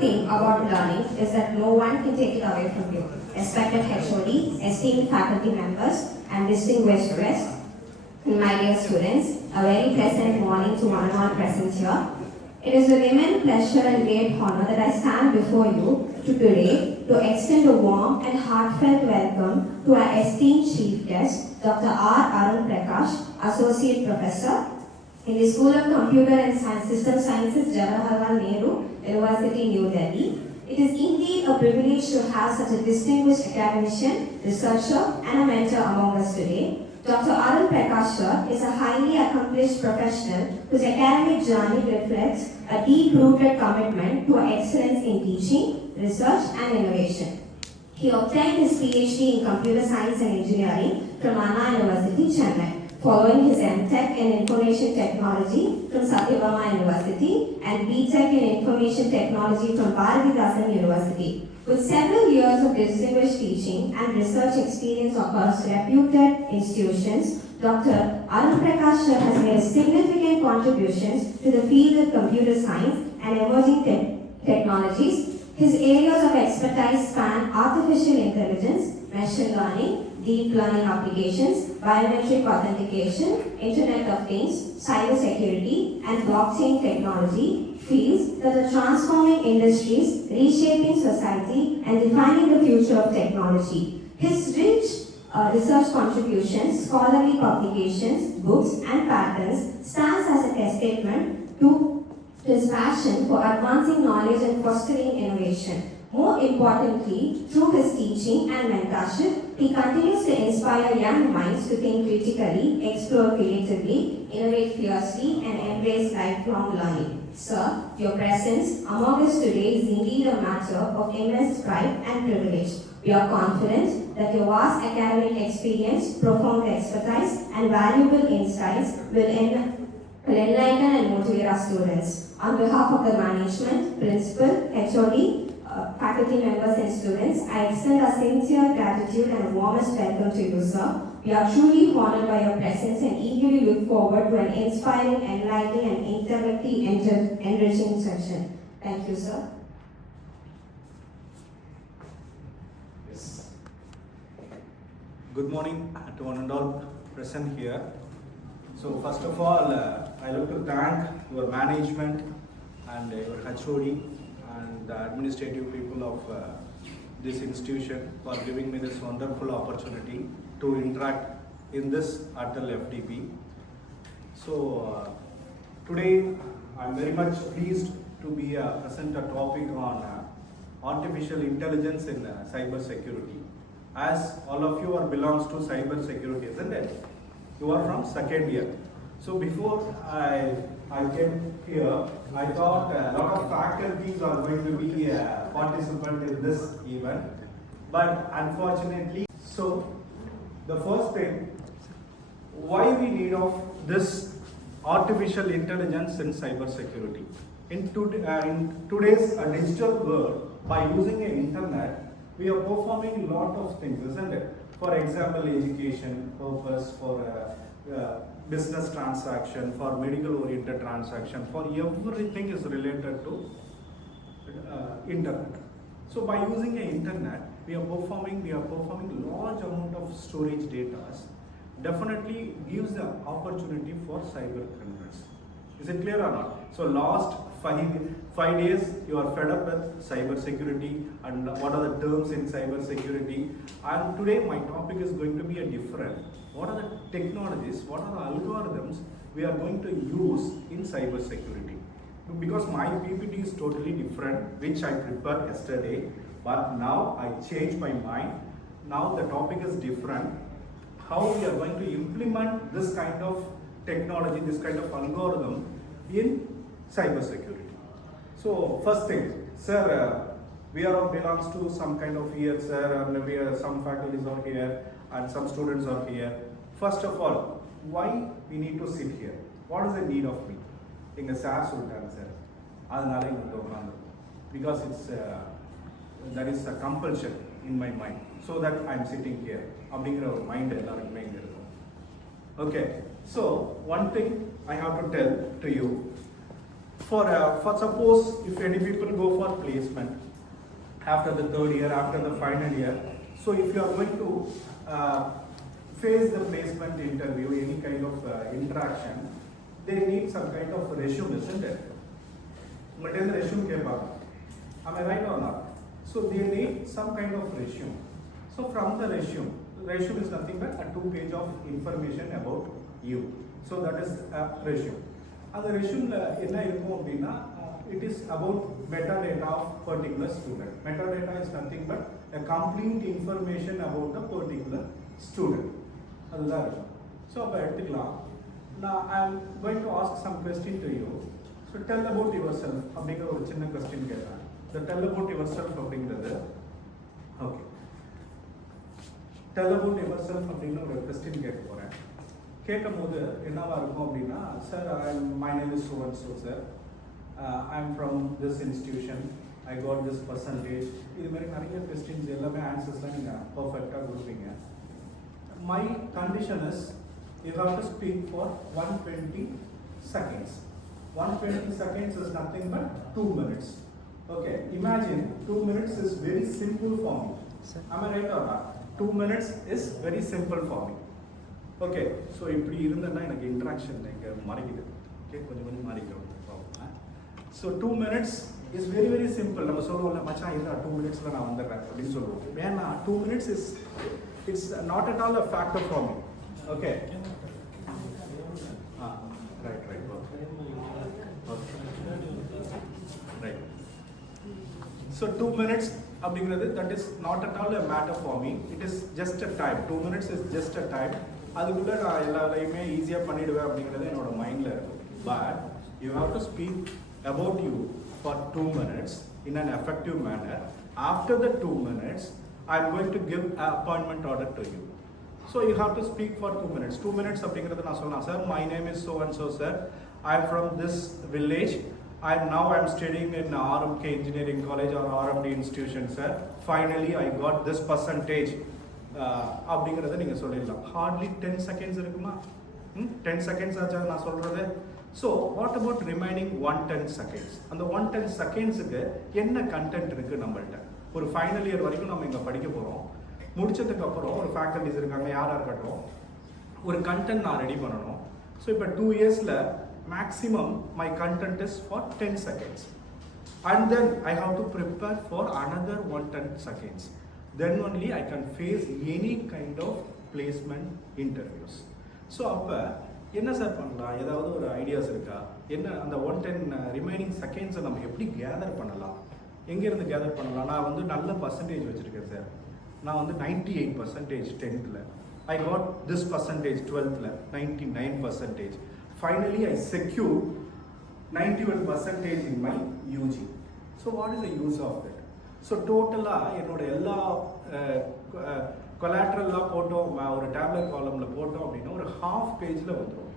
thing about learning is that no one can take it away from you. Respected HOD, esteemed faculty members, and distinguished guests, my dear students, a very pleasant morning to one and all present here. It is with immense pleasure and great honor that I stand before you today to extend a warm and heartfelt welcome to our esteemed chief guest, Dr. R. Arunprakash, Associate Professor in the School of Computer and System Sciences, Jawaharlal Nehru University, New Delhi. It is indeed a privilege to have such a distinguished academician, researcher, and a mentor among us today. Dr. Arunprakash R is a highly accomplished professional whose academic journey reflects a deep-rooted commitment to excellence in teaching, research, and innovation. He obtained his PhD in Computer Science and Engineering from Anna University, Chennai, following his MTech in Information Technology from Satyabama University and BTech in Information Technology from Bharathidasan University. With several years of distinguished teaching and research experience across reputed institutions, Dr. Arunprakash R has made significant contributions to the field of computer science and emerging technologies. His areas of expertise span artificial intelligence, machine learning, deep learning applications, biometric authentication, Internet of Things, cybersecurity, and blockchain technology, fields that are transforming industries, reshaping society, and defining the future of technology. His rich research contributions, scholarly publications, books, and patents stands as a testament to his passion for advancing knowledge and fostering innovation. More importantly, through his teaching and mentorship, he continues to inspire young minds to think critically, explore creatively, innovate fiercely, and embrace lifelong learning. Sir, your presence among us today is indeed a matter of immense pride and privilege. We are confident that your vast academic experience, profound expertise, and valuable insights will enlighten and motivate our students. On behalf of the management, principal, HOD, faculty members and students, I extend our sincere gratitude and warmest welcome to you, sir. We are truly honored by your presence and eagerly look forward to an inspiring, enlightening, and intellectually enriching session. Thank you, sir. Yes. Good morning to one and all present here. So first of all, I like to thank your management and your HOD and the administrative people of this institution for giving me this wonderful opportunity to interact in this Atal FDP. So today I'm very much pleased to be present a topic on artificial intelligence in cybersecurity. As all of you belongs to cybersecurity, isn't it? You are from second year. So before I came here, I thought a lot of faculties are going to be participant in this event, but unfortunately, so the first thing, why we need of this artificial intelligence in cybersecurity? In today's digital world, by using the internet, we are performing a lot of things, isn't it? For example, education purpose, for business transaction, for medical oriented transaction, for everything is related to internet. So by using the internet, we are performing large amount of storage data. Definitely gives the opportunity for cyber criminals. Is it clear or not? So last five days you are fed up with cybersecurity and what are the terms in cybersecurity. And today my topic is going to be a different. What are the technologies, what are the algorithms we are going to use in cybersecurity? Because my PPT is totally different, which I prepared yesterday, but now I changed my mind. Now the topic is different. How we are going to implement this kind of technology, this kind of algorithm in cybersecurity. So first thing, sir, we are belongs to some kind of year, sir, and we are, some faculties are here and some students are here. First of all, why we need to sit here? What is the need of me? In a SAS sir, because it's that is a compulsion in my mind, so that I am sitting here. Mind. Okay, so one thing I have to tell to you. for suppose if any people go for placement after the third year, after the final year, so if you are going to face the placement interview, any kind of interaction, they need some kind of resume, isn't it? But then the resume came back. Am I right or not? So they need some kind of resume. So from the resume is nothing but a 2-page of information about you. So that is a resume. And the resume it is about metadata of particular student. Metadata is nothing but a complete information about the particular student. So now I am going to ask some question to you. So tell about yourself. Question. The tell about yourself. Okay. Tell about yourself. Question. Sir, my name is so and so, sir. I'm from this institution. I got this percentage. Questions, answers perfect. My condition is you have to speak for 120 seconds. 120 seconds is nothing but 2 minutes. Okay, imagine 2 minutes is very simple for me. Am I right or not? 2 minutes is very simple for me. Okay, so if you interaction, okay, so 2 minutes is very, very simple. 2 minutes 2 minutes is it's not at all a factor for me. Okay. Right. Right. So 2 minutes, that is not at all a matter for me. It is just a time. 2 minutes is just a time. That's easier in mind. But you have to speak about you for 2 minutes in an effective manner. After the 2 minutes, I'm going to give an appointment order to you. So you have to speak for 2 minutes. 2 minutes, sir, my name is so and so, sir. I'm from this village. I'm studying in RMK Engineering College or RMD institution, sir. Finally, I got this percentage. Hardly 10 seconds. 10 seconds. So, what about remaining 110 seconds? And the 110 seconds, what content is there? For final year, we will முடிச்சதுக்கு அப்புறம் ஒரு ஃபேக்கல்டிஸ் இருக்காங்க யாரா இருக்கட்டும் ஒரு கண்டென்ட் நான் ரெடி பண்ணனும் சோ இப்போ 2 இயர்ஸ்ல maximum my content is for 10 seconds and then I have to prepare for another 110 seconds then only I can face any kind of placement interviews so அப்ப என்ன சார் பண்ணலாம் ஏதாவது ஒரு ஐடியாஸ் இருக்கா என்ன அந்த 110 ரிமைனிங் செகண்ட்ஸ் நம்ம எப்படி கேதர் பண்ணலாம் எங்க இருந்து கேதர் பண்ணலாம் நான் வந்து நல்ல பர்சன்டேஜ் வச்சிருக்கேன் சார் நான் வந்து 98% 10th ல I got this percentage 12th ல 99%. Finally I secured 91% in my UG. So what is the use of it? So totally என்னோட எல்லா collateral போட்டோம் ஒரு டேப்லெட் காலம்ல போட்டோம் அப்படினா ஒரு half pageல வந்துரும்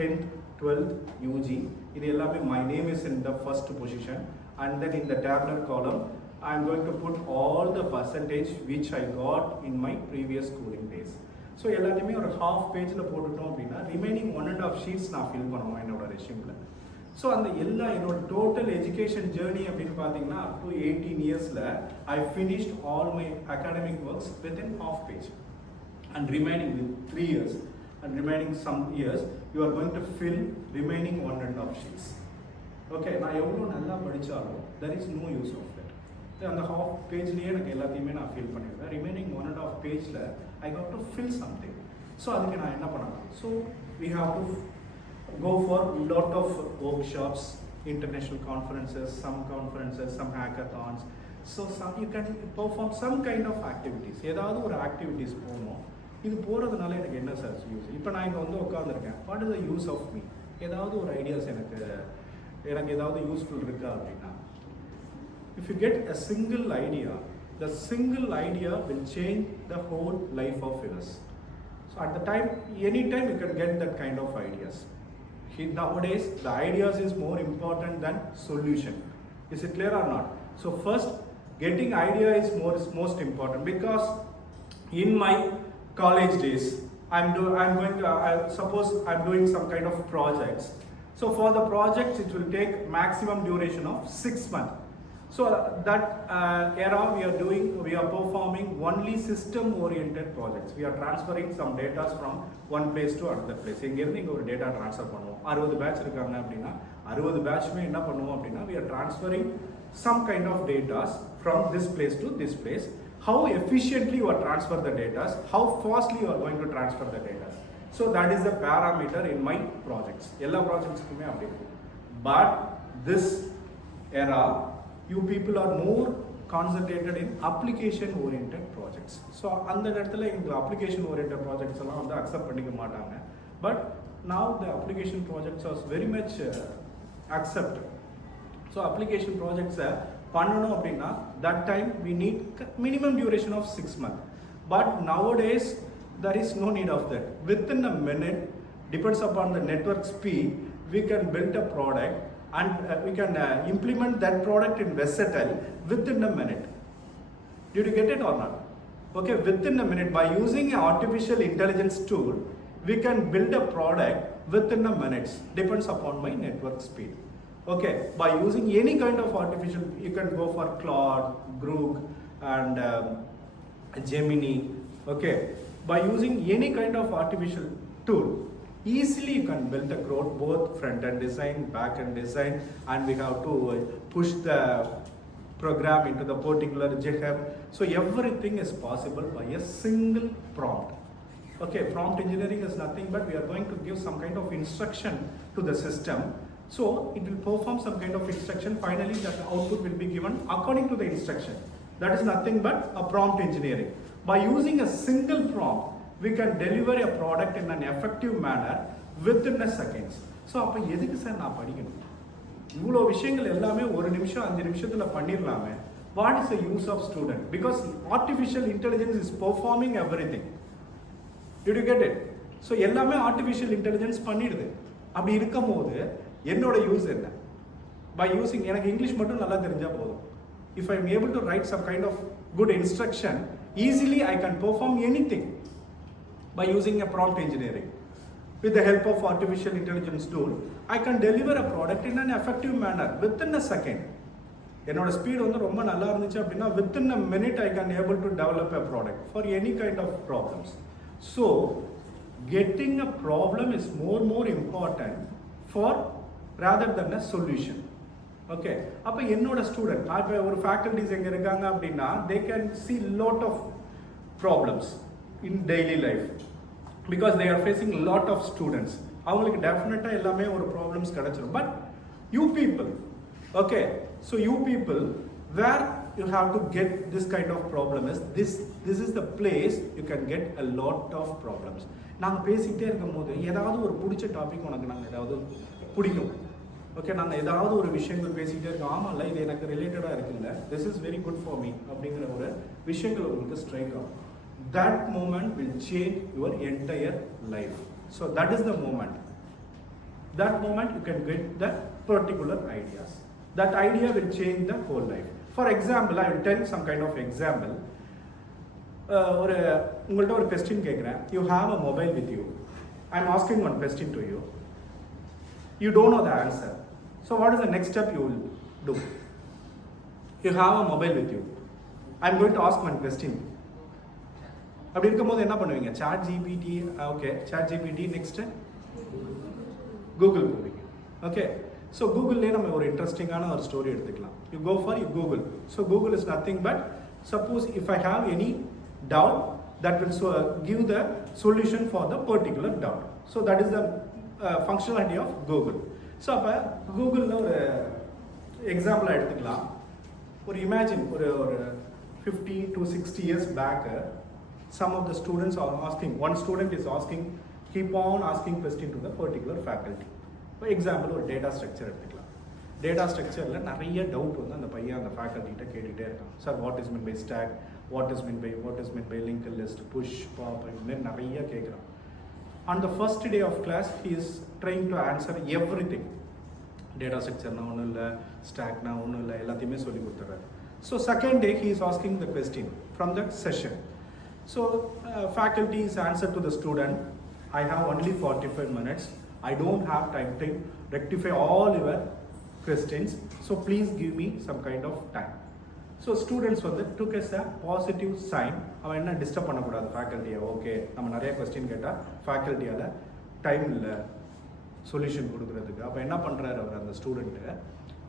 10th 12th UG இது எல்லாமே my name is in the first position and then in the tabular column I am going to put all the percentage which I got in my previous schooling days. So எல்லாத்தையுமே ஒரு half pageல போட்டுட்டோம் அப்படினா remaining 1.5 sheets நான் fill பண்ணனும் என்னோட ரெஸ்யூம்ல. So அந்த எல்லா என்னோட total education journey அப்படினு பாத்தீங்கன்னா up to 18 yearsல I finished all my academic works within half page. And remaining 3 years and remaining some years you are going to fill remaining 1.5 sheets. Okay, நான் எவ்வளவு நல்லா படிச்சாலும் there is no use of it. அந்த half pageலயே எனக்கு எல்லாத்தையுமே நான் fill பண்ணிடுவேன். Remaining 1.5 pageல I got to fill something. So அதுக்கு நான் என்ன பண்ணலாம்? So we have to go for lot of workshops, international conferences, some hackathons. So you can perform some kind of activities. ஏதாவது ஒரு activities போகணும். இது போறதுனால எனக்கு என்ன சார் யூஸ்? இப்போ நான் இங்க வந்து உட்கார்ந்திருக்கேன். What is the use of me? ஏதாவது ஒரு ஐடியாஸ் எனக்கு ஏதாவது யூஸ்ஃபுல் இருக்கா அப்படின்னா if you get a single idea, the single idea will change the whole life of yours. So at the time, anytime you can get that kind of ideas. Nowadays, the ideas is more important than solution. Is it clear or not? So first, getting idea is most important because in my college days, suppose I'm doing some kind of projects. So for the projects, it will take maximum duration of 6 months. So that era we are performing only system-oriented projects. We are transferring some data from one place to another place. இங்கிருந்து ஒரு data transfer பண்ணுவோம். 60 batch இருக்காங்க அப்படின்னா 60 batchமே என்ன பண்ணுவோம் அப்படின்னா we are transferring some kind of data from this place to this place. How efficiently you are transfer the data, how fastly you are going to transfer the data. So that is the parameter in my projects. எல்லா projectsக்குமே அப்படி இருக்கும். But this era, you people are more concentrated in application oriented projects. So அந்த இடத்துல இந்த application oriented projects எல்லாம் வந்து accept பண்ணிக்க மாட்டாங்க. But now the application projects are very much accepted. So application projects பண்ணனும் அப்படினா that time we need minimum duration of 6 months. But nowadays there is no need of that. Within a minute, depends upon the network speed, we can build a product and we can implement that product in versatile within a minute. Did you get it or not? Okay, within a minute, by using an artificial intelligence tool, we can build a product within a minute. Depends upon my network speed. Okay, by using any kind of artificial, you can go for Claude, Grok, and Gemini. Okay, by using any kind of artificial tool, easily you can build the code, both front-end design, back-end design, and we have to push the program into the particular GitHub. So everything is possible by a single prompt. Okay, prompt engineering is nothing but we are going to give some kind of instruction to the system. So it will perform some kind of instruction. Finally, that output will be given according to the instruction. That is nothing but a prompt engineering. By using a single prompt, we can deliver a product in an effective manner within a seconds. So அப்ப எதுக்கு சார் நான் படிக்கணும்? இவ்வளோ விஷயங்கள் எல்லாமே ஒரு நிமிஷம் 5 நிமிஷத்துல பண்ணிரலாமே. What is the use of student? Because artificial intelligence is performing everything. Did you get it? So எல்லாமே artificial intelligence பண்ணிடுது. அப்படி இருக்கும்போது என்னோட யூஸ் என்ன? By using எனக்கு இங்கிலீஷ் மட்டும் நல்லா தெரிஞ்சா போதும். If I am able to write some kind of good instruction, easily I can perform anything by using a prompt engineering. With the help of artificial intelligence tool, I can deliver a product in an effective manner within a second. என்னோட ஸ்பீட் வந்து ரொம்ப நல்லா இருந்துச்சு அப்படின்னா within a minute I can able to develop a product for any kind of problems. So getting a problem is more important for rather than a solution. Okay, அப்ப என்னோட ஸ்டூடெண்ட் இப்போ ஒரு ஃபேக்கல்டிஸ் எங்க இருக்காங்க அப்படின்னா they can see lot of problems in daily life because they are facing lot of students. அவங்களுக்கு டெஃபினட்டா எல்லாமே ஒரு ப்ராப்ளம்ஸ் கிடைச்சிரும். But you people, okay, so you people where you have to get this kind of problem is this is the place you can get a lot of problems. நாங்க பேசிட்டே இருக்கும்போது ஏதாவது ஒரு பிடிச்ச டாபிக் உனக்கு நாங்க ஏதாவது பிடிக்கும். ஓகே, நாங்கள் ஏதாவது ஒரு விஷயங்கள் பேசிக்கிட்டே இருக்கோம். ஆமாம்ல, இது எனக்கு ரிலேட்டடாக இருக்குல்ல, this is very good for me அப்படிங்கிற ஒரு விஷயங்கள் உங்களுக்கு ஸ்ட்ரைக் ஆகும். That moment will change your entire life. So that is the moment. That moment you can get the particular ideas. That idea will change the whole life. For example, I will tell some kind of example. ஒரு உங்கள்கிட்ட ஒரு question கேட்குறேன். You have a mobile with you. I am asking one question to you. You don't know the answer. So what is the next step you will do? You have a mobile with you. I am going to ask one question. அப்படி இருக்கும்போது என்ன பண்ணுவீங்க? Chat GPT, okay, Chat GPT, next Google போவீங்க. Okay, so Googleலே நம்ம ஒரு இன்ட்ரெஸ்டிங்கான ஒரு ஸ்டோரி எடுத்துக்கலாம். You go for Google. So Google is nothing but, suppose if I have any doubt, that will give the solution for the particular doubt. So that is the functionality of Google. So அப்போ கூகுளில் ஒரு எக்ஸாம்பிளாக எடுத்துக்கலாம். ஒரு இமேஜின் ஒரு 50 to 60 years back, some of the students are asking, one student is asking, keep on asking question to the particular faculty. For example, ஒரு data structure எடுத்துக்கலாம். டேட்டா ஸ்ட்ரக்சரில் நிறைய டவுட் வந்து அந்த பையன் அந்த ஃபேக்கல்ட்டிகிட்ட கேட்டுகிட்டே இருக்கான். Sir, what is mean by stack, what is mean by link list, push, pop, இந்த நிறைய கேட்குறான். On the first day of class, he is trying to answer everything. Data structure na onnu illa, stack na onnu illa, ellathiyume solli kuduthara. So second day he is asking the question from the session. So faculty is answer to the student, I have only 45 minutes. I don't have time to rectify all your questions, so please give me some kind of time. So students வந்து took as a positive sign. அவன் என்ன டிஸ்டர்ப் பண்ணக்கூடாது ஃபேக்கல்ட்டியை. ஓகே, நம்ம நிறைய கொஸ்டின் கேட்டால் ஃபேக்கல்ட்டியால் டைம் இல்லை சொல்யூஷன் கொடுக்குறதுக்கு. அப்போ என்ன பண்ணுறாரு அவர் அந்த ஸ்டூடெண்ட்டு,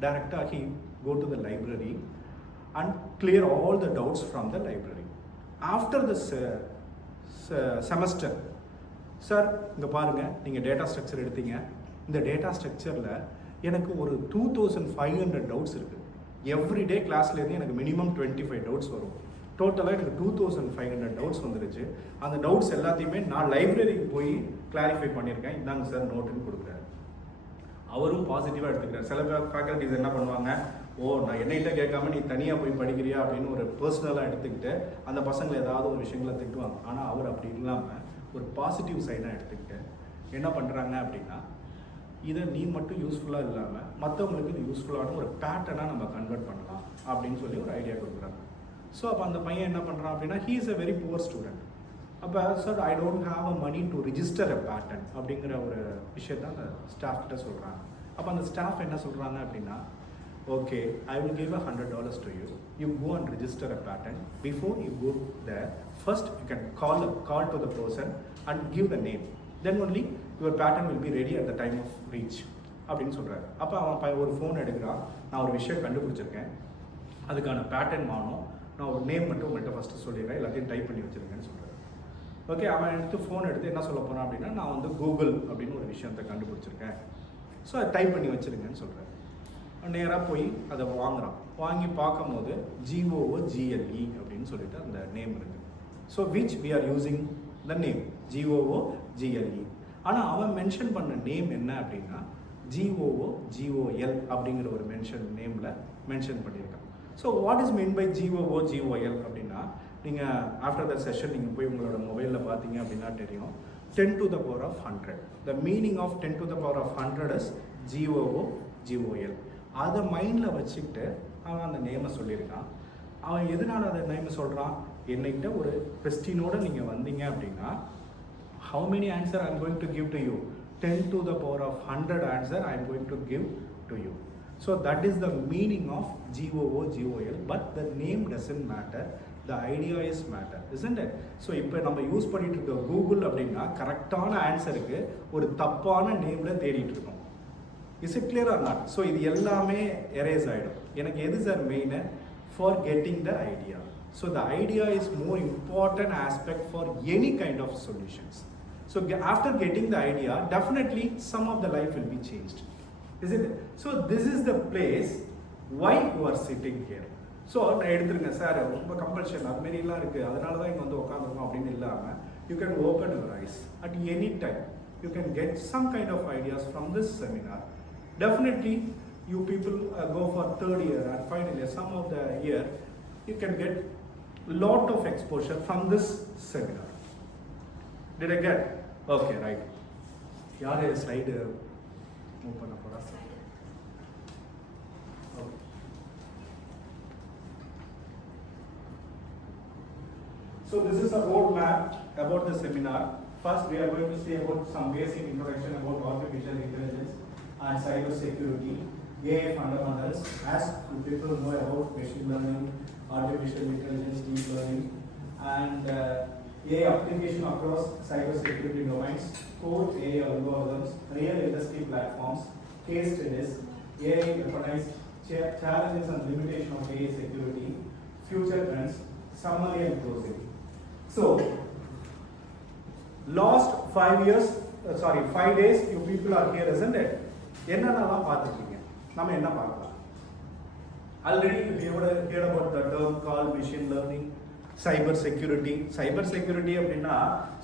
டைரெக்டாக he go to the library and clear all the doubts from the library. After this semester, sir இங்கே பாருங்கள், நீங்கள் டேட்டா ஸ்ட்ரக்சர் எடுத்தீங்க, இந்த டேட்டா ஸ்ட்ரக்சரில் எனக்கு ஒரு 2500 டவுட்ஸ் இருக்குது. எவ்ரிடே கிளாஸ்லேருந்து எனக்கு மினிமம் 25 டவுட்ஸ் வரும். டோட்டலாக எனக்கு 2500 டவுட்ஸ் வந்துருச்சு. அந்த டவுட்ஸ் எல்லாத்தையுமே நான் லைப்ரரிக்கு போய் கிளாரிஃபை பண்ணியிருக்கேன், இதாங்க சார் நோட்டுன்னு கொடுக்குறாரு. அவரும் பாசிட்டிவாக எடுத்துக்கிறார். சில ஃபேக்கல்ட்டிஸ் என்ன பண்ணுவாங்க, நான் என்னைகிட்ட கேட்காம நீ தனியாக போய் படிக்கிறியா அப்படின்னு ஒரு பர்சனலாக எடுத்துக்கிட்டு அந்த பசங்களை ஏதாவது ஒரு விஷயங்களை திட்டுவாங்க. ஆனால் அவர் அப்படி இல்லாமல் ஒரு பாசிட்டிவ் சைடாக எடுத்துக்கிட்டு என்ன பண்ணுறாங்க அப்படின்னா, இதை நீ மட்டும் யூஸ்ஃபுல்லாக இல்லாமல் மற்றவங்களுக்கு இது யூஸ்ஃபுல்லான ஒரு பேட்டர்னாக நம்ம கன்வெர்ட் பண்ணலாம் அப்படின்னு சொல்லி ஒரு ஐடியா கொடுக்குறாங்க. ஸோ அப்போ அந்த பையன் என்ன பண்ணுறான் அப்படின்னா, he is a very poor student. அப்போ sir I don't have a money to register a pattern அப்படிங்கிற ஒரு விஷயத்த அந்த ஸ்டாஃப் கிட்ட சொல்கிறாங்க. அப்போ அந்த ஸ்டாஃப் என்ன சொல்கிறாங்க அப்படின்னா, okay, I will give $100 to you. You go and register a pattern. Before you go there, first you can call to the person and give the name. Then only your pattern will be ready at the time of reach. அப்படின்னு சொல்கிறாரு. அப்போ அவன் ஒரு ஃபோன் எடுக்கிறான், நான் ஒரு விஷயம் கண்டுபிடிச்சிருக்கேன், அதுக்கான பேட்டர்ன் வாங்கணும், நான் ஒரு நேம் மட்டும் உங்கள்கிட்ட ஃபஸ்ட்டு சொல்லிடுறேன், எல்லாத்தையும் டைப் பண்ணி வச்சுருக்கேன்னு சொல்கிறாரு. ஓகே, அவன் எடுத்து ஃபோன் எடுத்து என்ன சொல்ல போகிறான் அப்படின்னா, நான் வந்து கூகுள் அப்படின்னு ஒரு விஷயத்தை கண்டுபிடிச்சிருக்கேன், ஸோ அதை டைப் பண்ணி வச்சுருங்கன்னு சொல்கிறாரு. நேராக போய் அதை வாங்குகிறான். வாங்கி பார்க்கும்போது GOOGLE அப்படின்னு சொல்லிட்டு அந்த நேம் இருக்குது. So which we are using the name GOOGLE. ஆனால் அவன் மென்ஷன் பண்ண நேம் என்ன அப்படின்னா GOOGOL அப்படிங்கிற ஒரு நேமில் மென்ஷன் பண்ணியிருக்கான். So what is mean by GOOGOL அப்படின்னா, நீங்கள் ஆஃப்டர் த செஷன் நீங்கள் போய் உங்களோட மொபைலில் பார்த்தீங்க அப்படின்னா தெரியும், 10 to the power of 100. The meaning of 10 to the power of 100 is GOOGOL. அதை மைண்டில் வச்சுக்கிட்டு அவன் அந்த நேமை சொல்லியிருக்கான். அவன் எதனால் அதை நேமை சொல்கிறான், என்னைக்கிட்ட ஒரு கொஸ்டினோடு நீங்கள் வந்தீங்க அப்படின்னா, how many answer I am going to give to you? 10 to the power of 100 answer I am going to give to you. So that is the meaning of GOOGOL, but the name doesn't matter, the idea is matter, isn't it? So இப்போ நம்ம யூஸ் பண்ணிட்டு இருக்க கூகுள் அப்படின்னா கரெக்டான ஆன்சருக்கு ஒரு தப்பான நேமில் தேடிட்டு இருக்கோம். Is it clear or not? So இது எல்லாமே erase ஆகிடும். எனக்கு எது sir main? For getting the idea. So the idea is more important aspect for any kind of solutions. So after getting the idea, definitely some of the life will be changed. Isn't it? So this is the place why you are sitting here. So நான் எடுத்துருங்க சார், ரொம்ப கம்பல்ஷன் அது மாரிலாம் இருக்குது, அதனால தான் இங்கே வந்து உட்காந்துருக்கோம் அப்படின்னு இல்லாமல், you can open your eyes at any time. You can get some kind of ideas from this seminar. Definitely you people go for third year and final year, some of the year you can get lot of exposure from this seminar. Did I get? Okay, right. Yaar ye slide move panna pora. Okay. So this is a roadmap about the seminar. First we are going to see about some basic introduction about artificial intelligence and cybersecurity, AI fundamentals, as people know about machine learning, artificial intelligence, deep learning, and AI application across cybersecurity domains, core AI algorithms, real industry platforms, case studies, AI weaponized challenges and limitation of AI security, future trends, summary and closing. So, last 5 days, you people are here, isn't it? என்னென்னலாம் பார்த்துருக்கீங்க, நம்ம என்ன பார்க்கலாம்? Already you heard about the term called machine learning, cyber security. Cyber security அப்படின்னா,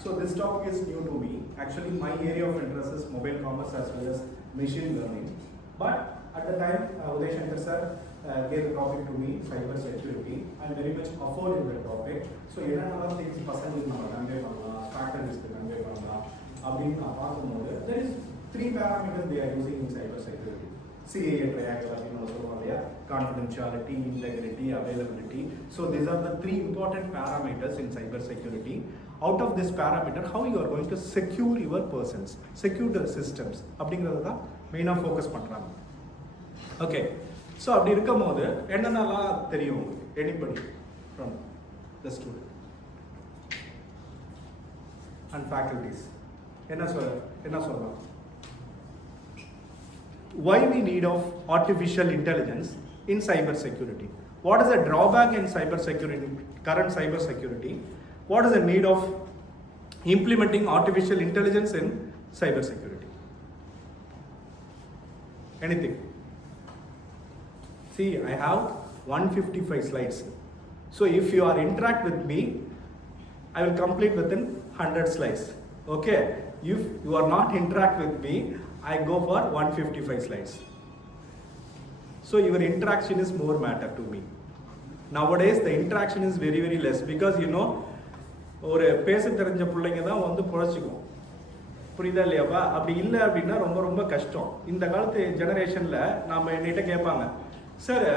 so this topic is new to me. Actually my area of interest is mobile commerce as well as machine learning. But at the time Uday Shankar sir gave the topic to me, cyber security. I am very much afford in that topic. So என்னென்னலாம் things பசங்களுக்கு நம்ம கன்வே பண்ணலாம், ஃபேக்கல்டிஸ்க்கு கன்வே பண்ணலாம் அப்படின்னு நான் பார்க்கும்போது, there is 3 parameters they are using in cyber security. CAA triangle அப்படின்னு சொல்லுவாங்க இல்லையா, confidentiality, integrity, availability. So these are the 3 important parameters in cyber security. out of this parameter, how you are going to secure your persons, secure the systems. அப்படிங்கிறது தான் மெயினாக ஃபோக்கஸ் பண்ணுறாங்க. Okay, so அப்படி இருக்கும் போது என்னென்னலாம் தெரியும் உங்களுக்கு? Anybody from the student and faculties என்ன சொல்லலாம்? Why we need of artificial intelligence in cyber security? What is the drawback in cyber security, current cyber security? What is the need of implementing artificial intelligence in cyber security? Anything? See, I have 155 slides. So if you are interact with me, I will complete within 100 slides. Okay? If you are not interact with me, I go for 155 slides. So your interaction is more matter to me. Nowadays the interaction is very very less because you know ஒரு பேச தெரிஞ்ச பிள்ளைங்க தான் வந்து புழைச்சிக்கும். புரியுதா இல்லையாப்பா? அப்படி இல்லை அப்படின்னா ரொம்ப ரொம்ப கஷ்டம். இந்த காலத்து ஜெனரேஷனில் நாம் என்கிட்ட கேட்பாங்க, சார்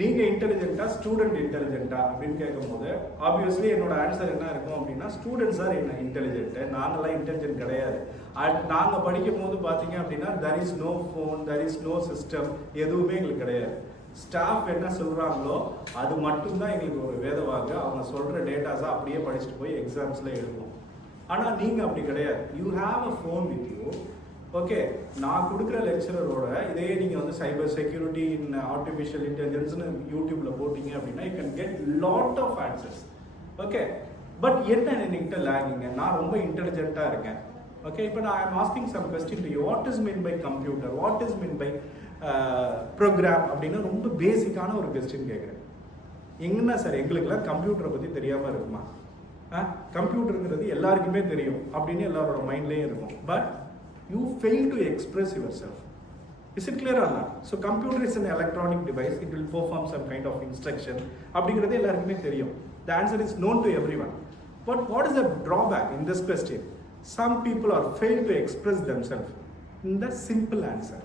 நீங்கள் இன்டெலிஜென்ட்டா ஸ்டூடெண்ட் இன்டெலிஜென்ட்டா அப்படின்னு கேட்கும்போது ஆப்வியஸ்லி என்னோட ஆன்சர் என்ன இருக்கும் அப்படின்னா, ஸ்டூடெண்ட்ஸ் ஆர் என்ன இன்டெலிஜென்ட்டு, நாங்களாம் இன்டெலிஜென்ட் கிடையாது. நாங்கள் படிக்கும் போது பார்த்தீங்க அப்படின்னா there is no phone, there is no system, எதுவுமே எங்களுக்கு கிடையாது. ஸ்டாஃப் என்ன சொல்கிறாங்களோ அது மட்டும்தான் எங்களுக்கு ஒரு வேதவாக, அவங்க சொல்கிற டேட்டாஸை அப்படியே படிச்சுட்டு போய் எக்ஸாம்ஸில் எழுதுவோம். ஆனால் நீங்கள் அப்படி கிடையாது. You have a phone with you. Okay, நான் கொடுக்குற லெக்சரரோட இதே நீங்கள் வந்து சைபர் செக்யூரிட்டி இன் ஆர்டிஃபிஷியல் இன்டெலிஜென்ஸ்னு யூடியூப்பில் போட்டிங்க அப்படின்னா you can get lot of answers. Okay, but என்ன என்கிட்ட லேகிங்க? நான் ரொம்ப இன்டெலிஜென்ட்டாக இருக்கேன். ஓகே, இப்போ நான் I'm asking some question to you. What is mean by computer, what is mean by program அப்படின்னு ரொம்ப பேசிக்கான ஒரு கொஸ்டின் கேட்குறேன். எங்கன்னா சார் எங்களுக்கெல்லாம் கம்ப்யூட்டரை பற்றி தெரியாமல் இருக்குமா? கம்ப்யூட்டருங்கிறது எல்லாருக்குமே தெரியும் அப்படின்னு எல்லாரோட மைண்ட்லேயும் இருக்கும். But you fail to express yourself. Is it clear or not? So computer is an electronic device, it will perform some kind of instruction. அப்படிங்கிறது எல்லாருக்குமே தெரியும். The answer is known to everyone. But what is the drawback in this question? Some people are failed to express themselves in the simple answer.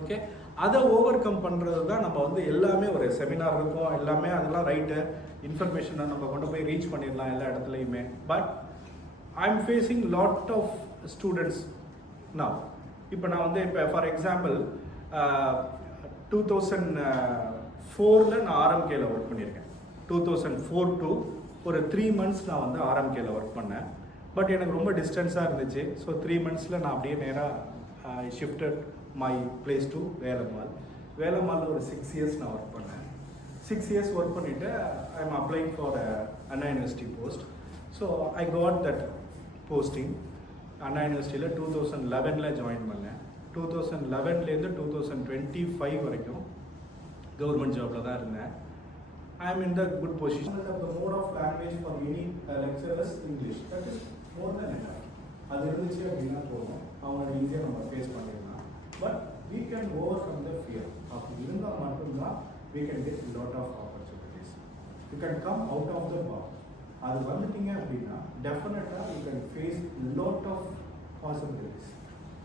Okay, அதை over come பண்ணுறது தான் நம்ம வந்து எல்லாமே ஒரு செமினார் இருக்கும், எல்லாமே அதெல்லாம் ரைட்டு, இன்ஃபர்மேஷனை நம்ம கொண்டு போய் ரீச் பண்ணிடலாம் எல்லா இடத்துலையுமே. But I am facing lot of students now. இப்போ நான் வந்து இப்போ ஃபார் எக்ஸாம்பிள் 2004 நான் ஆர்எம்கேல ஒர்க் பண்ணியிருக்கேன். 2004 to ஒரு 3 months நான் வந்து ஆர்எம்கேல ஒர்க் பண்ணேன். பட் எனக்கு ரொம்ப டிஸ்டன்ஸாக இருந்துச்சு. ஸோ 3 months நான் அப்படியே நேராக shifted my place to Velammal. வேலம்மாளில் ஒரு 6 years நான் ஒர்க் பண்ணேன். 6 years ஒர்க் பண்ணிவிட்டு I am applying for Anna university post. So I got that posting. Anna யூனிவர்சிட்டியில் 2011 ஜாயின் பண்ணேன். 2011 2025 வரைக்கும் கவர்மெண்ட் ஜாபில் தான் இருந்தேன். I am in the good position. The mode of language for many lecturers English, that is more than enough. அது இருந்துச்சு அப்படின்னா போதும், அவங்களோட ஈஸியாக நம்ம ஃபேஸ் பண்ணிடலாம். But we can overcome the fear. அப்படி இருந்தால் மட்டும்தான் we can get lot of opportunities. You can come out of the box. அது வந்துட்டீங்க அப்படின்னா டெஃபினட்டாக you can face lot of possibilities.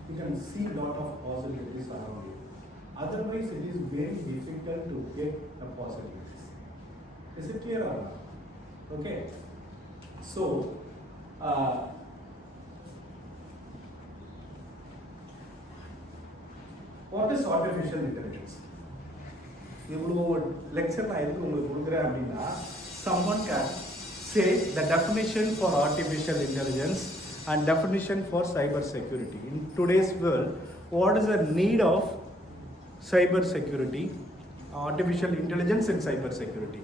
You can see lot of possibilities around you. Otherwise it is very difficult to get the possibilities. Is it clear or not? Okay, so what is artificial intelligence? இவ்வளோ lecture நான் எதுக்கு உங்களுக்கு கொடுக்குறேன் அப்படின்னா, someone can say the definition for artificial intelligence and definition for cyber security. In today's world, what is the need of cyber security, artificial intelligence in cyber security?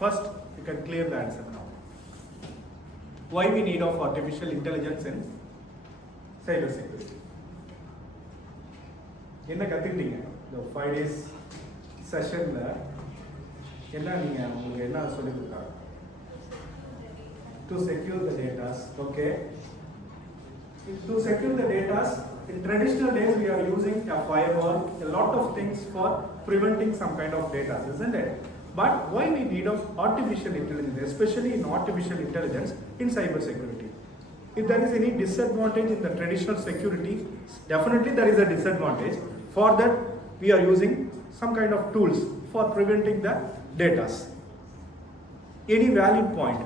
First, you can clear the answer now. Why we need of artificial intelligence in cyber security? என்ன கற்றுக்கிட்டீங்க இந்த 5 days செஷனில்? என்ன நீங்கள் உங்களுக்கு என்ன சொல்லிக் கொடுத்தாங்க? To secure the data. Okay, to secure the data, in traditional days we are using a firewall, a lot of things for preventing some kind of data, isn't it? But why we need of artificial intelligence, especially in artificial intelligence in cyber security? If there is any disadvantage in the traditional security, definitely there is a disadvantage. For that we are using some kind of tools for preventing the data. Any valid point?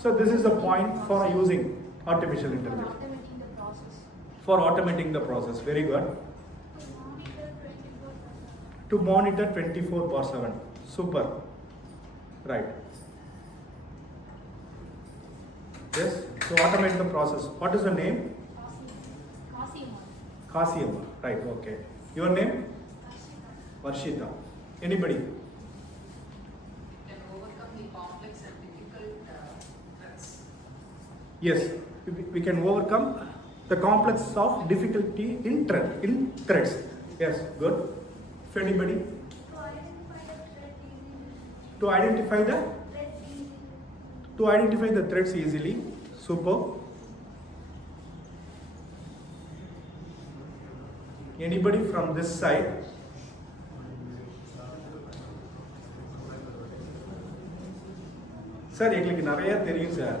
So this is the point for using artificial intelligence. Automating the process. For automating the process. Very good. To monitor 24/7. Super. Right. Yes, to automate the process. What is the name? Kasiyam. Right, okay. Your name? Varshita. Anybody? Can overcome the complex and difficult threats. Yes, we can overcome the complex of difficulty in threats. Yes, good. If anybody? To identify the to identify the threats easily. Super. Anybody from this side? Sir எங்களுக்கு நிறைய தெரியும் சார்.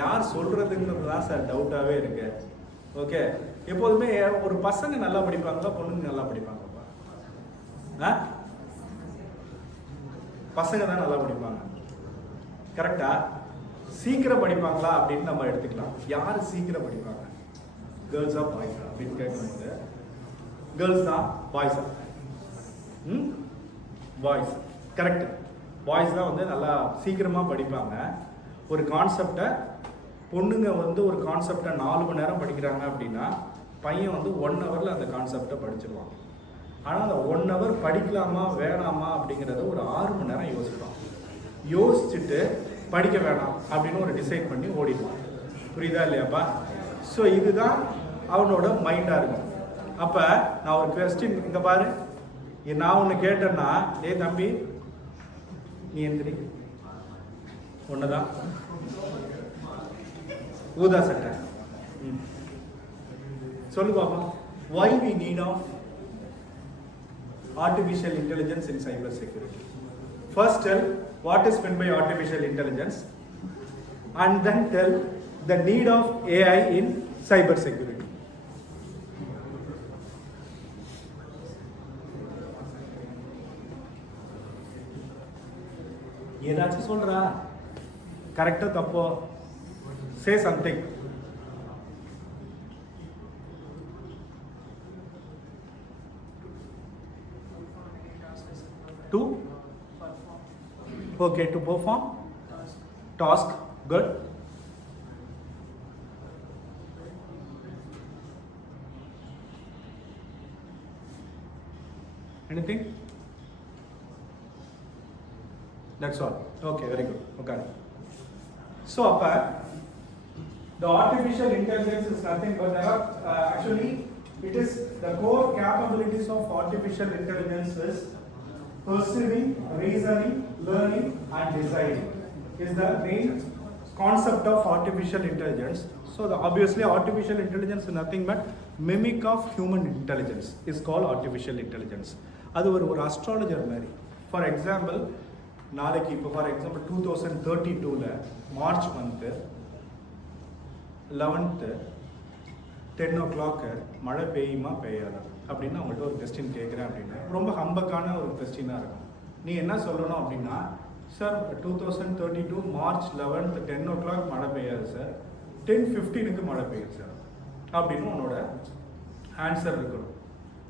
யார் சொல்றதுங்கிறது தான் சார் டவுட்டாவே இருக்கு. ஓகே, எப்போதுமே ஒரு பசங்க நல்லா படிப்பாங்களா பொண்ணுங்க நல்லா படிப்பாங்கப்பா? பசங்க தான் நல்லா படிப்பாங்க. கரெக்டா? சீக்கிரம் படிப்பாங்களா அப்படின்னு நம்ம எடுத்துக்கலாம். யார் சீக்கிரம் படிப்பாங்க? கேர்ள்ஸா பாய்ஸா அப்படின்னு கேட்கும்போது கேர்ள்ஸ் தான் பாய்ஸா? பாய்ஸ். கரெக்ட். பாய்ஸ் தான் வந்து நல்லா சீக்கிரமாக படிப்பாங்க. ஒரு கான்செப்டை பொண்ணுங்க வந்து ஒரு கான்செப்டை 4 மணி நேரம் படிக்கிறாங்க அப்படின்னா பையன் வந்து 1 ஹவரில் அந்த கான்செப்டை படிச்சிருவான். ஆனால் அந்த 1 ஹவர் படிக்கலாமா வேணாமா அப்படிங்கிறத ஒரு 6 மணி நேரம் யோசிப்பான். யோசிச்சுட்டு படிக்க வேணாம் அப்படின்னு ஒரு டிசைட் பண்ணி ஓடிடுவான். புரியுதா இல்லையாப்பா? ஸோ இதுதான் அவனோட மைண்டாக இருக்கும். அப்போ நான் ஒரு கொஸ்டின் இங்கே பாரு, நான் ஒன்று கேட்டேன்னா, டே தம்பி நீ எந்திரி, ஒன்றுதான் ஊதா சட்டை சொல்லு பாப்பா. Why we need of artificial intelligence in cybersecurity? First tell what is meant by artificial intelligence and then tell the need of AI in cybersecurity. ஏதாச்சும் சொல்றா? கரெக்டா தப்போ? Say something. To? Okay, to perform? Task. Good. Anything? That's all. Okay, very good. Okay. So, the artificial intelligence is nothing but there are actually it is the core capabilities of artificial intelligence is perceiving, reasoning, learning, and deciding is the main concept of artificial intelligence. So, obviously, artificial intelligence is nothing but mimic of human intelligence is called artificial intelligence. அது ஒரு astrologer மாதிரி. For example, நாளைக்கு இப்போ for example 2032ல் March month 11th 10 o'clock மழை பெய்யுமா பெய்யாதா அப்படின்னு அவங்கள்ட்ட ஒரு கொஸ்டின் கேட்குறேன் அப்படின்னா ரொம்ப ஹம்பக்கான ஒரு கொஸ்டினாக இருக்கும். நீ என்ன சொல்லணும் அப்படின்னா, சார் 2032 மார்ச் 11th 10 o'clock மழை பெய்யாது சார், 10:15 மழை பெய்யும் சார் அப்படின்னு உன்னோட ஆன்சர் இருக்கணும்.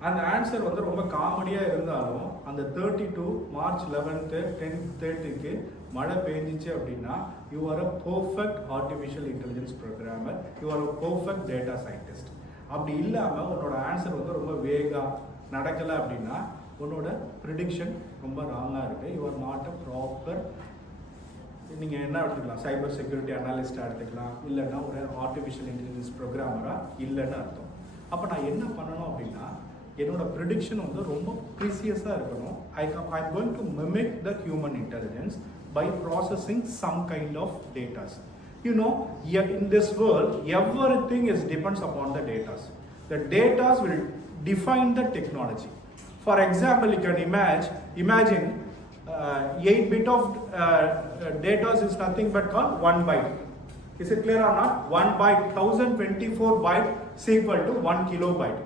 அந்த ஆன்சர் வந்து ரொம்ப காமெடியாக இருந்தாலும் அந்த 32 மார்ச் 11th 10:30 மழை பெஞ்சிச்சு அப்படின்னா you are a perfect artificial intelligence programmer, you are a perfect data scientist. அப்படி இல்லாமல் உன்னோட ஆன்சர் வந்து ரொம்ப வேகாக நடக்கலை அப்படின்னா உன்னோட ப்ரிடிக்ஷன் ரொம்ப ராங்காக இருக்குது. You are not a proper, நீங்கள் என்ன எடுத்துக்கலாம், சைபர் செக்யூரிட்டி அனாலிஸ்டாக எடுத்துக்கலாம், இல்லைன்னா ஒரு ஆர்டிஃபிஷியல் இன்டெலிஜென்ஸ் ப்ரோக்ராமராக இல்லைன்னு அர்த்தம். அப்போ நான் என்ன பண்ணணும் அப்படின்னா என்னோட ப்ரிடிக்ஷன் வந்து ரொம்ப ப்ரீசியஸாக இருக்கணும். I'm going to mimic the human intelligence by processing some kind of data. You know, in this world, everything depends upon the data. The data will define the technology. For example, you can imagine 8-bit of data is nothing but called 1 byte. Is it clear or not? 1 byte, 1024 byte is equal to 1 kilobyte.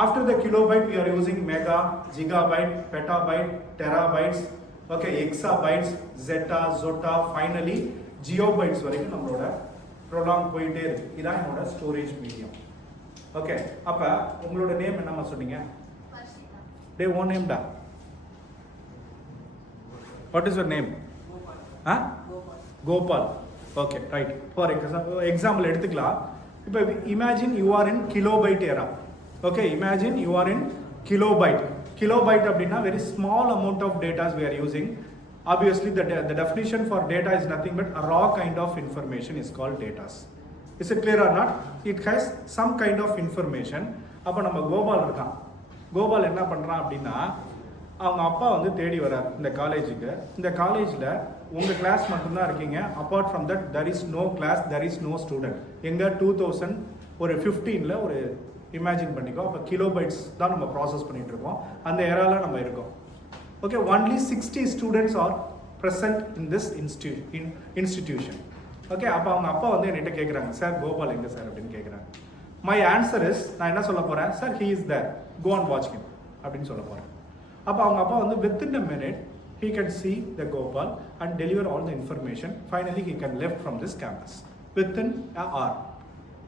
After the kilobyte, we are using mega, gigabyte, petabyte, terabytes, okay, exabytes, zeta, zota. Finally, ஜியோபைட்ஸ் வரைக்கும் நம்மளோட ப்ரொலாங் போயிட்டே இருக்கு. இதான் என்னோட storage medium. Okay, அப்ப உங்களோட name என்னம்மா சொன்னீங்க? டே ஓன் நேம்டா. What is your name? Gopal. Okay, right. For example எடுத்துக்கலாம். இப்போ imagine you are in kilobyte era. Okay, imagine you are in kilobyte. Kilobyte அப்படின்னா very small amount of data we are using. Obviously the definition for data is nothing but a raw kind of information is called data. Is it clear or not? It has some kind of information. அப்போ நம்ம கோபால் இருக்கான். கோபால் என்ன பண்ணுறான் அப்படின்னா, அவங்க அப்பா வந்து தேடி வரார் இந்த காலேஜுக்கு. இந்த காலேஜில் உங்கள் கிளாஸ் மட்டும்தான் இருக்கீங்க. Apart from that there is no class, there is no student. எங்கே 2015 ஒரு இமேஜின் பண்ணிக்கோ. அப்போ கிலோபைட்ஸ் தான் நம்ம ப்ராசஸ் பண்ணிட்டு இருக்கோம். அந்த ஏரால நம்ம இருக்கோம். Okay, only 60 students are present in this institution. Okay, அப்போ அவங்க அப்பா வந்து என்கிட்ட கேட்குறாங்க, சார் கோபால் எங்கே சார் அப்படின்னு கேட்குறாங்க. மை ஆன்சர் இஸ், நான் என்ன சொல்ல போகிறேன், sir he is there, go and watch him அப்படின்னு சொல்ல போகிறேன். அப்போ அவங்க அப்பா வந்து within a minute he can see the Gopal and deliver all the information. Finally he can left from this campus within an hour.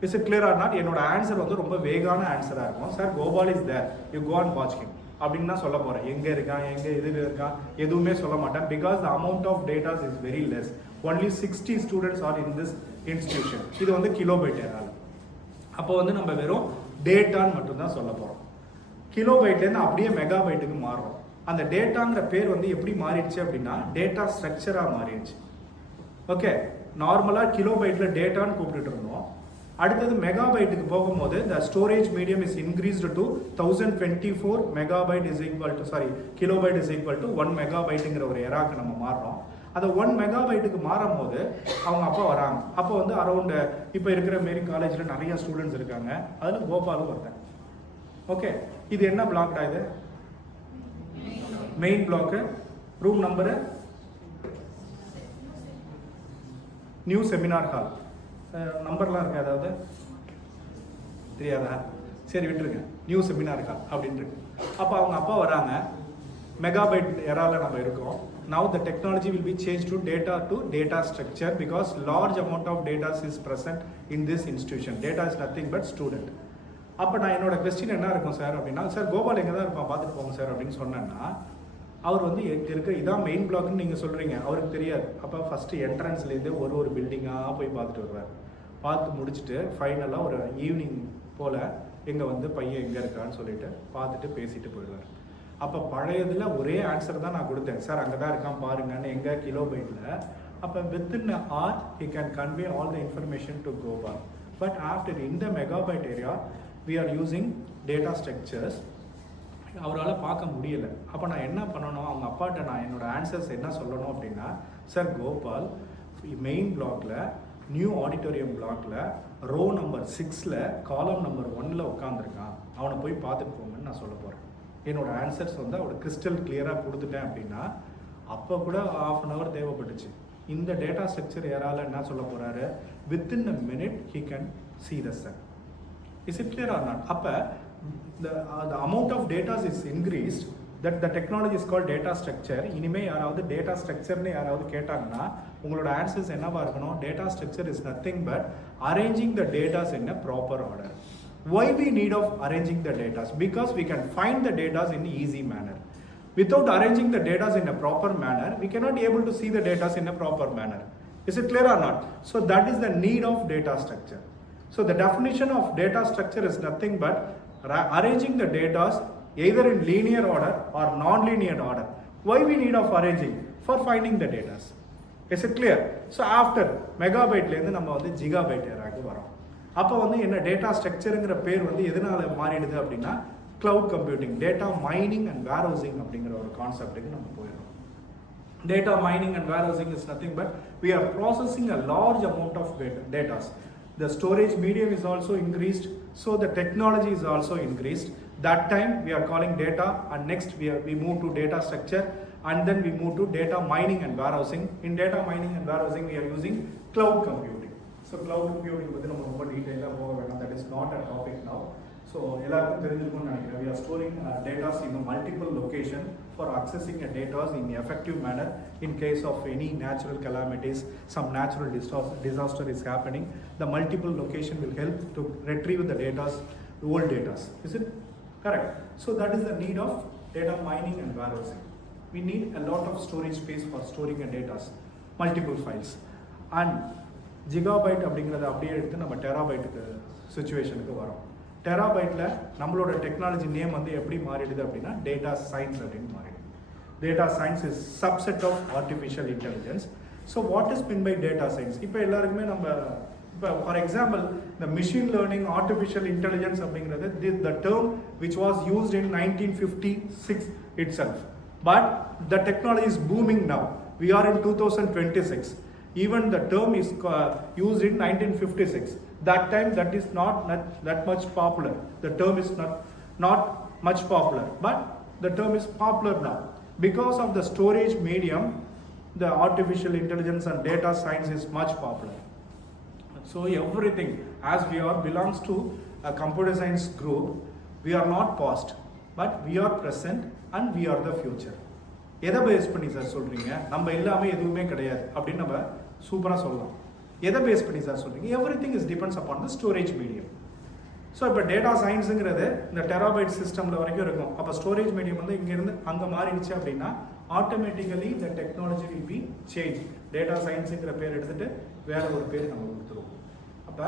Is it clear or not? என்னோட answer வந்து ரொம்ப வேகான ஆன்சராக இருக்கும். Sir Gopal is there, you go and watch him அப்படின்னு தான் சொல்ல போகிறேன். எங்கே இருக்கான், எங்கே இது இருக்கான், எதுவுமே சொல்ல மாட்டேன். Because the amount of datas is very less. Only 60 students are in this institution. இது வந்து கிலோபைட் ஏரால. அப்போ வந்து நம்ம வெறும் டேட்டான்னு மட்டும்தான் சொல்ல போகிறோம். கிலோபைட்லேருந்து அப்படியே மெகாபைட்டுக்கு மாறுறோம். அந்த டேட்டாங்கிற பேர் வந்து எப்படி மாறிடுச்சு அப்படின்னா டேட்டா ஸ்ட்ரக்சராக மாறிடுச்சு. ஓகே, நார்மலாக கிலோபைட்டில் டேட்டான்னு கூப்பிட்டுட்டு இருந்தோம். அடுத்தது மெகாபைட்டுக்கு போகும்போது the storage medium is increased to 1024 megabyte is equal to kilobyte is equal to 1 megabyteங்கிற ஒரு எராக்கு நம்ம மாறுறோம். அந்த 1 மெகாபைட்டுக்கு மாறும் போது அவங்க அப்பா வராங்க. அப்போ வந்து அரௌண்ட் இப்போ இருக்கிற மாரி காலேஜில் நிறைய ஸ்டூடெண்ட்ஸ் இருக்காங்க. அதில் கோபாலும் வருது. ஓகே, இது என்ன பிளாக்டா? இது main block. Room number new seminar hall. நம்பர்லாம் இருக்கு, அதாவது தெரியாதா? சரி விட்டுருங்க, நியூ செமினார் ஹால் அப்படின்னு இருக்கு. அப்போ அவங்க அப்பா வராங்க. மெகாபைட் எரால நம்ம இருக்கோம். Now the technology will be changed to data structure because large amount of data is present in this institution. Data is nothing but student. அப்போ நான் என்னோட கொஸ்டின் என்ன இருக்கும் சார் அப்படின்னா, சார் கோபால் எங்கே தான் இருப்பான் பார்த்துட்டு போங்க சார் அப்படின்னு சொன்னேன்னா, அவர் வந்து எங்கே இருக்க இதான் மெயின் பிளாக்னு நீங்கள் சொல்கிறீங்க, அவருக்கு தெரியாது. அப்போ ஃபஸ்ட்டு என்ட்ரன்ஸ்லேருந்து ஒரு பில்டிங்காக போய் பார்த்துட்டு வருவார். பார்த்து முடிச்சுட்டு ஃபைனலாக ஒரு ஈவினிங் போல் எங்கே வந்து பையன் எங்கே இருக்கான்னு சொல்லிட்டு பார்த்துட்டு பேசிட்டு போயிடுவார். அப்போ பழையதில் ஒரே ஆன்சர் தான் நான் கொடுத்தேன், சார் அங்கே தான் இருக்கான் பாருங்கன்னு எங்கே கிலோபைட்டில். அப்போ within hour he can convey all the information to Gopal. But after in the megabyte area we are using data structures. அவரால் பார்க்க முடியலை. அப்போ நான் என்ன பண்ணணும், அவங்க அப்பாட்ட நான் என்னோட ஆன்சர்ஸ் என்ன சொல்லணும் அப்படின்னா, சார் கோபால் மெயின் பிளாக்ல நியூ ஆடிட்டோரியம் பிளாக்ல ரோ நம்பர் 6ல் காலம் நம்பர் 1ல் உட்காந்துருக்கான், அவனை போய் பார்த்துட்டு போங்கன்னு நான் சொல்ல போகிறேன். என்னோட ஆன்சர்ஸ் வந்து அவரை கிறிஸ்டல் கிளியராக கொடுத்துட்டேன் அப்படின்னா, அப்போ கூட ½ an hour தேவைப்பட்டுச்சு. இந்த டேட்டா ஸ்ட்ரக்சர் யாரால என்ன சொல்ல போகிறாரு, within a minute he can see the sun. Is it clear or not? அப்போ the amount of data is increased, that the technology is called data structure. இனிமே யாராவது டேட்டா ஸ்ட்ரக்சர்னு யாராவது கேட்டாங்கன்னா உங்களோட ஆன்சர்ஸ் என்னவா இருக்கணும், data structure is nothing but arranging the டேட்டாஸ் in a proper order. Why we need of arranging the data? Because we can find the data in easy manner. Without arranging the data in a proper manner, we cannot be able to see the data in a proper manner. Is it clear or not? So that is the need of data structure. So the definition of data structure is nothing but arranging the data either in linear order or non-linear order. Why we need of arranging? For finding the data. Is it clear? So after megabyte லேருந்து நம்ம வந்து gigabyte ஏராக்கு வரோம். அப்போ வந்து என்ன டேட்டா ஸ்ட்ரக்சருங்கிற பேர் வந்து எதனால மாறிடுது அப்படின்னா cloud computing, data mining and warehousing அப்படிங்கிற ஒரு கான்செப்ட்டுக்கு நம்ம போயிடுறோம். Data mining and warehousing is nothing but we are processing a large amount of data. The storage medium is also increased, so the technology is also increased. That time we are calling data, and next we move to data structure, and then we move to data mining and warehousing. In data mining and warehousing we are using cloud computing. So cloud computing வந்து நம்ம ரொம்ப டீடைலா போக வேண்டாம், that is not a topic now. So எல்லாருக்கும் தெரிஞ்சிருக்கும்னு நினைக்கிறேன். We are storing data in a multiple location for accessing a data in effective manner in case of any natural calamities, some natural disaster is happening. The multiple location will help to retrieve the data, old data. Is it correct? So that is the need of data mining and warehousing. We need a lot of storage space for storing a data, multiple files. And gigabyte அப்படிங்கிறத அப்படியே எடுத்து நம்ம டெராபைட்டுக்கு சுச்சுவேஷனுக்கு வரோம். டெராபைட்டில் நம்மளோட technology name வந்து எப்படி மாறிடுது அப்படின்னா டேட்டா சயின்ஸ் அப்படின்னு மாறிடுது. Data science is subset of artificial intelligence. So what is mean by data science? இப்போ எல்லாருக்குமே நம்ம இப்போ ஃபார் எக்ஸாம்பிள் இந்த மிஷின் லேர்னிங் ஆர்டிஃபிஷியல் இன்டெலிஜென்ஸ் அப்படிங்கிறது the term which was used in 1956 itself. But the technology is booming now. We are in 2026. Even the term is used in 1956. That time that is not that much popular. The term is not much popular, but the term is popular now. Because of the storage medium, the artificial intelligence and data science is much popular. So everything, as we are belongs to a computer science group, we are not past, but we are present and we are the future. எதை base பண்ணி சார் சொல்கிறீங்க நம்ம எல்லாமே எதுவுமே கிடையாது அப்படின்னு நம்ம சூப்பராக சொல்லலாம். எதை பேஸ் பண்ணி சார் சொல்கிறீங்க? Every thing is depends upon the storage medium. So இப்போ டேட்டா சயின்ஸுங்கிறது இந்த டெராபைட் சிஸ்டமில் வரைக்கும் இருக்கும். அப்போ ஸ்டோரேஜ் மீடியம் வந்து இங்கேருந்து அங்கே மாறிடுச்சு அப்படின்னா ஆட்டோமேட்டிக்கலி இந்த technology will be change. Data சயின்ஸுங்கிற பேர் எடுத்துகிட்டு வேற ஒரு பேர் நம்ம கொடுத்துருவோம். அப்போ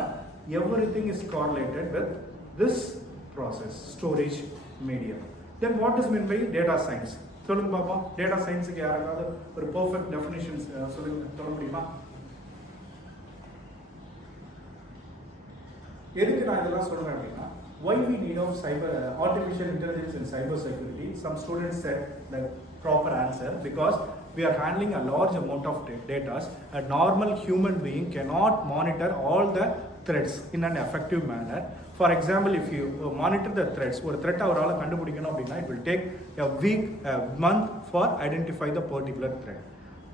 everything is correlated with this process storage medium. Then what is mean by data science? சொல்லுங்க பாப்போம். டேட்டா சயின்ஸுக்கு யாராவது ஒரு பர்ஃபெக்ட் டெஃபினிஷன்ஸ் சொல்லுங்க, சொல்ல முடியுமா? எதுக்கு நான் இதெல்லாம் சொல்றேன் அப்படின்னா, why we need of artificial intelligence in cybersecurity? Some students said the proper answer because we are handling a large amount of data. A normal human being cannot monitor all the threats in an effective manner. For example, if you monitor the threats, ஒரு threat அவரால் கண்டுபிடிக்கணும் அப்படின்னா it will take a week, a month for identify the particular threat.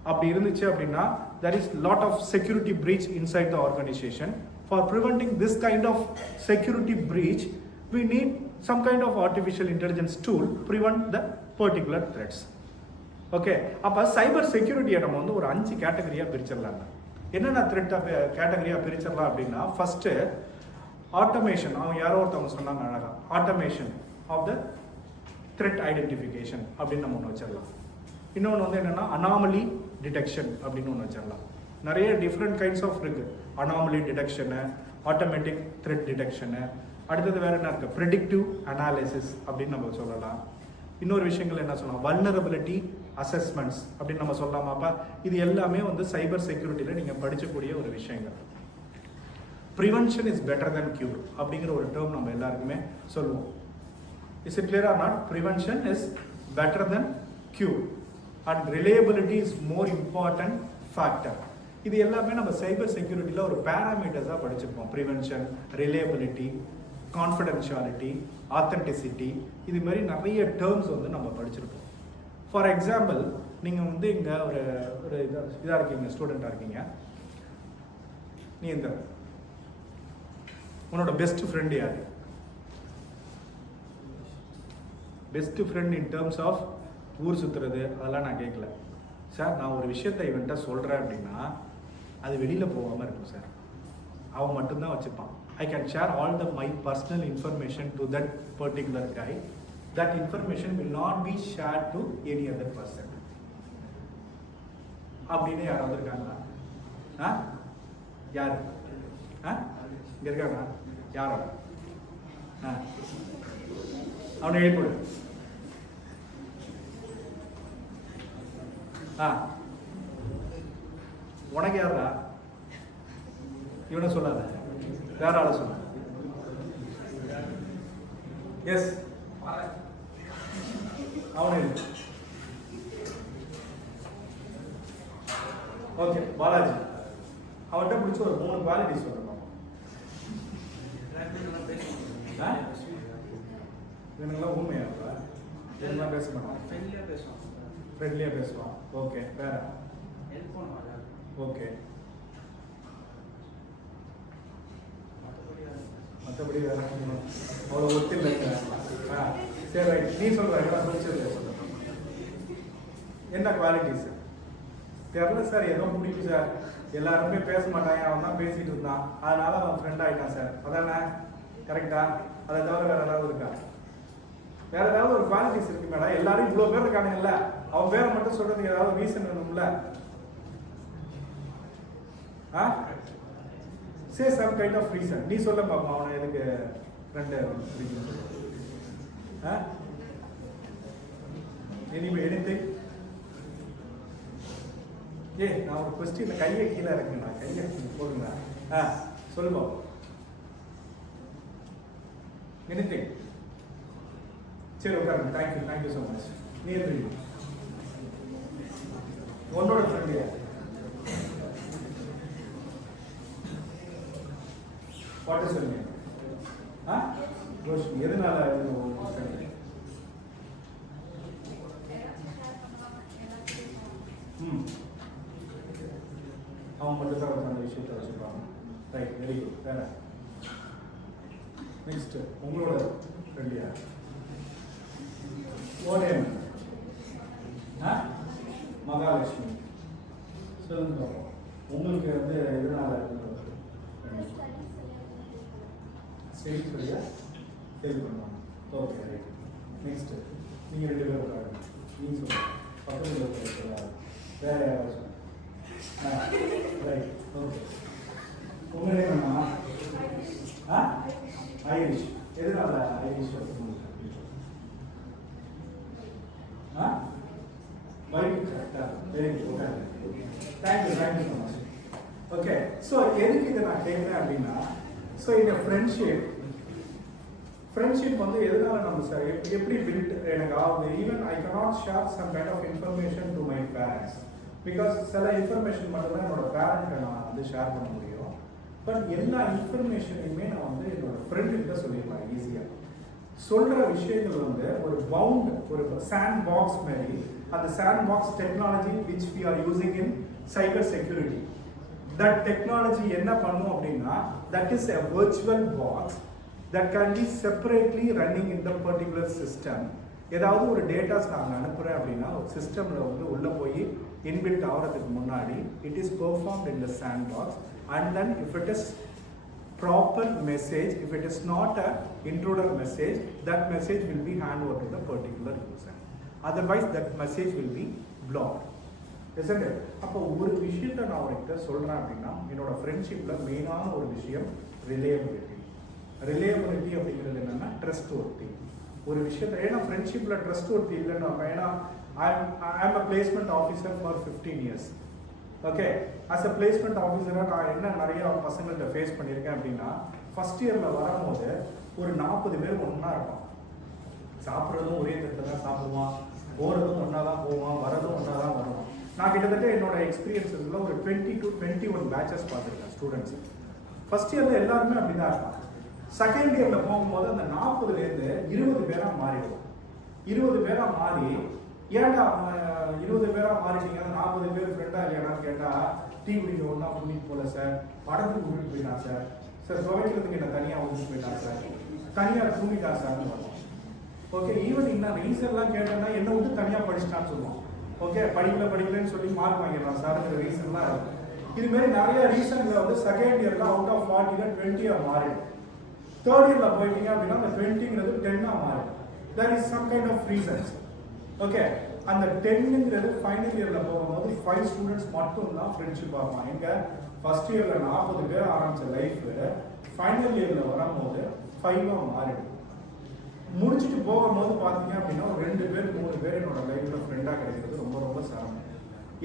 அப்படி இருந்துச்சு அப்படின்னா there is lot of security breach inside the organization. For preventing this kind of security breach, we need some kind of artificial intelligence tool prevent the particular threats. Okay, அப்போ சைபர் செக்யூரிட்டியை நம்ம வந்து ஒரு 5 கேட்டகரியாக பிரிச்சிடலாங்க. என்னென்ன த்ரெட்டை கேட்டகரியாக பிரிச்சிடலாம் அப்படின்னா, ஃபஸ்ட்டு ஆட்டோமேஷன். அவங்க யாரோ ஒருத்தவங்க சொன்னாங்க அழகாக, automation of the threat identification அப்படின்னு நம்ம ஒன்று வச்சிடலாம். இன்னொன்று வந்து என்னென்னா அனாமலி டிடெக்ஷன் அப்படின்னு ஒன்று வச்சிடலாம். நிறைய டிஃப்ரெண்ட் கைண்ட்ஸ் ஆஃப் இருக்குது. அனாமலி டிடெக்ஷனு, ஆட்டோமேட்டிக் த்ரெட் டிடெக்ஷனு, அடுத்தது வேறு என்ன இருக்குது, ப்ரெடிக்டிவ் அனாலிசிஸ் அப்படின்னு நம்ம சொல்லலாம். இன்னொரு விஷயங்கள் என்ன சொல்லலாம், வல்னரபிலிட்டி அசஸ்மெண்ட்ஸ் அப்படின்னு நம்ம சொல்லலாமாப்பா. இது எல்லாமே வந்து சைபர் செக்யூரிட்டியில் நீங்கள் படிக்கக்கூடிய ஒரு விஷயங்கள். Prevention is better than cure அப்படிங்கிற ஒரு டேர்ம் நம்ம எல்லாருக்குமே சொல்லுவோம். Is it clear or not? Prevention is better than cure and reliability is more important factor. இது எல்லாமே நம்ம சைபர் செக்யூரிட்டியில் ஒரு பேராமீட்டர்ஸாக படிச்சிருப்போம். ப்ரிவென்ஷன், ரிலையபிலிட்டி, கான்ஃபிடென்ஷியாலிட்டி, ஆத்தென்டிசிட்டி, இது மாதிரி நிறைய டேர்ம்ஸ் வந்து நம்ம படிச்சிருப்போம். ஃபார் எக்ஸாம்பிள், நீங்கள் வந்து இங்கே ஒரு இதாக இருக்கீங்க, ஸ்டூடெண்ட்டாக இருக்கீங்க. நீ இந்த உன்னோட பெஸ்ட் ஃப்ரெண்டு யார்? Best friend in terms of ஊர் சுற்றுறது அதெல்லாம் நான் கேட்கல சார். நான் ஒரு விஷயத்தை இவன்ட்ட சொல்கிறேன் அப்படின்னா அது வெளியில் போகாமல் இருக்கும் சார். அவன் மட்டும்தான் வச்சுப்பான். I can share all my personal information to that particular guy. That information will not be shared to any other person. அப்படின்னு யாராவது இருக்காங்களா? யாரு இங்க இருக்காங்க? யாரோ அவனை எழுப்பிடு. உனக்கு யாரா? இவனை சொல்லாத, வேற ஆளை சொல்ல. எஸ், அவனே. ஓகே, பாலாஜி. அவன்கிட்ட பிடிச்ச ஒரு 3 குவாலிட்டி சொல்றேன். இவனுங்கெல்லாம் உண்மையாப்பா? இதெல்லாம் பேச மாட்டான். ஃப்ரெண்ட்லியாக பேசுவான். ஓகே, வேற? ஓகே, மற்றபடி வேற அவ்வளோ ஒத்து இல்லைங்க. சரி ரைட், நீ சொல்கிற என்ன பிடிச்சது என்ன குவாலிட்டிஸ்? தெரில சார், ஏதோ பிடிக்கும் சார், எல்லாருமே பேச மாட்டாங்க, அவன் தான் பேசிகிட்டு இருந்தான், அதனால அவன் ஃப்ரெண்ட் ஆகிட்டான் சார், அதானே கரெக்டா? அதை தவிர வேறு ஏதாவது இருக்கா? வேறு ஏதாவது ஒரு குவாலிட்டிஸ் இருக்கு மேடம்? எல்லாரும் இவ்வளோ பேர் இருக்கானுங்கல்ல, அவன் பேரை மட்டும் சொல்கிறதுக்கு ஏதாவது ரீசன் வேணும்ல? Say some kind of reason. நீ சொல்ல பாப்பா, அவனை எனக்கு ஃப்ரெண்டு எனிதிங்? நான் ஒரு கொஸ்டின் கையை கீழே இருக்குண்ணா, கையை போடுங்க. சொல்லுமா எனிதிங்? சரி உட்காருங்க. Thank you so much. நீ எப்படி உன்னோட friend what is your name? Roshini. எதனால அவன் மட்டும் தான் அந்த விஷயத்தை வச்சுருப்பாங்க. Right, very good. வேற நெக்ஸ்ட் உங்களோட ஃப்ரெண்டியா? ஓனே மகாலட்சுமி. சொல்லுங்க பாப்போம், உங்களுக்கு வந்து எதனால சரி சரியா சரி பண்ணுவாங்க? Okay right. நெக்ஸ்ட் நீங்கள் 2 பேரும் உட்காருங்க. நீங்கள் சொல்லுங்கள், பக்கத்தில் சொல்லுங்கள். வேற யாராவது ரைட். ஓகே, உங்கள் நேம் என்னம்மா? ஐரிஷ். எதனால ஐரிஷ்? வைட். கரெக்டாக, very good. Okay, thank you so much. Okay, so எதுக்கு இதை நான் கேட்குறேன் அப்படின்னா, ஸோ இந்த ஃப்ரெண்ட்ஷிப் வந்து எதனால நம்ம சார் எப்படி பில்ட் எனக்கு ஆகுது? Even I cannot share some kind of information to my parents because சில இன்ஃபர்மேஷன் மட்டும்தான் என்னோட பேரண்ட்டை நான் வந்து ஷேர் பண்ண முடியும். பட் எல்லா இன்ஃபர்மேஷனையுமே நான் வந்து என்னோட ஃப்ரெண்டுக்கிட்ட சொல்லிடலாம் ஈஸியாக. சொல்கிற விஷயங்கள் வந்து ஒரு பவுண்ட், ஒரு சாண்ட் பாக்ஸ் மாதிரி. அந்த sandbox technology which we are using in cyber security. That technology என்ன பண்ணும் அப்படின்னா, that is a virtual box that can be separately running in the particular system. ஏதாவது ஒரு டேட்டாஸ் நாங்கள் அனுப்புகிறேன் அப்படின்னா ஒரு சிஸ்டமில் வந்து உள்ளே போய் இன்பில்ட் ஆகிறதுக்கு முன்னாடி it is performed in the sandbox. And then if it is proper message, if it is not a intruder message, that message will be hand over to the particular user. Otherwise that message will be blocked. Result. அப்போ ஒரு விஷயத்தை நான் அவர்கிட்ட சொல்கிறேன் அப்படின்னா, என்னோட ஃப்ரெண்ட்ஷிப்பில் மெயினான ஒரு விஷயம் ரிலேயபிலிட்டி. ரிலேயபிலிட்டி அப்படிங்கிறது என்னென்னா ட்ரஸ்ட் ஒர்த்தி. ஒரு விஷயத்தை, ஏன்னா ஃப்ரெண்ட்ஷிப்பில் ட்ரஸ்ட் ஒர்த்தி இல்லைன்னா, ஏன்னா I a placement officer for 15 years. Okay, as a placement ஆஃபீஸராக நான் என்ன நிறைய பசங்கள்கிட்ட ஃபேஸ் பண்ணியிருக்கேன் அப்படின்னா, ஃபஸ்ட் இயரில் வரும்போது ஒரு 40 பேர் ஒன்றா இருப்பான். சாப்பிட்றதும் ஒரே தட்டில் தான் சாப்பிடுவான், போகிறதும் ஒன்றா தான் போவான், வரதும் ஒன்றா தான் வருவான். நான் கிட்டத்தட்ட என்னோட எக்ஸ்பீரியன்ஸில் ஒரு 20 to 21 பேட்சஸ் பார்த்துருக்கேன் ஸ்டூடெண்ட்ஸ். ஃபஸ்ட் இயரில் எல்லாருமே அப்படி தான் இருப்பான். செகண்ட் இயரில் போகும்போது அந்த 40லேருந்து 20 பேராக மாறிடுவோம். 20 பேராக மாறி, ஏன்டா 20 பேராக மாறிட்டீங்க, 40 பேர் ஃப்ரெண்டாக இல்லையான்னு கேட்டால், டீ குடிக்க ஒன்றா கூட்டிகிட்டு போகல சார், படத்துக்கு கூட்டிகிட்டு போயிட்டான் சார், துவைக்கிறதுக்கு என்ன தனியாக கூட்டிகிட்டு போயிட்டான் சார், தனியாக தூங்கிட்டான் சார்னு வரும். ஓகே, ஈவன் இன்னும் ரீசன்லாம் கேட்டேன்னா என்ன விட்டு தனியாக படிச்சுட்டான்னு சொல்லுவோம். ஓகே, படிக்கலன்னு சொல்லி மார்க் வாங்கிடலாம் சார்ங்கிற ரீசன்லாம் இருக்கும். இதுமாரி நிறைய ரீசன்களை வந்து செகண்ட் இயரில் அவுட் ஆஃப் 40ல் 20 மாறிடும். தேர்ட் இயரில் போயிட்டீங்க அப்படின்னா அந்த 20ங்கிறது 10 மாறிடும். There is some kind of reasons. Okay, அந்த 10ங்கிறது ஃபைனல் இயரில் போகும்போது 5 ஸ்டூடெண்ட்ஸ் மட்டும் தான் ஃப்ரெண்ட்ஷிப் ஆகும். எங்க ஃபர்ஸ்ட் இயரில் 40 பேர் ஆரம்பித்த லைஃபு ஃபைனல் இயரில் வரும்போது 5 மாறிடும். முடிச்சுட்டு போகும்போது பார்த்தீங்க அப்படின்னா ஒரு 2 பேர் 3 பேர் என்னோட லைஃப்பில் ஃப்ரெண்டாக கிடைக்கிறது ரொம்ப ரொம்ப சிரமம்.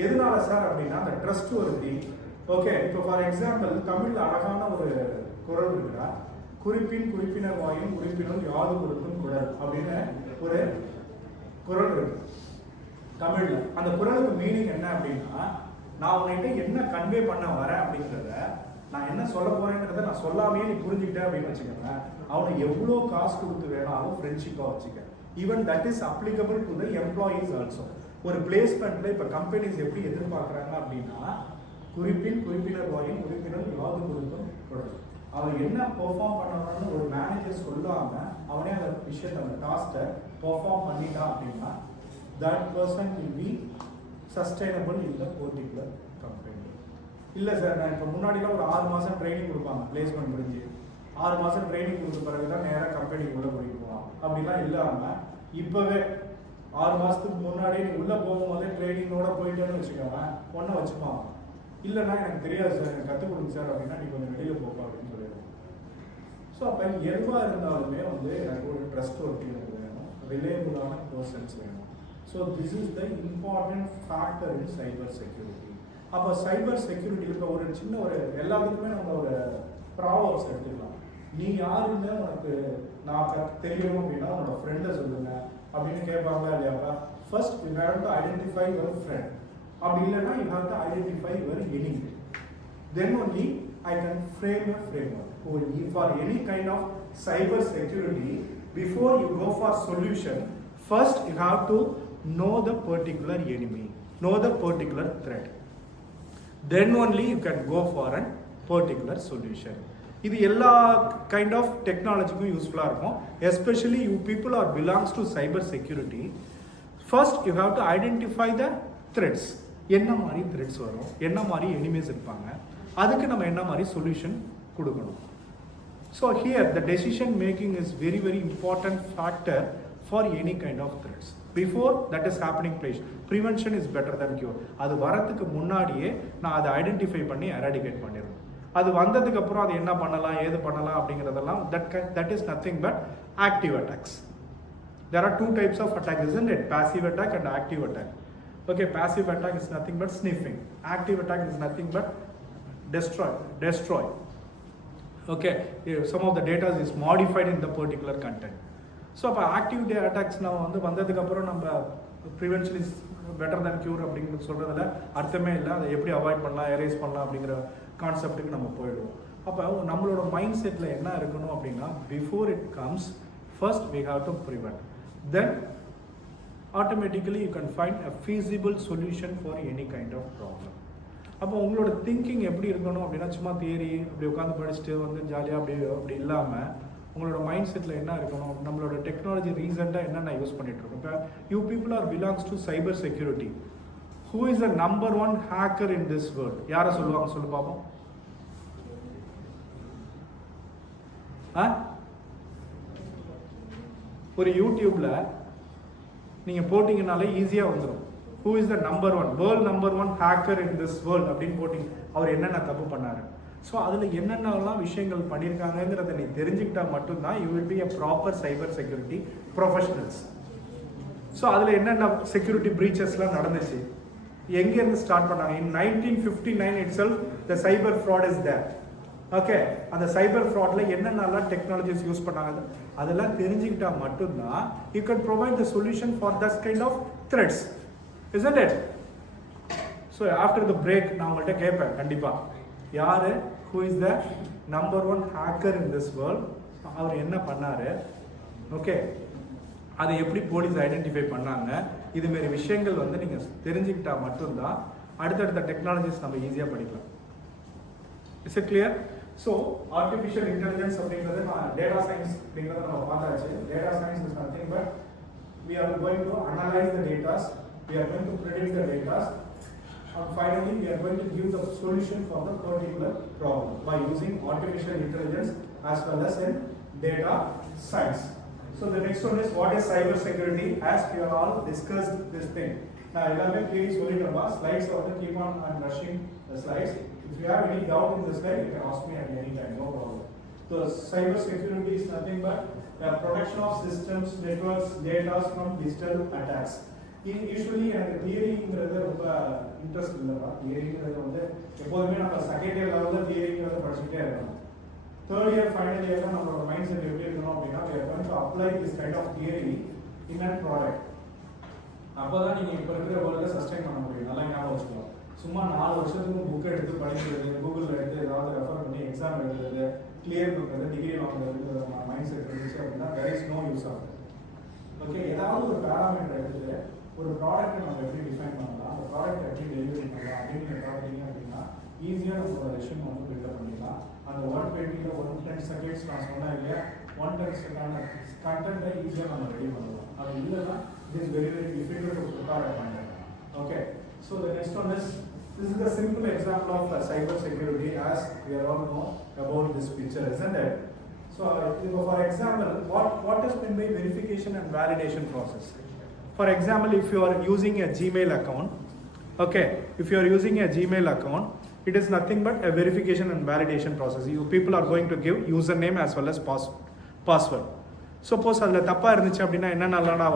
எதனால சார் அப்படின்னா அந்த ட்ரஸ்ட் ஒர்த்தி. ஓகே, இப்போ ஃபார் எக்ஸாம்பிள் தமிழில் அழகான ஒரு குறள் இருக்குடா, குறிப்பின் குறிப்பினர் வாயும் குறிப்பினும் யாது கொடுக்கும் குறள் அப்படின்னு ஒரு குறள் இருக்கு தமிழ்ல. அந்த குறளுக்கு மீனிங் என்ன அப்படின்னா, நான் உன்கிட்ட என்ன கன்வே பண்ண வரேன் அப்படிங்கிறத, நான் என்ன சொல்ல போறேங்கிறத நான் சொல்லாமே நீ புரிஞ்சுக்கிட்டேன் அப்படின்னு வச்சுக்கோங்க, அவனை எவ்வளோ காசு கொடுத்து வேணாலும் ஃப்ரெண்ட்ஷிப்பாக வச்சுக்க. Even that is applicable to the employees also. ஒரு பிளேஸ்மெண்ட்ல இப்போ கம்பெனிஸ் எப்படி எதிர்பார்க்குறாங்க அப்படின்னா, குறிப்பின் குறிப்பினர் வாயும் குறிப்பினர் யாது கொடுக்கும் குறள். அவன் என்ன பெர்ஃபார்ம் பண்ணணும்னு ஒரு மேனேஜர் சொல்லாமல் அவனே அந்த விஷயத்தை அந்த டாஸ்க்கை பெர்ஃபார்ம் பண்ணிட்டான் அப்படின்னா that person will be sustainable in the particular company. இல்லை சார், நான் இப்போ முன்னாடிலாம் ஒரு 6 மாதம் ட்ரைனிங் கொடுப்பாங்க பிளேஸ்மெண்ட் முடிஞ்சு 6 மாதம் ட்ரைனிங் கொடுத்த பிறகு தான் நேராக கம்பெனிக்கு உள்ளே போயிட்டு போவான். அப்படிலாம் இல்லாமல் இப்போவே 6 மாதத்துக்கு முன்னாடியே நீ உள்ளே போகும்போதே ட்ரைனிங்கோட போயிட்டேன்னு வச்சுக்கோங்க, ஒன்றை வச்சுப்பான். இல்லைன்னா எனக்கு தெரியாது சார், எனக்கு கற்றுக் கொடுங்க சார் அப்படின்னா நீ கொஞ்சம் வெளியில் போப்பா அப்படின்னு சொல்லிடுவோம். ஸோ அப்போ எதுவாக இருந்தாலுமே வந்து எனக்கு ஒரு ட்ரஸ்ட் ஒர்க்கிங் வேணும், ரிலேபிளான பர்சன்ஸ் வேணும். So this is the important factor in cyber security. அப்போ சைபர் செக்யூரிட்டி இப்போ ஒரு சின்ன ஒரு எல்லாத்துக்குமே நம்ம ஒரு ப்ராவர்ஸ் எடுத்துக்கலாம். நீ யாருன்னு உனக்கு நான் தெரியும் அப்படின்னா உன்னோட ஃப்ரெண்டை சொல்லுங்க அப்படின்னு கேட்பாங்களா இல்லையாப்பா? First you have to identify your friend. அப்படி இல்லைன்னா you have to identify your enemy. Then only I can frame a framework. For any kind of cyber security, before you go for solution, first you have to know the particular enemy, know the particular threat. Then only you can go for a particular solution. இது எல்லா kind of டெக்னாலஜிக்கும் யூஸ்ஃபுல்லாக இருக்கும். Especially you people are belongs to cyber security. First you have to identify the threats. என்ன மாதிரி த்ரெட்ஸ் வரும், என்ன மாதிரி எனிமீஸ் இருப்பாங்க, அதுக்கு நம்ம என்ன மாதிரி சொல்யூஷன் கொடுக்கணும். So here the decision making is very very important factor for any kind of threats. Before that is happening place prevention is better than cure. அது வரத்துக்கு முன்னாடியே நான் அதை ஐடென்டிஃபை பண்ணி எராடிகேட் பண்ணிடுவேன். அது வந்ததுக்கு அப்புறம் அது என்ன பண்ணலாம் ஏது பண்ணலாம் அப்படிங்கிறதெல்லாம் that is nothing but active attacks. There are two types of attack, isn't it? Passive attack and active attack. Okay, passive attack is nothing but sniffing. Active attack is nothing but destroy. Okay, some of the data is modified in the particular content. So அப்போ active attacks நம்ம வந்ததுக்கு அப்புறம் நம்ம prevention is better than cure அப்படிங்கிறது சொல்கிறதுல அர்த்தமே இல்லை. அதை எப்படி அவாய்ட் பண்ணலாம், எரேஸ் பண்ணலாம் அப்படிங்கிற கான்செப்ட்டுக்கு நம்ம போயிடுவோம். அப்போ நம்மளோட மைண்ட் செட்டில் என்ன இருக்கணும் அப்படின்னா, before it comes first we have to prevent, then automatically you can find a feasible solution for any kind of problem. அப்போ உங்களோட திங்கிங் எப்படி இருக்கணும் அப்படின்னா, சும்மா தியரி அப்படி உட்காந்து படிச்சுட்டு ஜாலியாக அப்படி இல்லாமல் உங்களோட மைண்ட் செட்டில் என்ன இருக்கணும், நம்மளோட டெக்னாலஜி ரீசெண்டாக என்னென்ன யூஸ் பண்ணிட்டு இருக்கோம். இப்போ you people are belongs to cyber security. Who is the number 1 hacker in this world? யாரை சொல்லுவாங்க சொல்லு பார்ப்போம். ஒரு யூடியூப்ல நீங்கள் போட்டிங்கனாலே ஈஸியாக வந்துடும். Who is the number 1 world number 1 hacker in this world அப்படின்னு போட்டிங்க. அவர் என்னென்ன தப்பு பண்ணாரு, ஸோ அதில் என்னென்னலாம் விஷயங்கள் பண்ணியிருக்காங்கிறத நீ தெரிஞ்சுக்கிட்டா மட்டும்தான் you will be a proper cyber security professionals. So அதில் என்னென்ன செக்யூரிட்டி ப்ரீச்சஸ்லாம் நடந்துச்சு, எங்கேருந்து ஸ்டார்ட் பண்ணாங்க. In 1959 itself the cyber fraud is there. ஓகே, அந்த சைபர் ஃப்ராடில் என்னென்னலாம் டெக்னாலஜிஸ் யூஸ் பண்ணாங்க அதெல்லாம் தெரிஞ்சுக்கிட்டா மட்டும்தான் you can provide the solution for that kind of threats, isn't it? So after the break நான் உங்கள்கிட்ட கேட்பேன் கண்டிப்பாக, யார் who is the number 1 hacker in this world, அவர் என்ன பண்ணார், ஓகே, அதை எப்படி போலீஸ் ஐடென்டிஃபை பண்ணாங்க, இதுமாரி விஷயங்கள் நீங்கள் தெரிஞ்சுக்கிட்டா மட்டும்தான் அடுத்தடுத்த டெக்னாலஜிஸ் நம்ம ஈஸியாக படிக்கலாம். Is it clear? So artificial intelligence அப்படிங்கிறது டேட்டா சயின்ஸ் அப்படிங்கிறத நம்ம பார்த்தாச்சு. Data science is nothing but we are going to analyze the data, we are going to predict the data, and finally we are going to give the solution for the particular problem by using artificial intelligence as well as in data science. So the next one is what is cyber security, as we have all discussed this thing. Now எல்லாமே please சொல்லிட்டோமா, slides keep on and rushing the slides. If you have any doubt in the slide, you can ask me at any time, no problem. So cyber security is nothing but the protection of systems, networks, data from digital attacks. Usually எனக்கு தியரிங்கிறது ரொம்ப இன்ட்ரெஸ்ட் இல்லைப்பா. தியரிங்கிறது எப்போதுமே நம்ம second year லெவலில் தியரிங்கிறத படிச்சுட்டே இருக்கணும். தேர்ட் இயர் ஃபைனல் இயர்லாம் நம்மளோட மைண்ட் செட் எப்படி இருக்கணும் அப்படின்னா, we are going to apply this kind of theory in a product. அப்போ தான் நீங்கள் இப்போ இருக்கிற வேர்ல்டில் சஸ்டெயின் பண்ண முடியும். நல்லா ஞாபகம் வச்சுக்கலாம். சும்மா 4 வருஷத்துக்கு புக் எடுத்து படிக்கிறது, கூகுளில் எடுத்து ஏதாவது ரெஃபர் பண்ணி எக்ஸாம் எழுதுறது, கிளியர் பண்ணுறது, டிகிரி வாங்குறது மைண்ட் செட் இருந்துச்சு அப்படின்னா there is no use of it. Okay, ஏதாவது ஒரு பேராமீட்டர் எடுத்துட்டு ஒரு ப்ராடக்ட்டை நம்ம எப்படி டிஃபைன் பண்ணலாம், அந்த ப்ராடக்ட் எப்படி டெலிவரி பண்ணலாம் அப்படின்னு பார்த்தீங்க அப்படின்னா ஈஸியாக நம்மளோட ரெஷ்யூம் வந்து பில்டப் பண்ணிடலாம். அந்த 120ல் 110 செகண்ட்ஸ் நான் சொன்னேன் இல்லையா, 110 செகண்டான கண்டென்ட்டை ஈஸியாக நம்ம ரெடி பண்ணலாம். அது இல்லைன்னா it is very very difficult to prepare a content. Okay, so the next one is this is a simple example of cyber security as we all know about this picture, isn't it? So for example, what has been by verification and validation process? For example, if you are using a Gmail account, okay, if you are using a Gmail account, it is nothing but a verification and validation process. You people are going to give username as well as password. Suppose அதில் தப்பாக இருந்துச்சு அப்படின்னா என்னென்னலாம்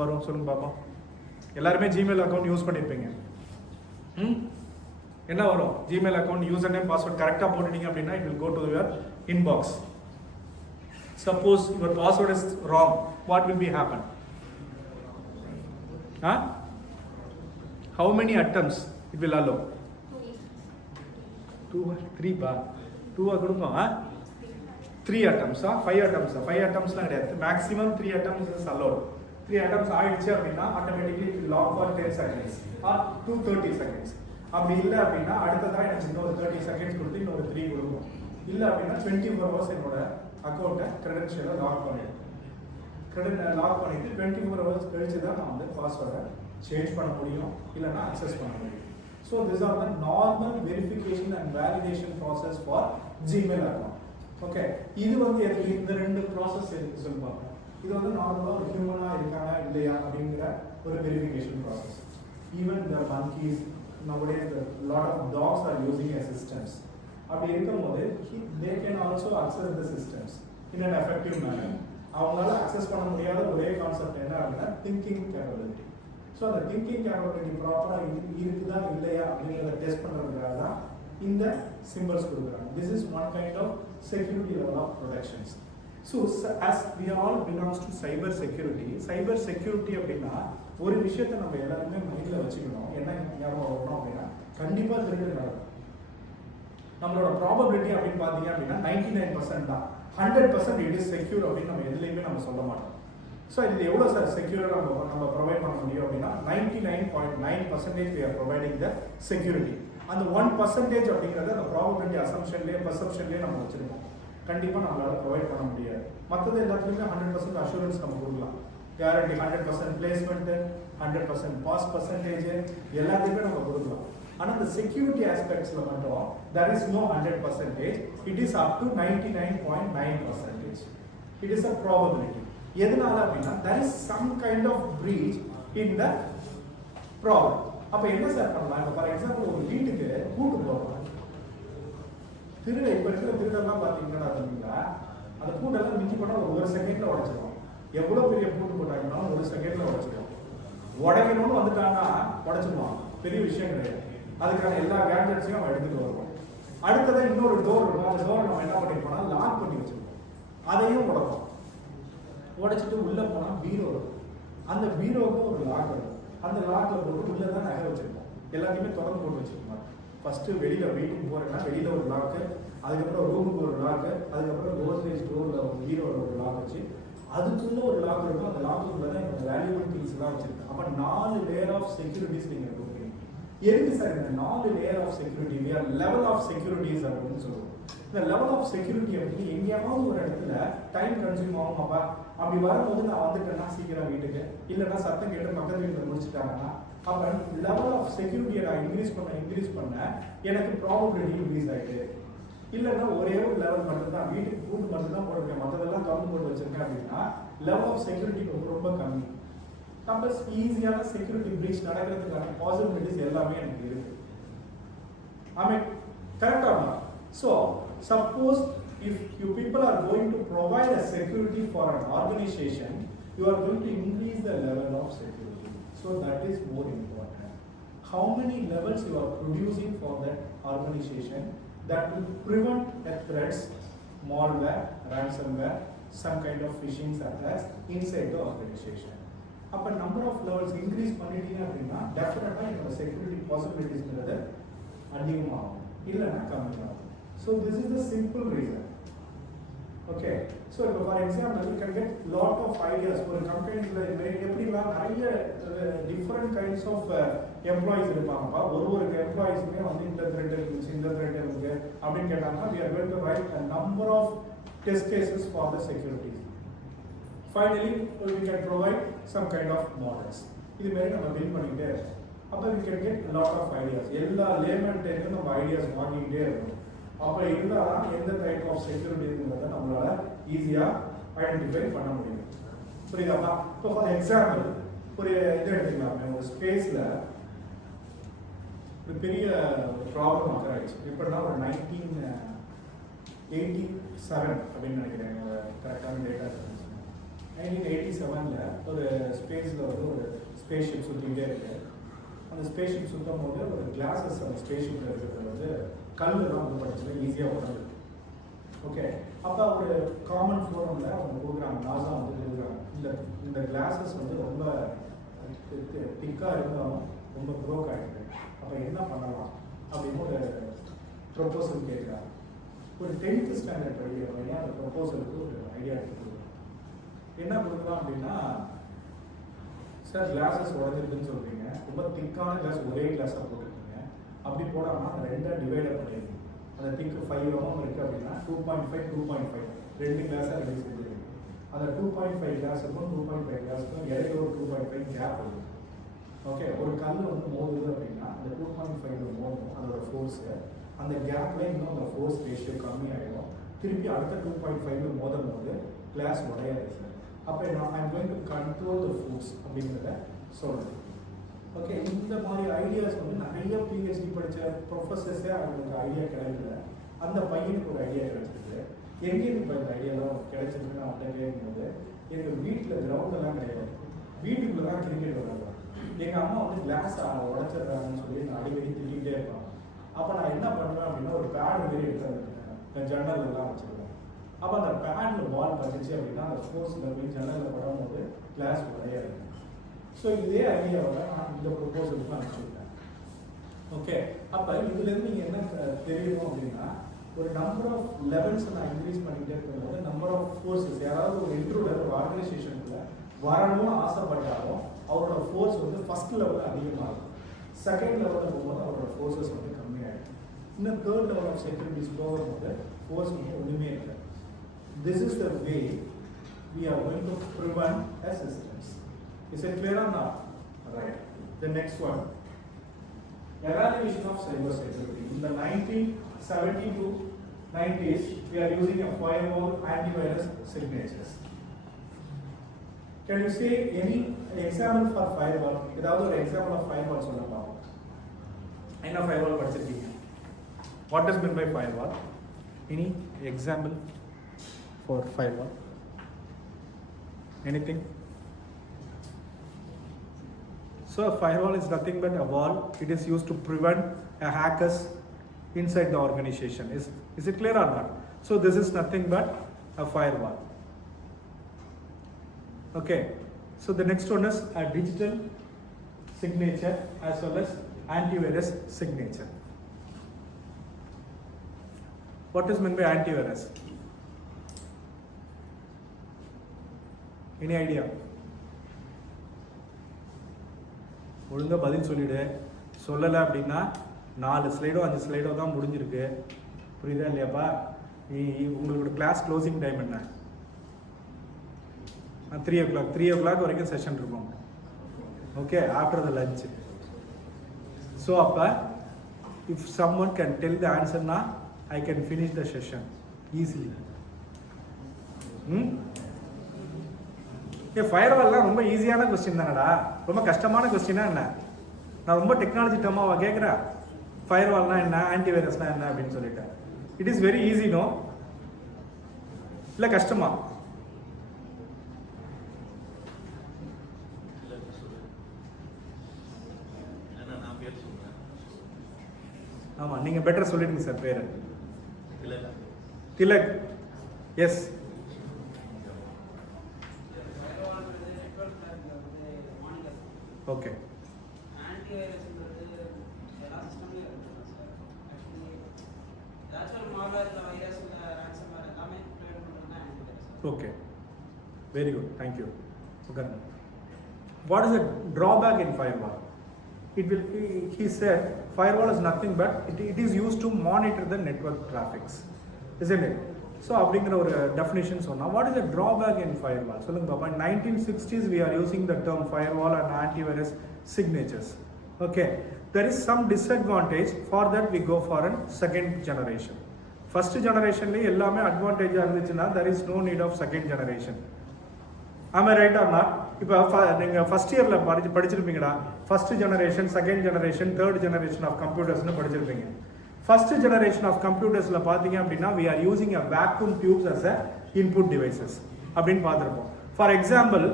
வரும் சொல்லுங்க பார்ப்போம். எல்லாருமே Gmail account use பண்ணியிருப்பீங்க. என்ன வரும்? Gmail account user name password கரெக்டாக போட்டுட்டீங்க அப்படின்னா it will go to your inbox. Suppose your password is wrong, what will be happen? How many attempts it will allow? 2 3 bar 2 கொடுங்க. 3 attempts 5 attempts 5 attemptsலாம் கிடையாது. maximum 3 attempts is allowed. 3 attempts ஆயிடுச்சு அப்படின்னா automatically it will log for 10 seconds or 230 seconds. அப்படி இல்லை அப்படின்னா அடுத்ததாக எனக்கு இன்னொரு 30 seconds கொடுத்து இன்னொரு 3 கொடுக்கும். இல்லை அப்படின்னா 24 hours என்னோட அக்கௌண்ட்டை கிரெடென்ஷியலை லாக் பண்ணிடும். லாக் பண்ணிட்டு 24 hours கழிச்சு தான் நான் வந்து பாஸ்வேர்டை சேஞ்ச் பண்ண முடியும், இல்லைன்னா அக்சஸ் பண்ண முடியும். So this R the normal verification and validation process for Gmail account. Okay, இது வந்து எதுக்கு இந்த 2 ப்ராசஸ் எதுக்கு சொல்லுவாங்க? இது வந்து நார்மலாக ஒரு ஹியூமனாக இருக்காங்க இல்லையா அப்படிங்கிற ஒரு verification process. Even the monkeys nowadays the lot of dogs are using assistants. அப்படி இருக்கும்போது they can also access the systems in an effective manner. அவங்களால அக்சஸ் பண்ண முடியாத ஒரே கான்செப்ட் என்ன அப்படின்னா திங்கிங் கேப்பபிலிட்டி. ஸோ அந்த திங்கிங் கேப்பபிலிட்டி ப்ராப்பராக இருக்குதா இல்லையா அப்படிங்கிறத டெஸ்ட் பண்ணுறதுக்காக தான் இந்த சிம்பிள்ஸ் கொடுக்குறாங்க. This is one kind of security level of protections. So as we all belongs to cyber security அப்படின்னா ஒரு விஷயத்தை நம்ம எல்லாருமே மைண்டில் வச்சுக்கணும். என்ன ஞாபகம் வரணும் அப்படின்னா கண்டிப்பாக திருட்டு நடக்கும். நம்மளோட ப்ராபபிலிட்டி அப்படின்னு பார்த்தீங்க அப்படின்னா 99% தான். 100% இட் இஸ் செக்யூர் அப்படின்னு நம்ம எதுலையுமே நம்ம சொல்ல மாட்டோம். ஸோ இது எவ்வளோ சார் செக்யூராக நம்ம ப்ரொவைட் பண்ண முடியும் அப்படின்னா 99.9% we are providing the security. அந்த 1% அப்படிங்கிறது அந்த ப்ராபபிலிட்டி அசம்ஷன்லேயே பர்செப்ஷன்லேயே நம்ம வச்சுருக்கோம். கண்டிப்பாக நம்மளால் ப்ரொவைட் பண்ண முடியாது. மற்றது எல்லாத்துலேயுமே 100% அஷூரன்ஸ் நம்ம கொடுக்கலாம். கேரண்டி 100% பிளேஸ்மெண்ட்டு, 100% பாஸ் பர்சன்டேஜ் எல்லாத்தையுமே நம்ம கொடுக்கலாம். ஆனால் இந்த செக்யூரிட்டி ஆஸ்பெக்ட்ஸில் மட்டும் there is no 100%, it is up to 99.9%. It is a probability. எதனால அப்படின்னா there is some kind of breach in the problem. அப்போ என்ன சார் பண்ணலாம்? இப்போ ஃபார் எக்ஸாம்பிள் ஒரு வீட்டுக்கு கூட்டு போகிறோம். திருட இப்போ இருக்கிற திருடெல்லாம் பார்த்தீங்கன்னா அந்த பூட்டெல்லாம் மிஞ்சி போனால் ஒரு செகண்டில் உடச்சிடும். எவ்வளோ பெரிய பூட்டு போட்டாங்கன்னா ஒரு செகண்டில் உடச்சிடும். உடைக்கணும்னு வந்துட்டாங்கன்னா உடச்சிடுவான், பெரிய விஷயம் கிடையாது. அதுக்கான எல்லா கேட்ஜெட்ஸையும் அவன் எடுத்துகிட்டு வருவோம். அடுத்ததான் இன்னொரு டோர் இருக்கும். அந்த டோரை நம்ம என்ன பண்ணிருப்போம்னா லாக் பண்ணி வச்சுருப்போம். அதையும் உடைப்போம். உடைச்சிட்டு உள்ளே போனால் பீரோ இருக்கும். அந்த பீரோவுக்கும் ஒரு லாக் இருக்கும். அந்த லாக்கில் போட்டு உள்ளே தான் நகை வச்சுருப்போம். எல்லாத்தையுமே திறந்து போட்டு வச்சுருப்போம். ஃபஸ்ட்டு வெளியில் வீட்டுக்கு போகிறேன்னா வெளியில் ஒரு லாக்கு, அதுக்கப்புறம் ரூமுக்கு ஒரு லாக்கு, அதுக்கப்புறம் கோத்ரேஜ் டோரில் ஒரு பீரோவில் ஒரு லாக் வச்சு அதுக்குள்ளே ஒரு லாக் இருக்கும். அந்த லாக்குக்குள்ளே தான் என்னோட வேல்யூபிள் திங்ஸ் தான் வச்சுருக்கேன். அப்போ 4 லேயர் ஆஃப் செக்யூரிட்டிஸ் நீங்கள் கொடுக்குறீங்க. எதுக்கு சார் இந்த 4 layer of security? We are level of securities அப்படின்னு சொல்லுவோம். இந்த லெவல் ஆஃப் செக்யூரிட்டி அப்படின்னு எங்கேயாவது ஒரு இடத்துல டைம் கன்சியூம் ஆகுமாப்பா. அப்படி வரும்போது நான் வந்துட்டேன்னா சீக்கிரம் வீட்டுக்கு, இல்லைன்னா சத்தம் கேட்டு பக்கத்து வீட்டில் முடிச்சுட்டாங்கன்னா அப்போ லெவல் ஆஃப் செக்யூரிட்டியை நான் இன்க்ரீஸ் பண்ண எனக்கு ப்ராபபிலிட்டி இன்க்ரீஸ் ஆகிட்டு. இல்லைன்னா ஒரே ஒரு லெவல் மட்டும்தான், வீட்டுக்கு கூட்டு மட்டும்தான் போட்டிருக்கேன், மற்றதெல்லாம் திறந்து போட்டு வச்சிருக்கேன் அப்படின்னா லெவல் ஆஃப் செக்யூரிட்டி ரொம்ப கம்மி. நம்ம ஈஸியான செக்யூரிட்டி பிரீச் நடக்கிறதுக்கான பாசிபிலிட்டிஸ் எல்லாமே எனக்கு இருக்கு. கரெக்டாக? So suppose if you people are going to provide a security for an organisation, you are going to increase the level of security. So that is more important. How many levels you are producing for that organization that will prevent the threats, malware, ransomware, some kind of phishing attacks inside the organization. அப்போ நம்பர் ஆஃப் levels increase பண்ணிட்டீங்க அப்படின்னா டெஃபினட்டாக என்னோட security பாசிபிலிட்டிஸ்ங்கிறது அதிகமாகும், இல்லைன்னா கம்மியாகும். So this is the simple reason. Okay, so இப்போ for example you can get lot of ideas. ஒரு கம்பெனிஸில் எப்படிலாம் நிறைய டிஃப்ரெண்ட் கைண்ட்ஸ் ஆஃப் எம்ப்ளாயிஸ் இருப்பாங்கப்பா. ஒரு எம்ப்ளாயிஸுமே வந்து இந்த த்ரெட் அப்படின்னு கேட்டாங்கன்னா we are going to write a number of test cases for the security. Finally, we can provide some kind of models. இது மாதிரி நம்ம பில்ட் பண்ணிக்கிட்டே இருக்கோம். அப்போ we can get a lot of ideas. எல்லா லேமெண்ட்டையும் நம்ம ஐடியாஸ் வாங்கிக்கிட்டே இருக்கோம். அப்போ இருந்தால் எந்த டைப் ஆஃப் செக்யூரிட்டிங்கிறத நம்மளால ஈஸியாக ஐடென்டிஃபை பண்ண முடியும். புரியுதாப்பா? இப்போ ஃபார் எக்ஸாம்பிள் ஒரு இது எடுத்துக்கலாம். ஒரு ஸ்பேஸில் ஒரு பெரிய ப்ராப்ளம் அக்கர் ஆயிடுச்சு. எப்படின்னா ஒரு 1987 அப்படின்னு நினைக்கிறேன், கரெக்டான டேட்டா 1987 ஒரு ஸ்பேஸில் வந்து ஒரு ஸ்பேஸ்ஷிப் சுற்றிக்கிட்டே இருக்கு. அந்த ஸ்பேஸ்ஷிப் சுற்றும் போது ஒரு கிளாஸஸ் அந்த ஸ்பேஸ்ஷிப்பில் இருக்கிறது வந்து கல்லுலாம் வந்து படிச்சுன்னா ஈஸியாக உடம்பு. ஓகே, அப்போ ஒரு காமன் ஃபோரமில் அவங்க கொடுக்குறாங்க, நாசா வந்து கொடுக்குறாங்க, இந்த கிளாஸஸ் வந்து ரொம்ப திக்காக இருந்தாலும் ரொம்ப ப்ரோக் ஆகிடுது. அப்போ என்ன பண்ணலாம் அப்படின்னு ஒரு ப்ரொப்போசல் கேட்குறாங்க. ஒரு 10th ஸ்டாண்டர்ட் படிக்கிற பையன் அந்த ப்ரொப்போசலுக்கு ஒரு ஐடியா எடுத்து என்ன கொடுக்கலாம் அப்படின்னா, சார் கிளாஸஸ் உடஞ்சிருக்குன்னு சொல்கிறீங்க, ரொம்ப திக்கான கிளாஸ் ஒரே கிளாஸாக போட்டுருக்கீங்க, அப்படி போடாமல் அந்த ரெண்டாக டிவைடர் பண்ணிடுங்க. அந்த திக்கு 5 mm இருக்குது அப்படின்னா 2.5 2.5 ரெண்டு கிளாஸாக ரெடி செஞ்சுருக்கீங்க. அந்த 2.5 கிளாஸுக்கும் 2.5 கிளாஸுக்கும் இடையில ஒரு 2.5 கேப் இருக்குது. ஓகே, ஒரு கல் வந்து மோதுது அப்படின்னா அந்த 2.5 மோதும் அதோட ஃபோர்ஸு, அந்த கேப்ல இன்னும் அந்த ஃபோர்ஸ் ரேஷியோ கம்மியாகிடும். திருப்பி அடுத்த 2.5 மோதும் போது கிளாஸ் உடையாது சார். அப்போ I'm going to control the force அப்படிங்கிறத சொல்கிறேன். ஓகே, இந்த மாதிரி ஐடியாஸ் வந்து நிறைய பிஹெச்டி படித்த ப்ரொஃபஸர்ஸே அவங்களுக்கு ஐடியா கிடைக்கல. அந்த பையனுக்கு ஒரு ஐடியா கிடைச்சிருக்கு. எங்கேயும் இப்போ இந்த ஐடியாலாம் கிடைச்சிருக்குன்னு அவன்கிட்ட கேட்கும்போது, எங்கள் வீட்டில் கிரவுண்டெல்லாம் கிடையாது, வீட்டுக்குள்ளே தான் கிரிக்கெட் விளையாடுவாங்க. எங்கள் அம்மா வந்து கிளாஸ் உடச்சிடுறாங்கன்னு சொல்லி நான் அடிக்கடி திட்டிகிட்டே இருப்பான். அப்போ நான் என்ன பண்ணுவேன் அப்படின்னா ஒரு பேட் மாரி எடுத்து அந்த ஜன்னல்லாம் வச்சுருவேன். அப்போ அந்த பேடில் பால் பட்டுச்சு அப்படின்னா அந்த ஃபோர்ஸில் போய் ஜன்னலில் படும்போது கிளாஸ் உடையாது. ஸோ இதே ஐடியாவை நான் இந்த ப்ரொபோசலுக்கு அனுப்பிச்சுருக்கேன். ஓகே, அப்போ இதுலேருந்து நீங்கள் என்ன தெரியணும் அப்படின்னா, ஒரு நம்பர் ஆஃப் லெவல்ஸை நான் இன்க்ரீஸ் பண்ணிகிட்டே இருக்கும்போது நம்பர் ஆஃப் ஃபோர்ஸஸ், யாராவது ஒரு இன்ட்ரூடர் ஒரு ஆர்கனைசேஷனுக்குள்ள வரணும்னு ஆசைப்பட்டாலும் அவரோட ஃபோர்ஸ் வந்து ஃபர்ஸ்ட் லெவலில் அதிகமாகும், செகண்ட் லெவலில் போகும்போது அவரோட ஃபோர்ஸஸ் வந்து கம்மியாகிடும். இன்னும் தேர்ட் லெவல் ஆஃப் செக்யூரிட்டிஸ் போகும்போது ஃபோர்ஸ் வந்து ஒன்றுமே இல்லை. This is the way we are going to prevent a systems. Is it clear or not? Right. The next one, evaluation of cybersecurity. In the 1970 to 90s, we are using a firewall antivirus signatures. Can you say any example for firewall? Without an example of firewall, so now. I know firewall படிச்சிருக்கீங்க. What does mean by firewall? Any example for firewall? Anything? So a firewall is nothing but a wall. It is used to prevent a hackers inside the organization. Is it clear or not? So this is nothing but a firewall. Okay. So the next one is a digital signature as well as antivirus signature. What is meant by antivirus? Any idea? ஒழுங்காக பதில் சொல்லிவிடு. சொல்லலை அப்படின்னா 4 ஸ்லைடோ 5 ஸ்லைடோ தான் முடிஞ்சிருக்கு. புரியுதா இல்லையாப்பா? உங்களோட கிளாஸ் க்ளோசிங் டைம் என்ன? 3 o'clock. 3 o'clock வரைக்கும் செஷன் இருக்கும். Okay, after the lunch. So அப்போ if someone can tell the answer na, I can finish the session easily. ஃபயர்வால்லாம் ரொம்ப ஈஸியான கொஸ்டின் தானடா, ரொம்ப கஷ்டமான கொஸ்டினா என்ன? நான் ரொம்ப டெக்னாலஜி டர்மாவா கேட்குறேன். ஃபயர்வால்னா என்ன, ஆன்டிவைரஸ்னா என்ன அப்படின்னு சொல்லிட்டேன். It is very easy no? இல்லை கஷ்டமா? ஆமாம், நீங்கள் பெட்டர் சொல்லிடுங்க சார் பேர். Tilak. Yes. Okay. Okay, very good, thank you. Okay. What is the drawback in firewall? He said Firewall is nothing but it is used to monitor the network traffics, isn't it? So அப்படிங்கிற ஒரு definition சொன்னா, what is the drawback in firewall? சொல்லுங்க பாப்பா. In 1960s we are using the term firewall and antivirus signatures. Okay, there is some disadvantage. For that we go for a second generation. First generation ல எல்லாமே advantage இருந்துச்சுன்னா there is no need of second generation. Am I right or not? இப்போ நீங்க first இயர்ல படிச்சிருப்பீங்கடா, first generation, second generation, third generation of கம்ப்யூட்டர்ஸ்னு படிச்சிருப்பீங்க. First generation of கம்ப்யூட்டர்ஸ்ல பாத்தீங்க அப்படின்னா we are using a vacuum tubes as a input devices அப்படின்னு பார்த்துருப்போம். ஃபார் எக்ஸாம்பிள்,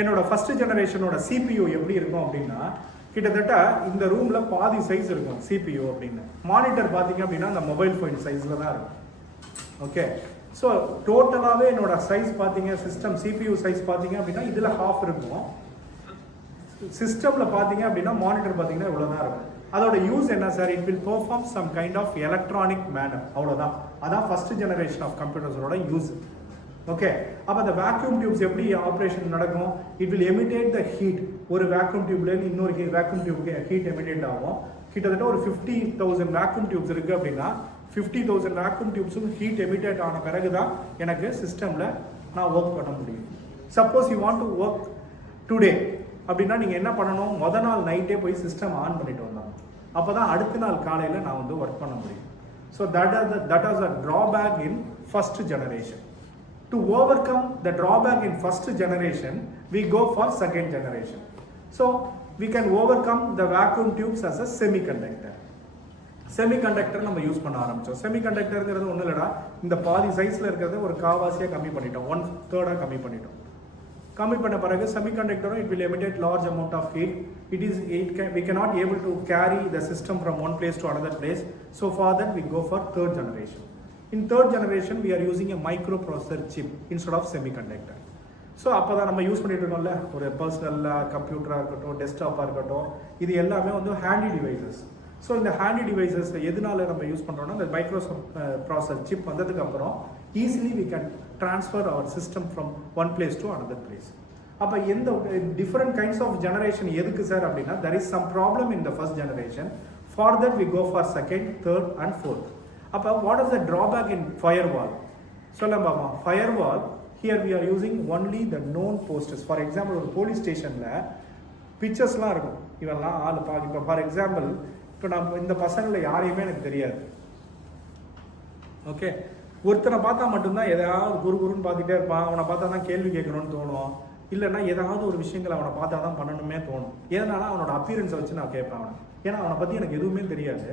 என்னோட ஃபர்ஸ்ட் ஜெனரேஷனோட CPU எப்படி இருக்கும் அப்படின்னா, கிட்டத்தட்ட இந்த ரூம்ல பாதி சைஸ் இருக்கும் CPU அப்படின்னு. மானிட்டர் பாத்தீங்க அப்படின்னா அந்த மொபைல் ஃபோன் சைஸ்ல தான் இருக்கும். ஓகே, ஸோ டோட்டலாகவே என்னோட சைஸ் பார்த்தீங்க, சிஸ்டம் CPU சைஸ் பார்த்தீங்க அப்படின்னா இதில் ஹாஃப் இருக்கும். சிஸ்டமில் பார்த்தீங்க அப்படின்னா மானிட்டர் பார்த்தீங்கன்னா இவ்வளோ தான் இருக்கும். அதோட யூஸ் என்ன சார்? It will perform some kind of electronic manner, அவ்வளோதான். அதான் ஃபர்ஸ்ட் ஜெனரேஷன் ஆஃப் கம்ப்யூட்டர்ஸோட யூஸ். ஓகே, அப்போ அந்த வேக்யூம் டியூப்ஸ் எப்படி ஆப்ரேஷன் நடக்கும்? It will emitted the heat. ஒரு வேக்யூம் டியூப்லேருந்து இன்னொரு வேக்யூம் டியூப்க்கு ஹீட் எமிட்டேட் ஆகும். கிட்டத்தட்ட ஒரு 50,000 வேக்யூம் டியூப்ஸ் இருக்குது அப்படின்னா 50,000 வேக்யூம் டியூப்ஸும் ஹீட் எமிட்டேட் ஆன பிறகு தான் எனக்கு சிஸ்டமில் நான் ஒர்க் பண்ண முடியும். Suppose you want to work today அப்படின்னா நீங்கள் என்ன பண்ணணும்? மொதல் நாள் நைட்டே போய் சிஸ்டம் ஆன் பண்ணிட்டு வந்தாங்க. அப்போ தான் அடுத்த நாள் காலையில் நான் வந்து ஒர்க் பண்ண முடியும். So that is a drawback in first generation. To overcome the drawback in first generation, we go for second generation. So we can overcome the vacuum tubes as a semiconductor. Semiconductor நம்ம யூஸ் பண்ண ஆரம்பித்தோம். செமிகண்டக்டருங்கிறது ஒன்றும் இல்லைடா, இந்த பாதி சைஸில் இருக்கிறத ஒரு காவாசியாக கம்மி பண்ணிட்டோம், 1/3 கம்மி பண்ணிட்டோம். கம்மி பண்ண பிறகு செமிகண்டக்டரும் it will emitted large amount of heat. We cannot able to carry the system from one place to another place. So for that we go for third generation. In third generation we are using a microprocessor chip instead of semiconductor. So அப்போ தான் நம்ம யூஸ் பண்ணிட்டு இருக்கோம்ல, ஒரு பர்சனல் கம்ப்யூட்டராக இருக்கட்டும், டெஸ்க்டாப்பாக இருக்கட்டும், இது எல்லாமே வந்து ஹேண்டி டிவைசஸ். ஸோ இந்த ஹேண்டி டிவைசஸ் எதனால நம்ம யூஸ் பண்ணுறோம்னா, இந்த ப்ராசஸர் சிப் வந்ததுக்கு அப்புறம் easily we can transfer our system from one place to another place. அப்போ எந்த டிஃப்ரெண்ட் கைண்ட்ஸ் ஆஃப் ஜெனரேஷன் எதுக்கு சார் அப்படின்னா, there is some problem in the first generation. For that we go for second, third and fourth. அப்போ what is the drawback in firewall? சொல்லலாம் பாப்பா. firewall here we are using only the known posters. For example, ஒரு போலீஸ் ஸ்டேஷனில் பிக்சர்ஸ்லாம் இருக்கும், இவெல்லாம் ஆள் பார்க்க. இப்போ ஃபார் எக்ஸாம்பிள், இப்போ நான் இந்த பசங்களில் யாரையுமே எனக்கு தெரியாது. ஓகே, ஒருத்தனை பார்த்தா மட்டும்தான் எதாவது குருன்னு பார்த்துட்டே இருப்பான். அவனை பார்த்தா தான் கேள்வி கேட்கணும்னு தோணும், இல்லைன்னா ஏதாவது ஒரு விஷயங்களை அவனை பார்த்தா தான் பண்ணணுமே தோணும். ஏன்னா அவனோட அப்பியரன்ஸை வச்சு நான் கேட்பேன் அவனை. ஏன்னா அவனை பற்றி எனக்கு எதுவுமே தெரியாது.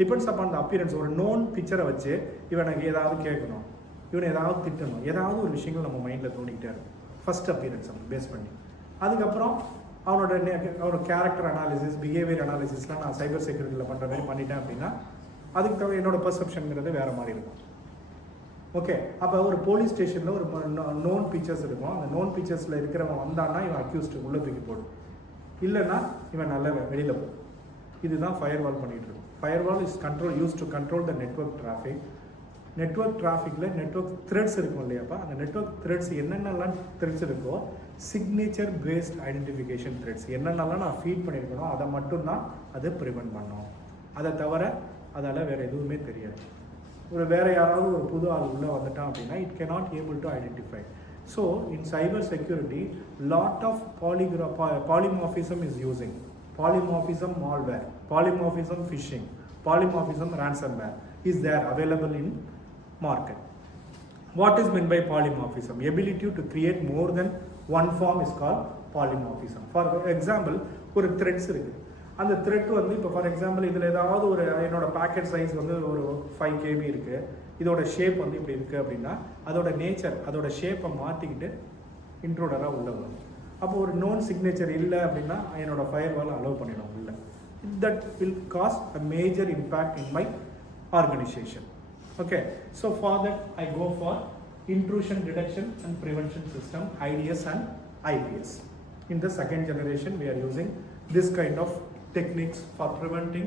டிபெண்ட்ஸ் அப்பான் த அப்பியரன்ஸ். ஒரு நோன் பிக்சரை வச்சு இவன் எனக்கு ஏதாவது கேட்கணும், இவனை ஏதாவது திட்டணும், ஏதாவது ஒரு விஷயங்கள் நம்ம மைண்டில் தோண்டிக்கிட்டே இருக்கும். ஃபர்ஸ்ட் அப்பியரன்ஸ் நம்ம பேஸ் பண்ணி, அதுக்கப்புறம் அவனோட கேரக்டர் அனாலிசிஸ், பிஹேவியர் அனாலிசிஸ்லாம் நான் சைபர் செக்யூரிட்டியில் பண்ணுற மாதிரி பண்ணிட்டேன் அப்படின்னா அதுக்கு தவிர என்னோட பர்செப்ஷனுங்கிறது வேறு மாதிரி இருக்கும். ஓகே, அப்போ ஒரு போலீஸ் ஸ்டேஷனில் ஒரு நோன் பிக்சர்ஸ் இருக்கும். அந்த நோன் பிக்சர்ஸில் இருக்கிறவன் வந்தான்னா இவன் அக்யூஸ்டு உள்ளே தூக்கி போடும், இல்லைன்னா இவன் நல்ல வெளியில் போடும். இதுதான் ஃபயர்வால் பண்ணிகிட்டு இருக்கும். Firewall is use to control the network traffic. Network டிராஃபிக்கில் நெட்வொர்க் த்ரெட்ஸ் இருக்கும் இல்லையாப்பா, அந்த நெட்வொர்க் த்ரெட்ஸ் என்னென்னலாம் த்ரெட்ஸ் இருக்கோ, சிக்னேச்சர் பேஸ்ட் ஐடென்டிஃபிகேஷன் த்ரெட்ஸ் என்னென்னலாம் நான் ஃபீட் பண்ணியிருக்கணும் அதை மட்டும்தான் அது ப்ரிவெண்ட் பண்ணோம். அதை தவிர அதால் வேறு எதுவுமே தெரியாது. வேறு யாராவது ஒரு புது ஆள் உள்ளே வந்துட்டான் அப்படின்னா it cannot able to identify. So in cyber security lot of polymorphism is using. Polymorphism malware, polymorphism phishing, polymorphism ransomware is there available in market. What is meant by polymorphism? Ability to create more than one form is called polymorphism. For example, ஒரு threads இருக்கு. அந்த thread வந்து இப்போ for example இதில் ஏதாவது ஒரு என்னோட packet size வந்து ஒரு 5 KB இருக்குது, இதோட ஷேப் வந்து இப்படி இருக்குது அப்படின்னா அதோட நேச்சர், அதோட ஷேப்பை மாற்றிக்கிட்டு இன்ட்ரூடராக உள்ள வரும். அப்போ ஒரு நோன் சிக்னேச்சர் இல்லை அப்படின்னா என்னோட ஃபயர்வால் அலோவ் பண்ணிடும் உள்ள. That will cause a major impact in my organisation. Okay, so for that I go for intrusion detection and prevention system, IDS and IPS. In the second generation we are using this kind of techniques for preventing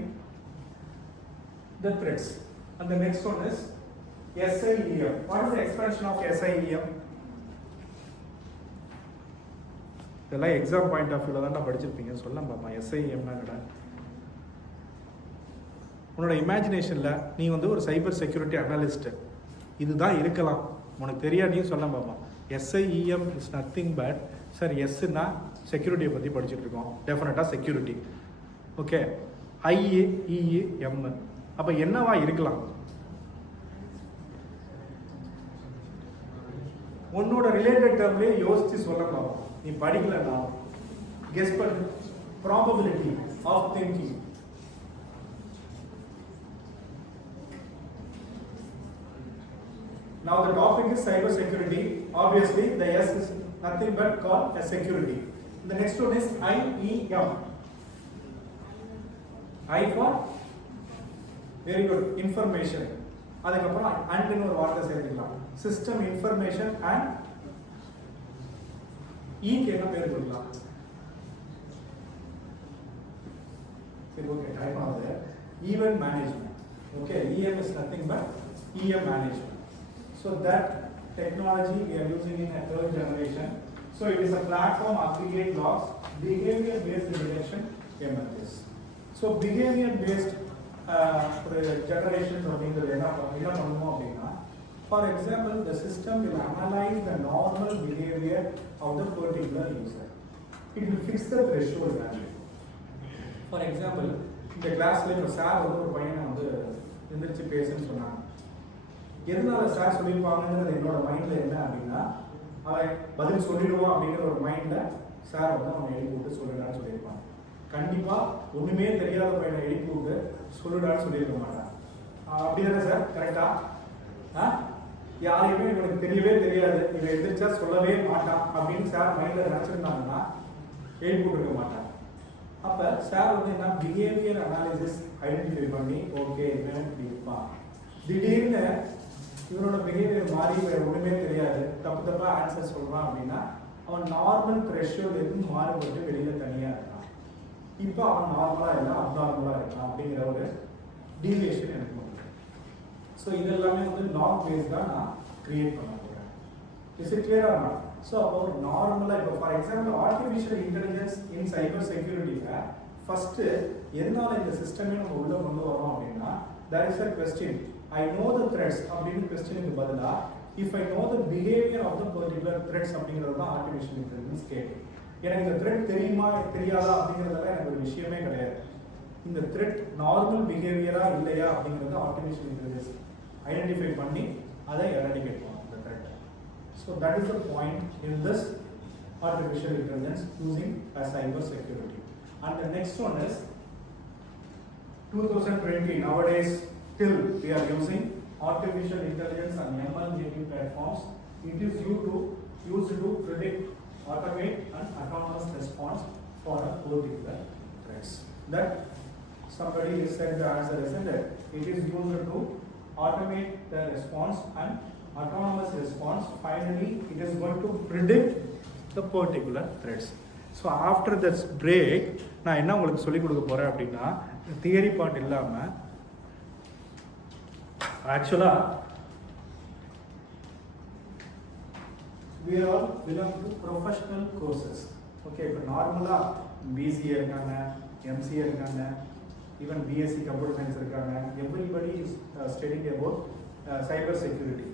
the threats. And the next one is SIEM. What is the expansion of SIEM? இதெல்லாம் exam point of வியூவில் தான் படிச்சிருப்பீங்க. சொல்லலாம் பாப்பா, SIEM என்னடா? உன்னோட இமேஜினேஷனில் நீ வந்து ஒரு சைபர் செக்யூரிட்டி அனலிஸ்ட்டு இதுதான் இருக்கலாம், உனக்கு தெரியாதையும் சொல்ல பார்ப்போம். SIEM is nothing but sir எஸ்ன்னா செக்யூரிட்டியை பற்றி படிச்சுட்டு இருக்கோம், டெஃபினட்டாக செக்யூரிட்டி. ஓகே, IEEM அப்போ என்னவா இருக்கலாம்? உன்னோட ரிலேட்டட் டேர்ம்லேயே யோசிச்சு சொல்ல பார்ப்போம். நீ படிக்கலன்னா கெஸ் பண்ணு. Probability of thinking. Now the topic is cyber security. Obviously, the S is nothing but called as security. The next one is IEM. I for very good information. அதுக்கப்புறம் அண்ட் ஒரு வார்த்தை சேர்த்துக்கலாம். சிஸ்டம் இன்ஃபர்மேஷன் அண்ட் க்கு என்ன பேர் கொடுக்கலாம்? சரி, okay, type ஆகுது. Event management. Okay, EM is nothing but EM management. So that technology we are using in a third generation. So it is a platform aggregate logs, behavior based detection emerges. So behavior based generations அப்படிங்கிறது என்ன பண்ணுவோம் அப்படின்னா, for example, the system will analyze the normal behavior of the particular user. It will fix the threshold value. For example, இந்த கிளாஸ்ல இப்போ சார் வந்து ஒரு பையனை வந்து எந்திரிச்சு பேசுன்னு சொன்னாங்க. எதனால சார் சொல்லியிருப்பாங்கன்றது என்னோட மைண்டில் என்ன அப்படின்னா, அவன் பதில் சொல்லிடுவான் அப்படிங்கிற ஒரு மைண்டில் சார் வந்து அவனை எழுப்பி விட்டு சொல்லிடான்னு சொல்லியிருப்பாங்க. கண்டிப்பாக ஒன்றுமே தெரியாத பையனை எழுப்பி விட்டு சொல்லிடான்னு சொல்லியிருக்க மாட்டான். அப்படி தானே சார்? கரெக்டா? யாரையுமே இவனுக்கு தெரியவே தெரியாது, இவன் எதிர்த்தா சொல்லவே மாட்டான் அப்படின்னு சார் மைண்டில் நினச்சிருந்தாங்கன்னா எழுப்பி விட்டுருக்க மாட்டான். அப்போ சார் வந்து என்ன, பிஹேவியர் அனாலிசிஸ் ஐடென்டிஃபை பண்ணி ஓகே இவன் இப்படி இருப்பான், திடீர்னு இவனோட பிஹேவியர் மாறி ஒன்றுமே தெரியாது, தப்பு தப்பாக ஆன்சர் சொல்கிறான் அப்படின்னா அவன் நார்மல் த்ரெஷ்ஹோல்டு இருந்து மாறுபட்டு வெளியில் தனியாக இருக்கான். இப்போ அவன் நார்மலாக இல்லை, அப்நார்மலாக இருக்கான் அப்படிங்கிற ஒரு டீவியேஷன் எனக்கு பண்ணுறேன். ஸோ இதெல்லாமே வந்து நார்ம் பேஸ் தான் நான் கிரியேட் பண்ண போகிறேன். இஸ் இட் கிளியராக நான்? ஸோ அப்போ ஒரு நார்மலாக இப்போ for example artificial intelligence in cyber செக்யூரிட்டியில் ஃபஸ்ட்டு எதனால இந்த சிஸ்டமே நம்ம உள்ளே கொண்டு வரோம் அப்படின்னா, there is a question, I know the threats அப்படின்னு கொஸ்டினுக்கு பதிலா if I know the behavior of the particular threats அப்படிங்கிறது தான் ஆர்டிஃபிஷியல் இன்டெலிஜென்ஸ் கேட்கும். எனக்கு இந்த த்ரெட் தெரியுமா தெரியாதா அப்படிங்கிறதெல்லாம் எனக்கு ஒரு விஷயமே கிடையாது. இந்த த்ரெட் நார்மல் பிஹேவியரா இல்லையா அப்படிங்கிறத ஆர்டிஃபிஷியல் இன்டெலிஜென்ஸ் ஐடென்டிஃபை பண்ணி அதை எராடிகேட் பண்ணும் இந்த thread. So that is the point in this artificial intelligence using as cyber security. And the next one is 2020 nowadays still we are using artificial intelligence and ML native platforms. It is used to predict, automate and autonomous response for a particular threats. That somebody has said the answer isn't it? It is used to automate the response and autonomous response. Finally, it is going to predict the particular threats. So after this break, நான் என்ன உங்களுக்கு சொல்லிக் கொடுக்க போறேன் அப்படின்னா, theory part இல்லாமல் ஆக்சுவலாக we all belong to professional courses. Okay, இப்போ நார்மலாக பிசிஏ இருக்காங்க, எம்சிஏ இருக்காங்க, ஈவன் பிஎஸ்சி கம்ப்யூட்டர் சயின்ஸ் இருக்காங்க. Everybody is studying about cyber security.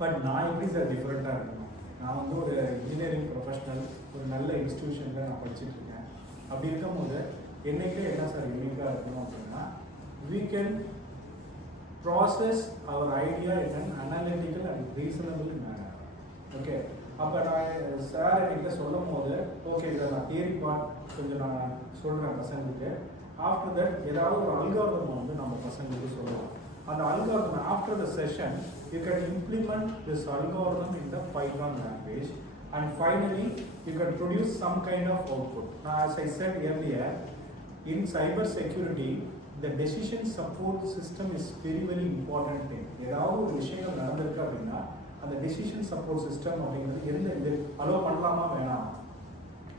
But நான் எப்படி சார் டிஃப்ரெண்ட்டாக இருக்கணும்? நான் வந்து ஒரு இன்ஜினியரிங் ப்ரொஃபஷனல், ஒரு நல்ல இன்ஸ்டிடியூஷனில் நான் படிச்சுட்டு இருக்கேன். அப்படி இருக்கும்போது என்னைக்கே என்ன சார் யூனிக்காக இருக்கணும் அப்படின்னா, we can process our idea in an analytical and reasonable manner. Okay, அப்போ நான் சார் என்கிட்ட சொல்லும் போது ஓகே சார் நான் தியரி பார்ட் கொஞ்சம் நான் சொல்கிறேன் பசங்களுக்கு. ஆஃப்டர் தட் ஏதாவது ஒரு அல்காரிதம் வந்து நம்ம பசங்களுக்கு சொல்லுவோம். அந்த algorithm after the session you can implement this algorithm in the Python language and finally you can produce some kind of output. Now as I said earlier, in cyber security the decision support system is very very important thing. ஏதாவது ஒரு விஷயம் நடந்திருக்கு அப்படின்னா அந்த decision support system அப்படிங்கிறது எந்த இது allow பண்ணலாமா வேணாம்,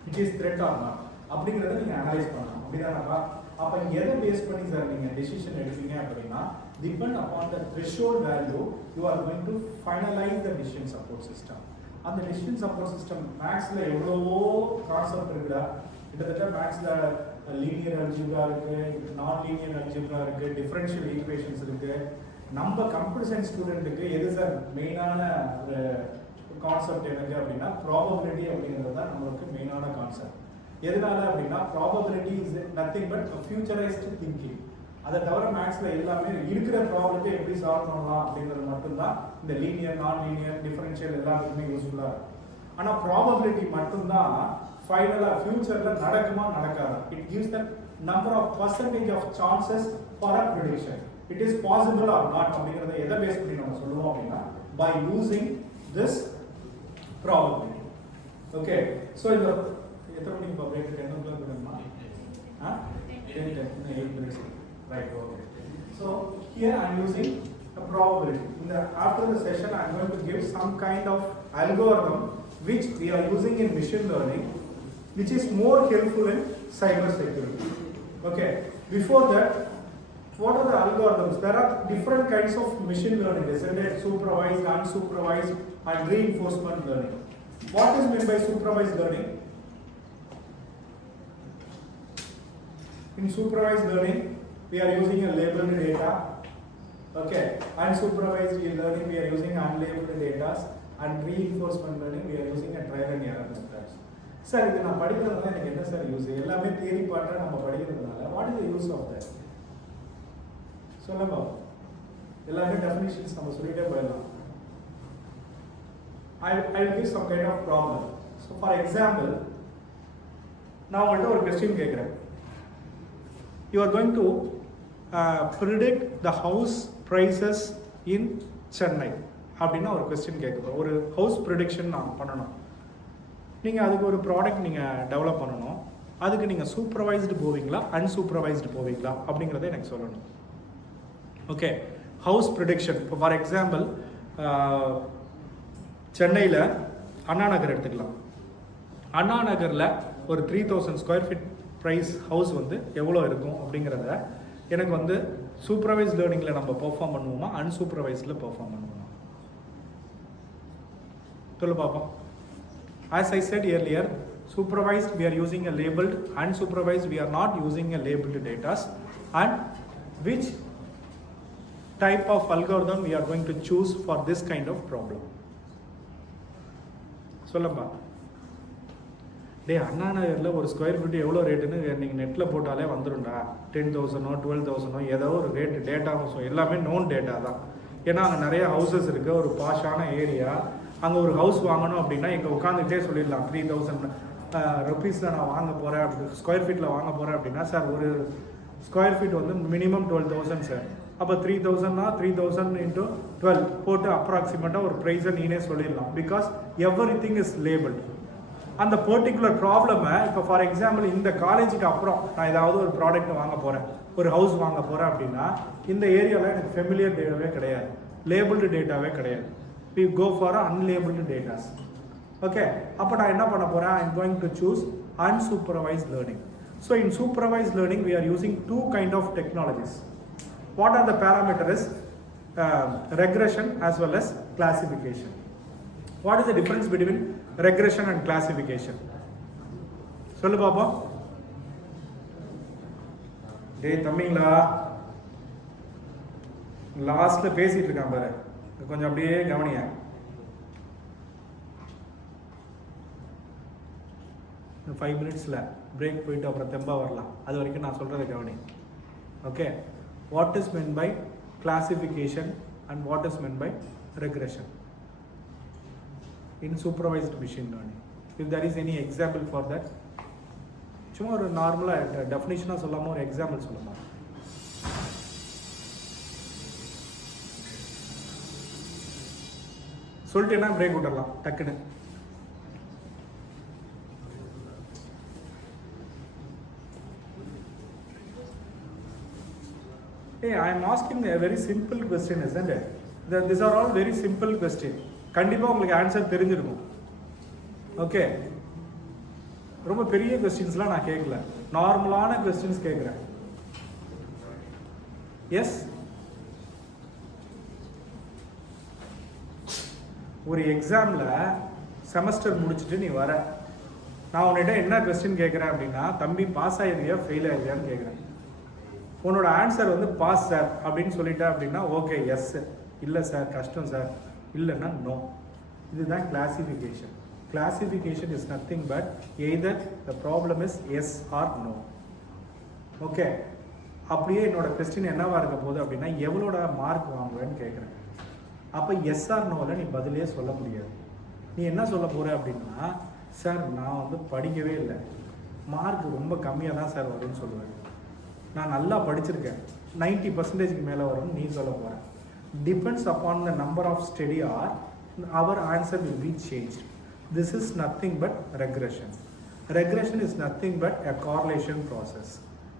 it is threat or not அப்படிங்கிறத நீங்கள் அனலைஸ் பண்ணலாம். அப்படிதானப்பா? அப்போ எதை பேஸ் பண்ணி சார் நீங்கள் டெசிஷன் எடுப்பீங்க அப்படின்னா, depend upon the threshold value you are going to finalise the decision support system. அந்த டிசிஷன் சப்போர்ட் சிஸ்டம் மேக்ஸில் எவ்வளவோ கான்செப்ட் இருக்குடா. கிட்டத்தட்ட மேக்ஸில் லீனியர் அல்ஜிப்ரா இருக்கு, நான் லீனியர் அல்ஜிப்ரா இருக்கு, டிஃபரன்ஷியல் ஈக்குவேஷன்ஸ் இருக்கு. நம்ம கம்ப்யூட்டர் சயின்ஸ் ஸ்டூடெண்ட்டுக்கு எது சார் மெயினான ஒரு கான்செப்ட் எனக்கு அப்படின்னா ப்ராபபிலிட்டி அப்படிங்கிறது தான் நம்மளுக்கு மெயினான கான்செப்ட். எதனால அப்படின்னா probability is nothing but futurised thinking. அதை தவிர மேக்ஸில் எல்லாமே இருக்கிற ப்ராப்ளத்தை எப்படி சால்வ் பண்ணலாம் அப்படிங்கிறது மட்டும்தான் இந்த லீனியர், நான் லீனியர், டிஃபரன்ஷியல் எல்லாத்துக்குமே யூஸ்ஃபுல்லாக இருக்கும். ஆனால் ப்ராபபிலிட்டி மட்டும்தான் ஃபைனலாக ஃபியூச்சரில் நடக்குமா நடக்காதா. It gives the number of percentage of chances for a prediction. It is possible or not அப்படிங்கிறத எதை பேஸ் பண்ணி நம்ம சொல்லுவோம் அப்படின்னா by using this probability. Okay, so இந்த எத்தனை மணிக்கு பிரேக்? 10 o'clock வேணுமா? 8 minutes. Right, okay. So here I am using a probability. After the session I am going to give some kind of algorithm which we are using in machine learning, which is more helpful in cybersecurity. Okay, before that, what are the algorithms? There are different kinds of machine learning, isn't it? Supervised, unsupervised and reinforcement learning. What is meant by supervised learning? In supervised learning, we are using a labeled data. Okay, unsupervised learning, we are using unlabeled data, and reinforcement learning, we are using a trial and error methods. Sir, இது நான் படிக்கிறதுனால எனக்கு என்ன sir use? எல்லாமே தியரி பார்ட்டா நம்ம படிக்கிறதுனால what is the use of that? சொல்லுங்க. எல்லாமே டெஃபினிஷன்ஸ் நம்ம சொல்லிட்டே போயிடலாம். I will give some kind of problem. So for example, நான் உங்கள்கிட்ட ஒரு கொஸ்டின் கேட்குறேன். You are going to predict the house prices in Chennai அப்படின்னா ஒரு கொஸ்டின் கேட்குறோம். ஒரு ஹவுஸ் ப்ரிடிக்ஷன் நான் பண்ணணும். நீங்கள் அதுக்கு ஒரு ப்ராடக்ட் நீங்கள் டெவலப் பண்ணணும். அதுக்கு நீங்கள் சூப்பர்வைஸ்டு போவீங்களா அன்சூப்பர்வைஸ்டு போவீங்களா அப்படிங்கிறத எனக்கு சொல்லணும். Okay, house prediction. இப்போ ஃபார் எக்ஸாம்பிள் சென்னையில் அண்ணா நகர் எடுத்துக்கலாம். அண்ணா நகரில் ஒரு 3000 ஸ்கொயர் ஃபீட் ப்ரைஸ் ஹவுஸ் வந்து எவ்வளோ இருக்கும் அப்படிங்கிறத எனக்கு வந்து சூப்பர்வைஸ் லேர்னிங்கில் நம்ம பெர்ஃபார்ம் பண்ணுவோமா அன்சூப்பர்வைஸில் பெர்ஃபார்ம் பண்ணுவோமா? சொல்லு பார்ப்போம். As I said earlier, supervised we are using a labeled, unsupervised we are not using a labeled data. And which type of algorithm we are going to choose for this kind of problem? சொல்லுப்பா. டே அண்ணா நகரில் ஒரு square feet எவ்வளோ ரேட்டுன்னு நீங்கள் நெட்டில் போட்டாலே வந்துடும்டா. 10,000 12,000 ஏதோ ஒரு ரேட்டு டேட்டா எல்லாமே நோன் டேட்டா தான். ஏன்னா அங்கே நிறைய ஹவுசஸ் இருக்குது, ஒரு பாஷான ஏரியா. அங்கே ஒரு ஹவுஸ் வாங்கணும் அப்படின்னா இங்கே உட்காந்துக்கிட்டே சொல்லிடலாம் 3000 ருபீஸில் நான் வாங்க போகிறேன், அப்படி ஸ்கொயர் ஃபீட்டில் வாங்க போகிறேன் அப்படின்னா சார் ஒரு ஸ்கொயர் ஃபீட் வந்து மினிமம் 12,000 சார். அப்போ 3,000னா 3,000 × 12 போட்டு அப்ராக்சிமேட்டாக ஒரு ப்ரைஸை நீனே சொல்லிடலாம். Because every thing is labelled. அந்த பர்டிகுலர் ப்ராப்ளமை இப்போ ஃபார் எக்ஸாம்பிள் இந்த காலேஜுக்கு அப்புறம் நான் ஏதாவது ஒரு ப்ராடக்ட் வாங்க போகிறேன், ஒரு ஹவுஸ் வாங்க போகிறேன் அப்படின்னா இந்த ஏரியாவில் எனக்கு ஃபெமிலியர் டேட்டாவே கிடையாது, லேபிள்டு டேட்டாவே கிடையாது. We go for unlabeled data. Okay, அப்போ நான் என்ன பண்ண போகிறேன்? I am going to choose unsupervised learning. So in supervised learning we are using two kind of technologies. What are the parameters? Regression as well as classification. What is the difference between regression and classification? சொல்லு பாப்போம். டேய் தம்பிங்களா, லாஸ்ட்ல பேசிட்டு இருக்கான் பாரு, கொஞ்சம் அப்படியே கவனிங்க. இந்த 5 minutesல பிரேக் போயிட்டு அப்புறம் தெம்பா வரலாம். அது வரைக்கும் நான் சொல்றதை கவனி. Okay, what is meant by classification and what is meant by regression in supervised machine learning? If there is any example for that, சும்மா ஒரு நார்மலாக டெஃபினிஷனாக சொல்லாமல் ஒரு எக்ஸாம்பிள் சொல்லலாம். சொல்லிட்டேன்னா பிரேக் விட்டுடலாம் டக்குன்னு. Hey, I am asking a very simple question, isn't it? These are all very simple questions. கண்டிப்பாக உங்களுக்கு ஆன்சர் தெரிஞ்சிருக்கும். ஓகே, ரொம்ப பெரிய கொஸ்டின்ஸ்லாம் நான் கேட்கல, நார்மலான கொஸ்டின்ஸ் கேட்குறேன். எஸ், ஒரு எக்ஸாமில் செமஸ்டர் முடிச்சுட்டு நீ வர, நான் உன்னிட்ட என்ன கொஸ்டின் கேட்குறேன் அப்படின்னா, தம்பி பாஸ் ஆகிருக்கியா ஃபெயில் ஆகிருக்கியான்னு கேட்குறேன். உன்னோட ஆன்சர் வந்து பாஸ் சார் அப்படின்னு சொல்லிட்டேன் அப்படின்னா ஓகே எஸ், இல்லை சார் கஷ்டம் சார், இல்லைன்னா நோ. இதுதான் classification. Classification is nothing but either the problem is yes or no. Okay, அப்படியே என்னோட கொஸ்டின் என்னவா இருக்க போகுது அப்படின்னா, எவ்வளோட மார்க் வாங்குவேன்னு கேட்குறேன். அப்போ எஸ் ஆர் நோவில் நீ பதிலே சொல்ல முடியாது. நீ என்ன சொல்ல போகிற அப்படின்னா, சார் நான் வந்து படிக்கவே இல்லை, மார்க் ரொம்ப கம்மியாக தான் சார் வரும்னு சொல்லுவேன். நான் நல்லா படிச்சிருக்கேன், 90% மேலே வரும்னு நீ சொல்ல போகிறேன். Depends upon the number of study or our answer will be changed. This is nothing but regression. Regression is nothing but a correlation process.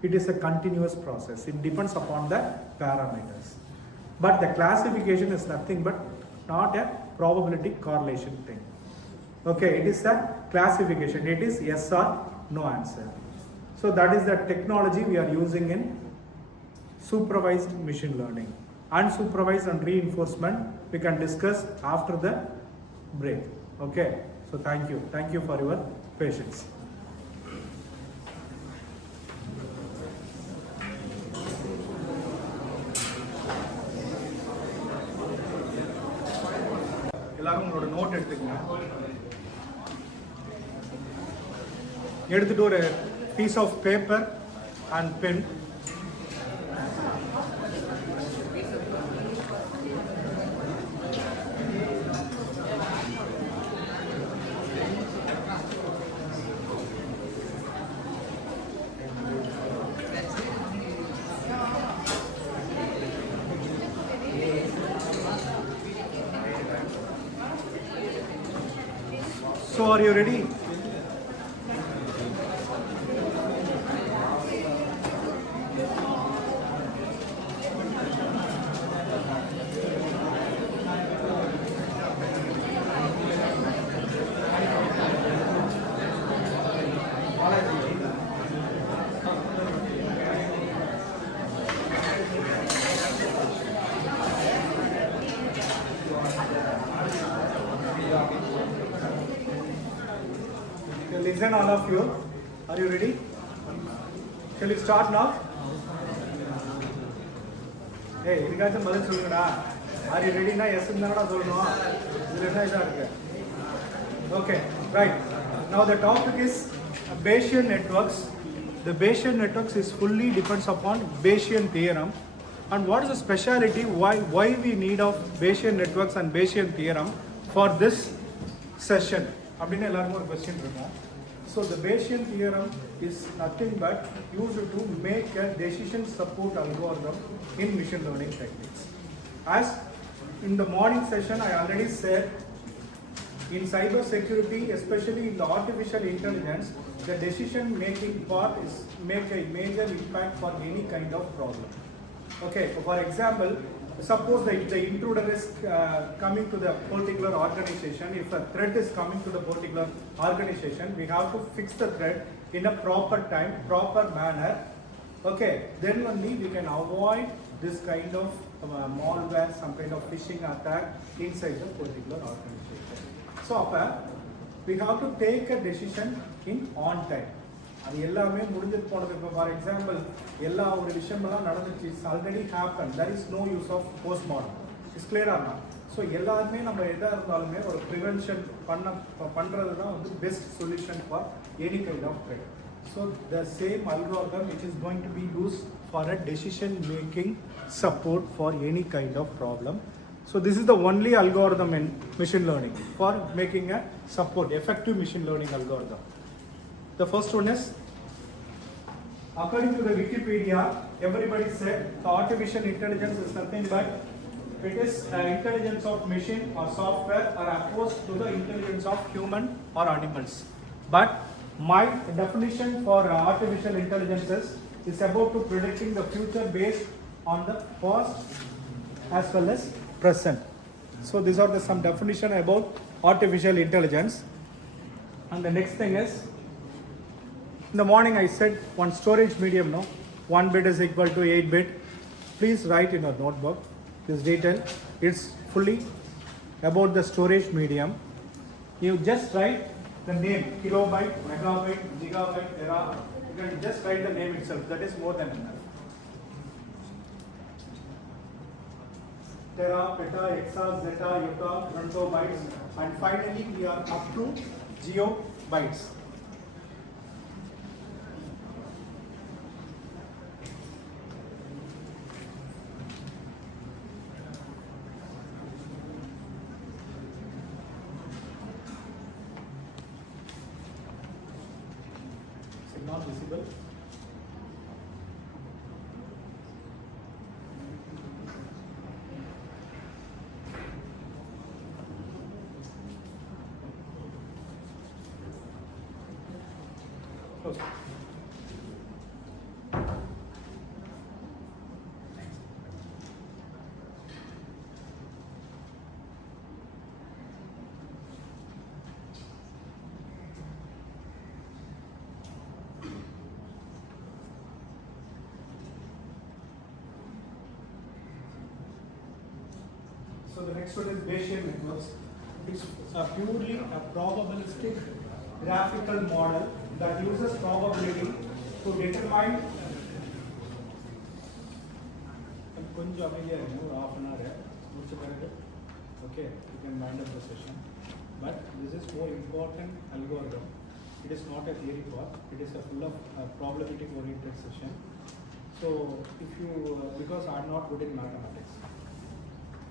It is a continuous process. It depends upon the parameters. But the classification is nothing but not a probability correlation thing. Okay, it is a classification. It is yes or no answer. So that is the technology we are using in supervised machine learning. Unsupervised and reinforcement we can discuss after the break. Okay, so thank you for your patience. எல்லாரும் உங்களோட நோட் எடுத்துக்கங்க. எடுத்துட்டு ஒரு piece of paper and pen. So are you ready? Listen all of you. Are you ready? Shall we start now? Hey, இதுக்காச்சும் பதில் சொல்லுங்கடா. Are you ready na? Yes ன்னுடா சொல்லணும். இதுல என்ன இதா இருக்கு? Okay, right. Now the topic is Bayesian networks. The Bayesian networks is fully depends upon Bayesian theorem. And what is the speciality? Why we need of Bayesian networks and Bayesian theorem for this session? அப்படின்னு எல்லாருக்கும் ஒரு question இருக்கும். So the Bayesian theorem is nothing but used to make a decision support algorithm in machine learning techniques. As in the morning session I already said, in cybersecurity, especially in the artificial intelligence, the decision making part is make a major impact for any kind of problem. Okay, so for example, suppose the intruder is coming to the particular organization. If a threat is coming to the particular organization, we have to fix the threat in a proper time, proper manner. Okay, then only we can avoid this kind of malware, some kind of phishing attack inside the particular organization. So we have to take a decision in on time. அது எல்லாமே முடிஞ்சிட்டு போனது. இப்போ for example எல்லா ஒரு விஷயமெல்லாம் நடந்துச்சு, it's already happen, there is no use of post mortem. It's கிளியராக. ஸோ எல்லாருமே நம்ம எதாக இருந்தாலுமே ஒரு ப்ரிவென்ஷன் பண்ணுறது தான் வந்து best solution for any kind of threat. So the same algorithm which is going to be use for a decision making support for any kind of problem. So this is the only algorithm in machine learning for making a support, effective machine learning algorithm. The first one is, according to the Wikipedia, everybody said the artificial intelligence is nothing but it is intelligence of machine or software or opposed to the intelligence of human or animals. But my definition for artificial intelligence is about to predicting the future based on the past as well as present. So these are some definition about artificial intelligence. And the next thing is, in the morning I said one storage medium, no, 1 bit is equal to 8 bit. Please write in your notebook this detail. It's fully about the storage medium. You just write the name, kilobyte, megabyte, gigabyte, tera, you can just write the name itself, that is more than enough. Tera, peta, hexa, zeta, iota, femtobytes, and finally we are up to geobytes. Is it not visible? Close. So the next one is Bayesian networks. It's purely a probabilistic graphical model that uses probability to determine. கொஞ்சம் அமைதியாக இருக்கும் ஒரு half an hour முடிச்ச பிறகு okay you can wind up the session, but this is more important algorithm. It is not a theory part, it is a full of probabilistic oriented session. So if you because I am not good in mathematics,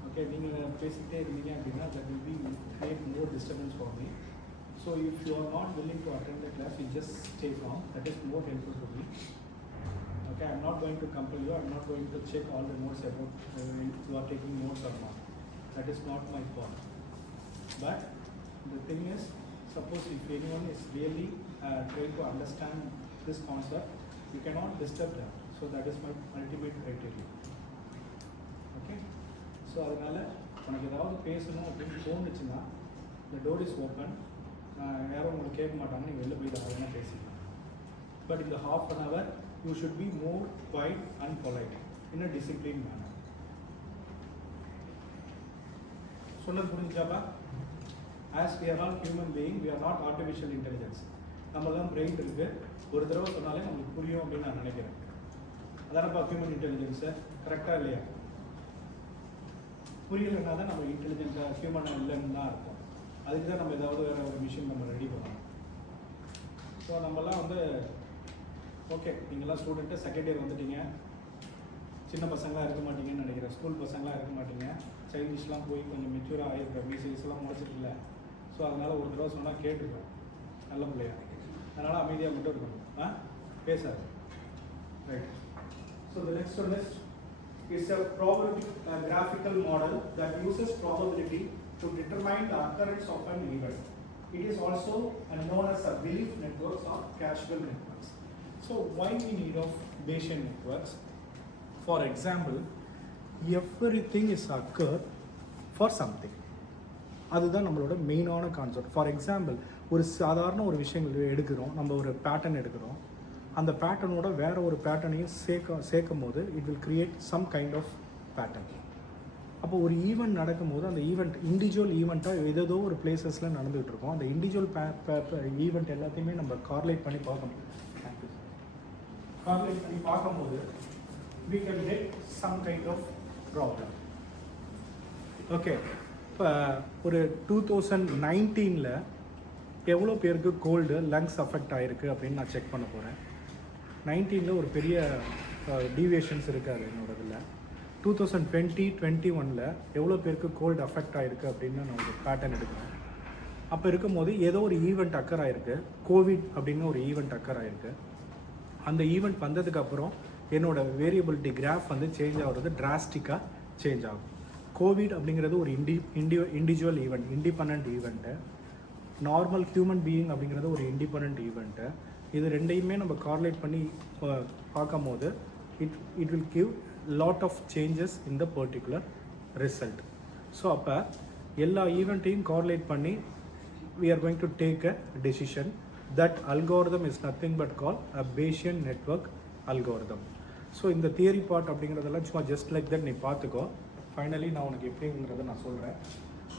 okay, நீங்கள் பேசிக்கிட்டே இருந்தீங்க அப்படின்னா that will be create more disturbance for me. So if you are not willing to attend the class, you just stay calm. That is more helpful to me. Okay, I am not going to compel you. I am not going to check all the notes about you are taking notes or not. That is not my call. But the thing is, suppose if anyone is really trying to understand this concept, you cannot disturb them. So that is my ultimate criteria. Okay. So அதனால உனக்கு ஏதாவது பேசணும் அப்படின்னு தோணுச்சுன்னா the door is open. யாரும் உங்களுக்கு கேட்க மாட்டாங்க, நீங்கள் வெளில போய் தாராளமாக பேசிக்கலாம். பட் இந்த half an hour you should be more quiet and polite in a disciplined manner. சொன்னது புரிஞ்சுச்சாப்பா? As we are all human being, we are not artificial intelligence. நம்மளாம் பிரெயின் இருக்கு, ஒரு தடவை சொன்னாலே நம்மளுக்கு புரியும் அப்படின்னு நான் நினைக்கிறேன். அதானப்பா ஹியூமன் இன்டெலிஜென்ஸு, கரெக்டாக இல்லையா? புரியலைன்னா தான் நம்ம இன்டெலிஜென்ட்டாக ஹியூமனாக இல்லைன்னு தான் இருக்கும். அதுக்கு தான் நம்ம ஏதாவது வேறு ஒரு மிஷின் நம்ம ரெடி பண்ணணும். ஸோ நம்மலாம் வந்து ஓகே, நீங்களாம் ஸ்டூடெண்ட்டு செகண்ட் இயர் வந்துட்டீங்க, சின்ன பசங்களாக இருக்க மாட்டீங்கன்னு நினைக்கிறேன், ஸ்கூல் பசங்களாக இருக்க மாட்டீங்க, சைல்டிஷ்லாம் போய் கொஞ்சம் மெச்சூராக ஆகிருக்கிற மீசைஸ்லாம் முடிச்சிட்டில்ல. ஸோ அதனால் ஒரு தடவை சொன்னால் கேட்டுருக்கோம், நல்ல பிள்ளையா, அதனால் அமைதியாக மட்டும் இருக்கணும், பேசாது. Right. So the next one is a probability graphical model that uses probability to determine the occurrence of an event. It is also known as a belief networks or causal networks. So why we need of Bayesian networks? For example, everything is occur for something. அதுதான் நம்மளோட மெயினான concept. For example, ஒரு சாதாரண ஒரு விஷயங்கள் எடுக்கிறோம், நம்ம ஒரு பேட்டர்ன் எடுக்கிறோம், அந்த பேட்டர்னோட வேறு ஒரு பேட்டர்னையும் சேர்க்கும் போது it will create some kind of pattern. அப்போ ஒரு ஈவெண்ட் நடக்கும்போது அந்த ஈவெண்ட் இண்டிவிஜுவல் ஈவெண்ட்டாக ஏதோ ஒரு பிளேசஸில் நடந்துகிட்டு இருக்கோம். அந்த இண்டிவிஜுவல் ஈவெண்ட் எல்லாத்தையுமே நம்ம கார்லேட் பண்ணி பார்க்கணும். கார்லேட் பண்ணி பார்க்கும்போது we can get some kind of problem. Okay, இப்போ ஒரு 2019 எவ்வளோ பேருக்கு கோல்டு லங்ஸ் அஃபெக்ட் ஆகிருக்கு அப்படின்னு நான் செக் பண்ண போகிறேன். 19 ஒரு பெரிய டீவியேஷன்ஸ் இருக்காது என்னோட இதில். 2020-21 எவ்வளோ பேருக்கு கோல்டு அஃபெக்ட் ஆகிருக்கு அப்படின்னு நான் ஒரு பேட்டர்ன் எடுக்கிறேன். அப்போ இருக்கும்போது ஏதோ ஒரு ஈவெண்ட் அக்கர் ஆகிருக்கு, கோவிட் அப்படின்னு ஒரு ஈவெண்ட் அக்கர் ஆகிருக்கு. அந்த ஈவெண்ட் வந்ததுக்கப்புறம் என்னோடய வேரியபிலிட்டி கிராஃப் வந்து சேஞ்ச் ஆகிறது டிராஸ்டிக்காக சேஞ்ச் ஆகும். கோவிட் அப்படிங்கிறது ஒரு individual event, independent event. Normal human being அப்படிங்கிறது ஒரு இண்டிபெண்ட் ஈவெண்ட்டு. இது ரெண்டையுமே நம்ம கார்லேட் பண்ணி பார்க்கும் போது it will give lot of changes in the particular result. So அப்போ எல்லா ஈவெண்ட்டையும் கார்லேட் பண்ணி we are going to take a decision. That algorithm is nothing but called a Bayesian network algorithm. So இந்த தியரி பார்ட் அப்படிங்கிறதெல்லாம் சும்மா just like that நீ பார்த்துக்கோ. ஃபைனலி நான் உனக்கு எப்படிங்கிறத நான் சொல்கிறேன்.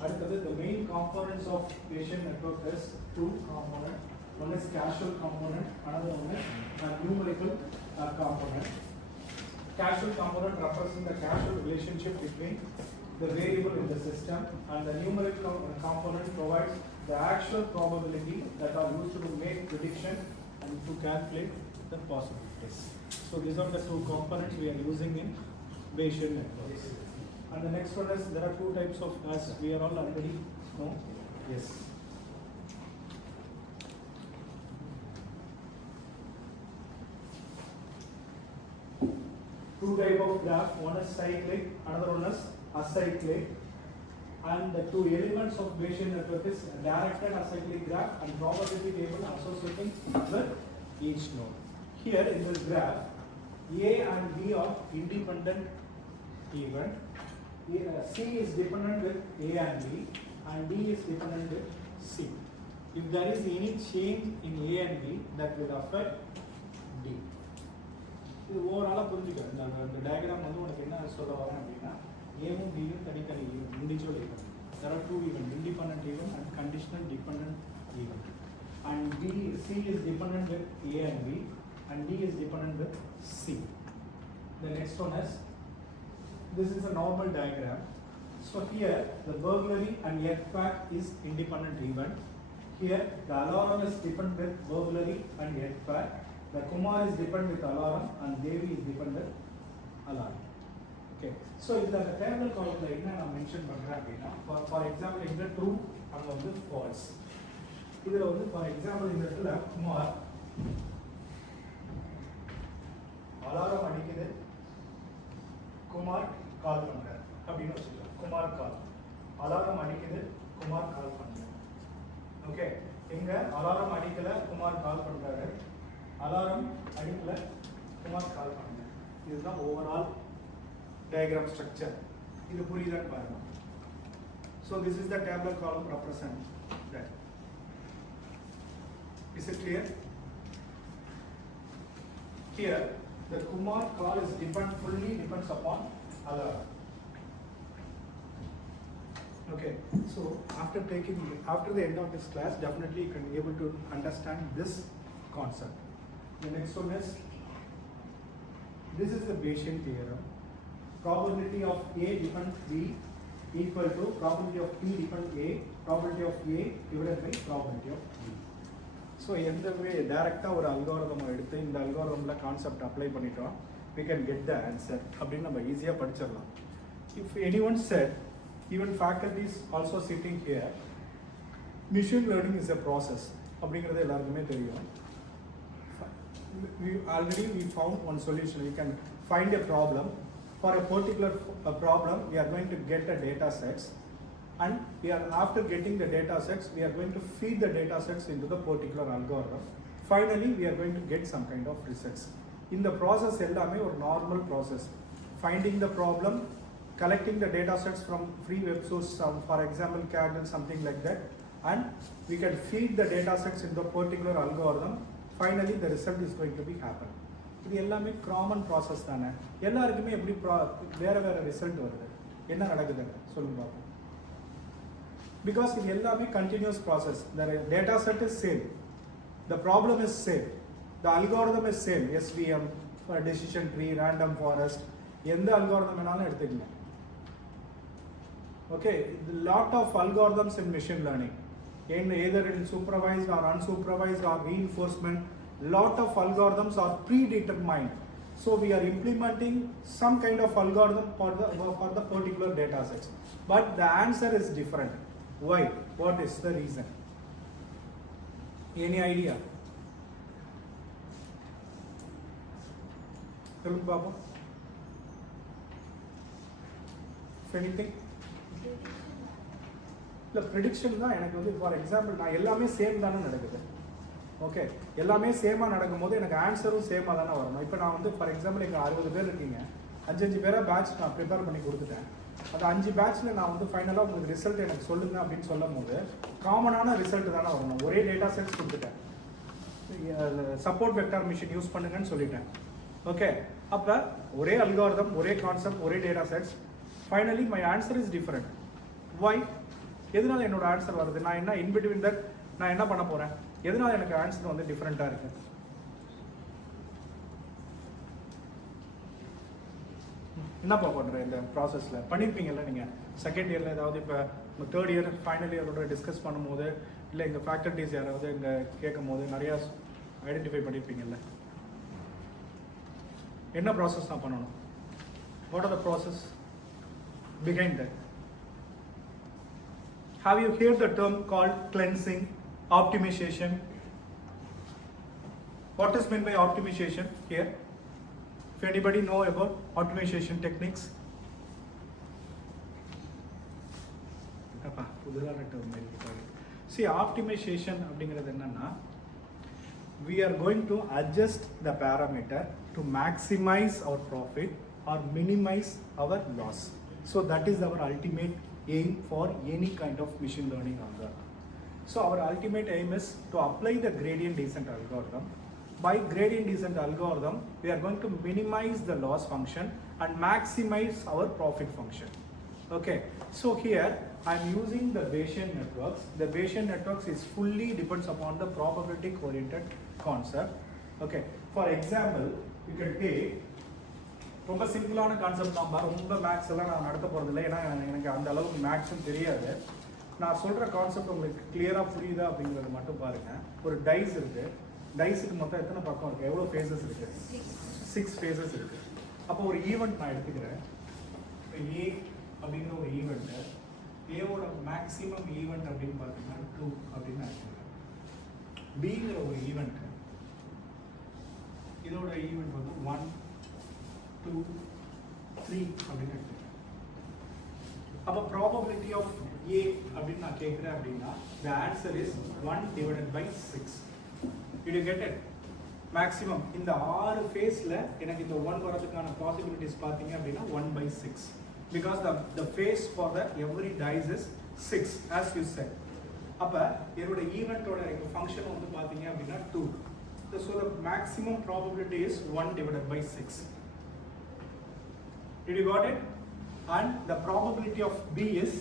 அடுத்தது the main components of Bayesian network is two components. One is causal component, another one is numerical component. Causal component represents the causal relationship between the variable in the system, and the numerical component provides the actual probability that are used to make prediction and to calculate the possibilities. So these are the two components we are using in Bayesian networks. And the next one is there are two types of, as we are all already know. Yes. Two type of graph, one is cyclic, another one is acyclic. And the two elements of Bayesian network is directed acyclic graph and probability table associating with each node. Here in this graph, A and B are independent event. C is dependent with A and B, and D is dependent with C. If there is any change in A and B, that will affect D. இது ஓவராலாக புரிஞ்சுக்க இந்த டயக்ராம் வந்து உனக்கு என்ன சொல்ல வரேன் அப்படின்னா ஏவும் பியும் தனித்தனி individual event. There are two events, independent event and conditional dependent event. And C is dependent with A and B, and D is dependent with C. The next one is, this is a normal diagram. So here the burglary and earthquake is independent event. Here the alarm is dependent with burglary and earthquake. The Kumar is dependent with alarm and Devi is dependent with alarm. Okay. So in the table column la enna na mention பண்றேன் அப்படினா for example in the true அங்க வந்து false. இதுல வந்து for example இந்த இடத்துல குமார் அலாரம் அடிக்குது, குமார் கால் பண்றாரு அப்படின்னு வச்சுக்கலாம். குமார் கால், அலாரம் அடிக்குது, குமார் கால் பண்றாரு. ஓகே, இங்க அலாரம் அடிக்கல, குமார் கால் பண்றாரு. அலாரம் அடிக்கல, குமார் கால் பண்றாரு. இதுதான் ஓவரால் diagram structure. இது புரியுதான்னு பாருங்க. So this is the tabular column represent that. Is it clear? Here the Kumar call is fully depends upon alarm. Okay, so after the end of this class, definitely you can be able to understand this concept. The next one is, this is the Bayesian theorem. Probability of A depend B equal to probability of P depend A, probability of A divided by probability of B. So எந்த வே டைரக்டாக ஒரு அல்காரிதம் எடுத்து இந்த அல்காரிதமில் concept apply பண்ணிட்டோம், we can get the answer அப்படின்னு நம்ம ஈஸியாக படிச்சிடலாம். If anyone said, even faculties also sitting here, machine learning is a process அப்படிங்கிறது எல்லாருக்குமே தெரியும். We found one solution. We can find a problem. For a particular problem, we are going to get the data sets, and after getting the data sets, we are going to feed the data sets into the particular algorithm. Finally, we are going to get some kind of results. In the process, ellame or normal process. Finding the problem, collecting the data sets from free web source, for example, Kaggle, something like that, and we can feed the data sets into the particular algorithm. Finally, the result is going to be happen. இது எல்லாமே common process தானே, எல்லாருக்குமே எப்படி வேற வேற ரிசல்ட் வருது, என்ன நடக்குது சொல்லுங்க பார்ப்போம். பிகாஸ் இது எல்லாமே continuous process. The data set is same, the problem is same, the algorithm is same. SVM, decision tree, random forest, எந்த அல்காரிதம் வேணாலும் எடுத்துக்கலாம். Okay, lot of algorithms in machine learning, either in supervised or unsupervised or reinforcement. Lot of algorithms are predetermined, so we are implementing some kind of algorithm for the particular data sets, but the answer is different. Why? What is the reason? Any idea? சொல்லுங்க பாப்போம். Anything? இல்லை, ப்ரெடிக்ஷன் தான் எனக்கு வந்து for example நான் எல்லாமே சேம் தானே நடக்குது. ஓகே, எல்லாமே சேமாக நடக்கும்போது எனக்கு ஆன்சரும் சேமாக தானே வரணும். இப்போ நான் வந்து ஃபார் எக்ஸாம்பிள் எங்கள் 60 பேர் இருக்கீங்க, 5 பேராக பேட்ச் நான் ப்ரிப்பேர் பண்ணி கொடுத்துட்டேன். அது 5 பேட்ச்சில் நான் வந்து ஃபைனலாக உங்களுக்கு ரிசல்ட் எனக்கு சொல்லுங்க அப்படின்னு சொல்லும் போது காமனான ரிசல்ட் தானே வரணும். ஒரே டேட்டா செட்ஸ் கொடுத்துட்டேன், சப்போர்ட் வெக்டார் மிஷின் யூஸ் பண்ணுங்கன்னு சொல்லிட்டேன். ஓகே, அப்போ ஒரே அல்காரிதம், ஒரே கான்செப்ட், ஒரே data sets, finally my answer is different. Why? எதனால என்னோட ஆன்சர் வருது? நான் என்ன இன் பிட்வீன் தட் நான் என்ன பண்ண போகிறேன்? எதனால எனக்கு ஆன்சர் வந்து டிஃப்ரெண்ட்டாக இருக்குது? என்னப்பா பண்ணுறேன் இந்த ப்ராசஸில்? பண்ணியிருப்பீங்கல்ல நீங்கள் செகண்ட் இயரில் ஏதாவது இப்போ தேர்ட் இயர் ஃபைனல் இயரோட டிஸ்கஸ் பண்ணும்போது இல்லை எங்கள் ஃபேக்கல்ட்டிஸ் யாராவது இங்கே கேட்கும் போது நிறையா ஐடென்டிஃபை பண்ணியிருப்பீங்கல்ல. என்ன ப்ராசஸ் தான் பண்ணணும்? What are the process behind that? Have you heard the term called cleansing, optimization? What is meant by optimization here? If anybody know about optimization techniques? See, optimization அப்படிங்கிறது என்னன்னா, we are going to adjust the parameter to maximize our profit or minimize our loss. So that is our ultimate aim for any kind of machine learning algorithm. So our ultimate aim is to apply the gradient descent algorithm. By gradient descent algorithm, we are going to minimize the loss function and maximize our profit function. Okay, so here I am using the Bayesian networks. The Bayesian networks is fully depends upon the probability oriented concept. Okay, for example, you can take ரொம்ப சிம்பிளான கான்செப்ட் தான் பாரு. ரொம்ப மேக்ஸ் எல்லாம் நான் நடத்த போகிறதில்ல, ஏன்னா எனக்கு அந்த அளவுக்கு மேக்ஸும் தெரியாது. நான் சொல்கிற கான்செப்ட் உங்களுக்கு கிளியராக புரியுதா அப்படிங்கிறது மட்டும் பாருங்கள். ஒரு டைஸ் இருக்குது. டைஸுக்கு மொத்தம் எத்தனை பக்கம் இருக்குது? எவ்வளோ ஃபேஸஸ் இருக்குது? 6 ஃபேஸஸ் இருக்குது. அப்போ ஒரு ஈவெண்ட் நான் எடுத்துக்கிறேன். இப்போ ஏ அப்படிங்கிற ஒரு ஈவெண்ட்டு, ஏவோட மேக்ஸிமம் ஈவெண்ட் அப்படின்னு பார்த்தீங்கன்னா 2 அப்படின்னு நான் எடுத்துக்கிறேன். பிங்கிற ஒரு ஈவெண்ட்டு, இதோட ஈவெண்ட் வந்து 1 2 3 அப்படின்னு எடுத்துக்கிறேன். அப்போ ப்ராபபிலிட்டி ஆஃப் ஏ அப்படின்னு நான் கேட்குறேன் அப்படின்னா the answer is 1 divided by 6. Did you get it? Maximum இந்த 6 ஃபேஸில் எனக்கு இந்த 1 வரதுக்கான பாசிபிலிட்டிஸ் பார்த்தீங்க அப்படின்னா 1/6, because the phase for the every dice is 6 as you said. அப்போ என்னோட ஈவெண்ட்டோட ஃபங்க்ஷன் வந்து பார்த்தீங்க அப்படின்னா 2. So the maximum probability is 1 divided by 6. Did you got it? And the probability of B is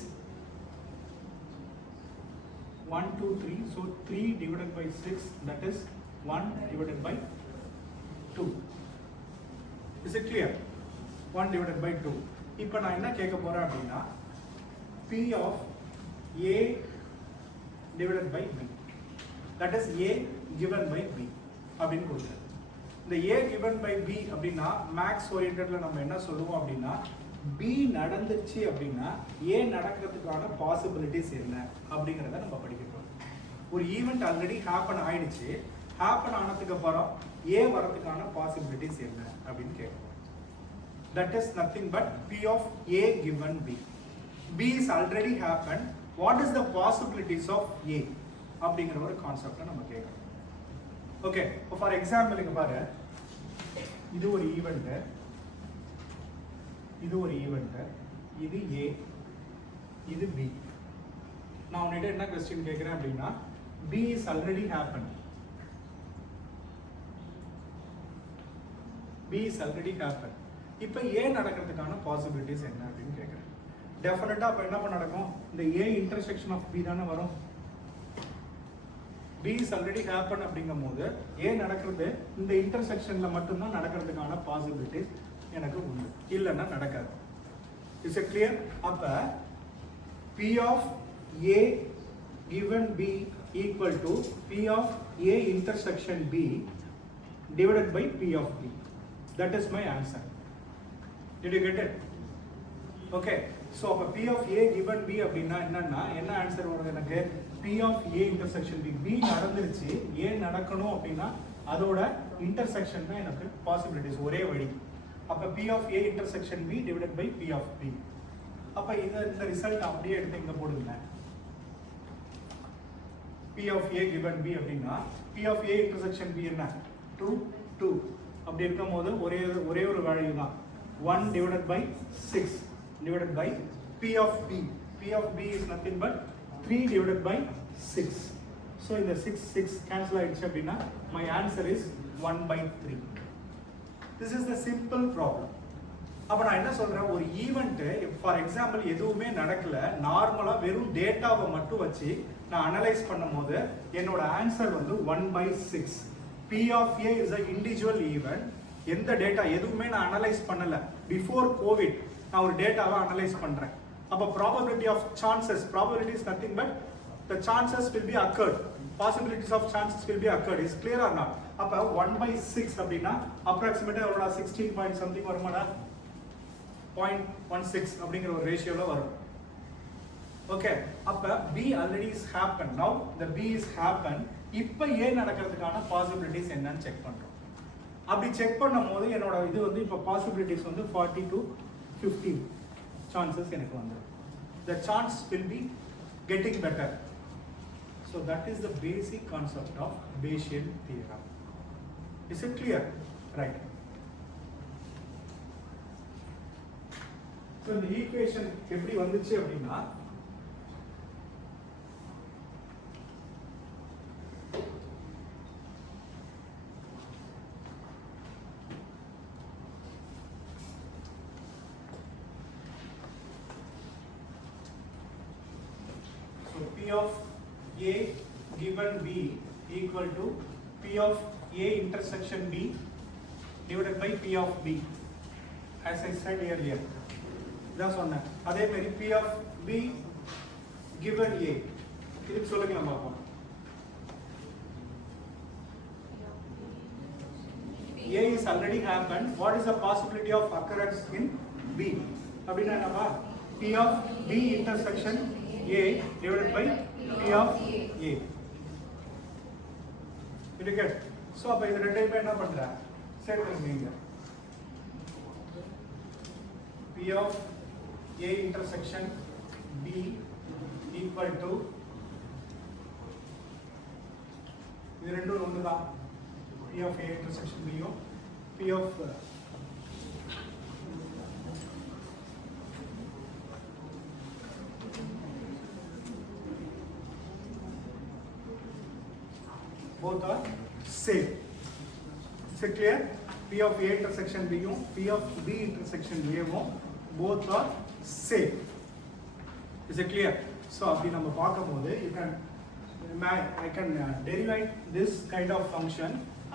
1 2 3. So 3 divided by 6, that is 1 divided by 2. Is it clear? 1 divided by 2. இப்போ நான் என்ன கேட்க போறேன் அப்படின்னா P of A divided by B, that is A given by B அப்படின்னு கொடுத்தேன். இந்த A given by B அப்படின்னா மேக்ஸ் ஓரியன்டட்ல நம்ம என்ன சொல்லுவோம் அப்படின்னா, B நடந்துச்சு அப்படின்னா A நடக்கிறதுக்கான பாசிபிலிட்டிஸ் என்ன அப்படிங்கிறத நம்ம படிக்கிறோம். ஒரு ஈவெண்ட் ஆல்ரெடி ஹேப்பன் ஆயிடுச்சு, ஹேப்பன் ஆனதுக்கு அப்புறம் A வரதுக்கான பாசிபிலிட்டிஸ் என்ன அப்படின்னு கேட்குறோம். That is nothing but P of A given B. B is already happened. What is the possibilities of A அப்படிங்கிற ஒரு கான்செப்டை நம்ம கேட்குறோம். ஓகே, இப்போ ஃபார் எக்ஸாம்பிள் இங்கே பாரு, இது ஒரு ஈவெண்ட்டு, இது ஒரு ஈவெண்ட்டு, இது ஏ, இது பி. நான் உன்னிட்ட என்ன கொஸ்டின் கேட்குறேன் அப்படின்னா, B is already happen, B is already happen. இப்போ ஏ நடக்கிறதுக்கான பாசிபிலிட்டிஸ் என்ன அப்படின்னு கேட்குறேன். டெஃபினட்டாக அப்போ என்ன நடக்கும்? இந்த ஏ இன்டர்செக்ஷன் ஆஃப் பி தானே வரும். B is already happen அப்படிங்கும் போது A நடக்கிறது இந்த இன்டர்செக்ஷனில் மட்டும்தான் நடக்கிறதுக்கான பாசிபிலிட்டிஸ் எனக்கு உண்டு, இல்லைன்னா நடக்காது. Is it clear? அப்போ P of A given B equal to P of A intersection B divided by P of B. That is my answer. Did you get it? Okay. So அப்போ P of A given B அப்படின்னா என்னன்னா என்ன ஆன்சர் வருது எனக்கு? P of A intersection B. B நடந்துருச்சு, A நடக்கணும் அப்படின்னா அதோட இன்டர்செக்ஷன் தான் எனக்கு பாசிபிலிட்டிஸ், ஒரே வழி. அப்போ P of A intersection B divided by P of B. அப்போ இந்த ரிசல்ட் அப்படியே எடுத்து இங்கே போடுங்க. P of A given B அப்படின்னா P of A intersection B என்ன? 2 2. அப்படி இருக்கும் போது ஒரே ஒரு வேல்யூ தான், 1 divided by 6 divided by P of B. P of B is nothing but 3 divided by 6. So in the 6 cancel ஆயிடுச்சு அப்படின்னா my answer is 1/3. This is the simple problem. அப்போ நான் என்ன சொல்கிறேன், ஒரு ஈவெண்ட்டு ஃபார் எக்ஸாம்பிள் எதுவுமே நடக்கல, நார்மலாக வெறும் டேட்டாவை மட்டும் வச்சு நான் அனலைஸ் பண்ணும் போது என்னோட ஆன்சர் வந்து 1/6. P of A is a individual event. எந்த டேட்டா எதுவுமே நான் அனலைஸ் பண்ணலை. பிஃபோர் கோவிட் நான் ஒரு டேட்டாவை அனலைஸ் பண்ணுறேன். அப்போ probability of chances, probability is nothing but the chances will be occurred, possibilities of chances will be occurred. Is clear or not? அப்போ 1/6 அப்படின்னா அப்ராக்சிமேட்டாக எவ்வளோடா 16 பாயிண்ட் சம்திங் வருமாடா, 0.16 அப்படிங்கிற ஒரு ரேஷியோவில் வரும். ஓகே, அப்போ B already is happened. Now the B is happened. இப்போ A நடக்கிறதுக்கான பாசிபிலிட்டிஸ் என்னன்னு செக் பண்ணுறோம். அப்படி செக் பண்ணும் போது என்னோட இது வந்து இப்போ பாசிபிலிட்டிஸ் வந்து 40 to 50 சான்சஸ் எனக்கு வந்துடும். The chance will be getting better. So that is the basic concept of Bayesian theorem. Is it clear? Right. So the equation எப்படி வந்துச்சு அப்படின்னா, so P of A given B equal to P of A intersection B divided by P of B, as I said earlier. இதான் சொன்னேன். அதே மாதிரி P of B given A, இதுக்கு சொல்லுங்க பார்ப்போம். A is already happened. What is the possibility of occurrence in B? அப்படின்னா என்னப்பா, P of B intersection A divided by P of A. You get? So அப்ப இது ரெண்டையுமே என்ன பண்ற, சேர்த்துங்க. P of A intersection B equal to, இது ரெண்டும் ஒண்ணுதான். P of A intersection B யும் P of both are same. Is it clear? P of A intersection B யும் P of B intersection A யும் both are same. Is it clear? So அப்படி நம்ம பார்க்கும்போது I can derive this kind of function.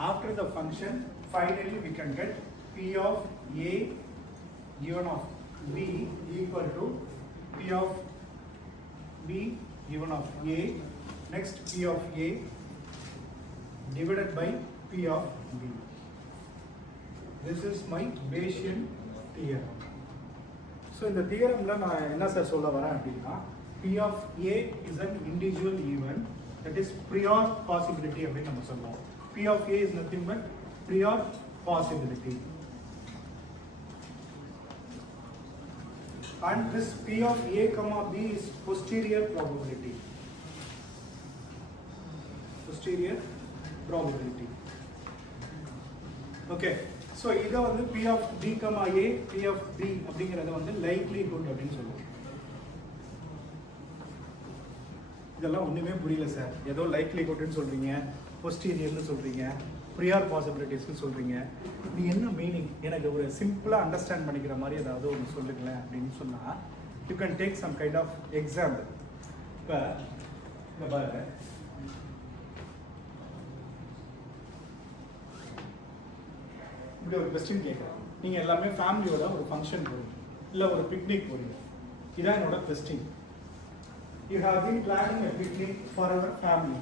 After the function, finally we can get P of A given of B equal to P of B given of A. Next P of A divided by P of B. This is my Bayesian theorem. So in the theorem la na enna sir solla varan appadina, P of A is an individual event, that is prior possibility appdi nama solrom. P of A is nothing but prior possibility, and this P of A comma B is posterior probability. Posterior probability. Okay, so இதை வந்து P of B comma A, P of B அப்படிங்கிறத வந்து likelihood அப்படின்னு சொல்லுவோம். இதெல்லாம் ஒண்ணுமே புரியல சார், ஏதோ likelihoodன்னு சொல்றீங்க, posteriorன்னு சொல்றீங்க, prior possibilitiesன்னு சொல்றீங்க, இது என்ன மீனிங், எனக்கு ஒரு சிம்பிளா அண்டர்ஸ்டாண்ட் பண்ணிக்கிற மாதிரி ஏதாவது ஒன்று சொல்லுங்களேன் அப்படின்னு சொன்னா, you can take some kind of example. இப்போ இந்த பாருங்க, இப்படி ஒரு கொஸ்டின் கேட்குறேன். நீங்கள் எல்லாமே ஃபேமிலியோட ஒரு ஃபங்க்ஷன் போகிறீங்க, இல்லை ஒரு பிக்னிக் போகிறீங்க. இதான் என்னோட question. You have been planning a picnic for our family.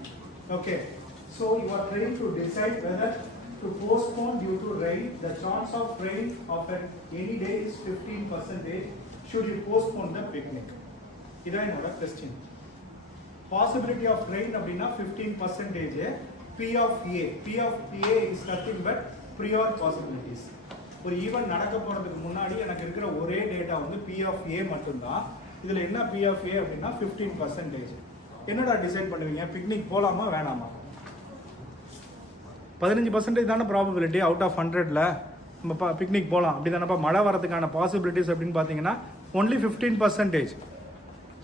Okay, so you are trying to decide whether to postpone due to rain. The chance of rain of any day is 15%. Should you postpone the picnic? இதான் என்னோட question. Possibility of rain அப்படின்னா 15%. P of A, P of A is nothing but prior possibilities. ஒரு ஈவென்ட் நடக்க போறதுக்கு முன்னாடி எனக்கு இருக்கிற ஒரே டேட்டா வந்து P of A மட்டும்தான். இதுல என்ன P of A அப்படின்னா 15%. என்னடா டிசைட் பண்ணுவீங்க, பிக்னிக் போலாமா வேணாமா? 15% தானே ப்ராபபிலிட்டி அவுட் ஆஃப் 100ல நம்ம பிக்னிக் போகலாம் அப்படி தானேப்பா. மழை வரதுக்கான பாசிபிலிட்டிஸ் அப்படின்னு பார்த்தீங்கன்னா only 15%.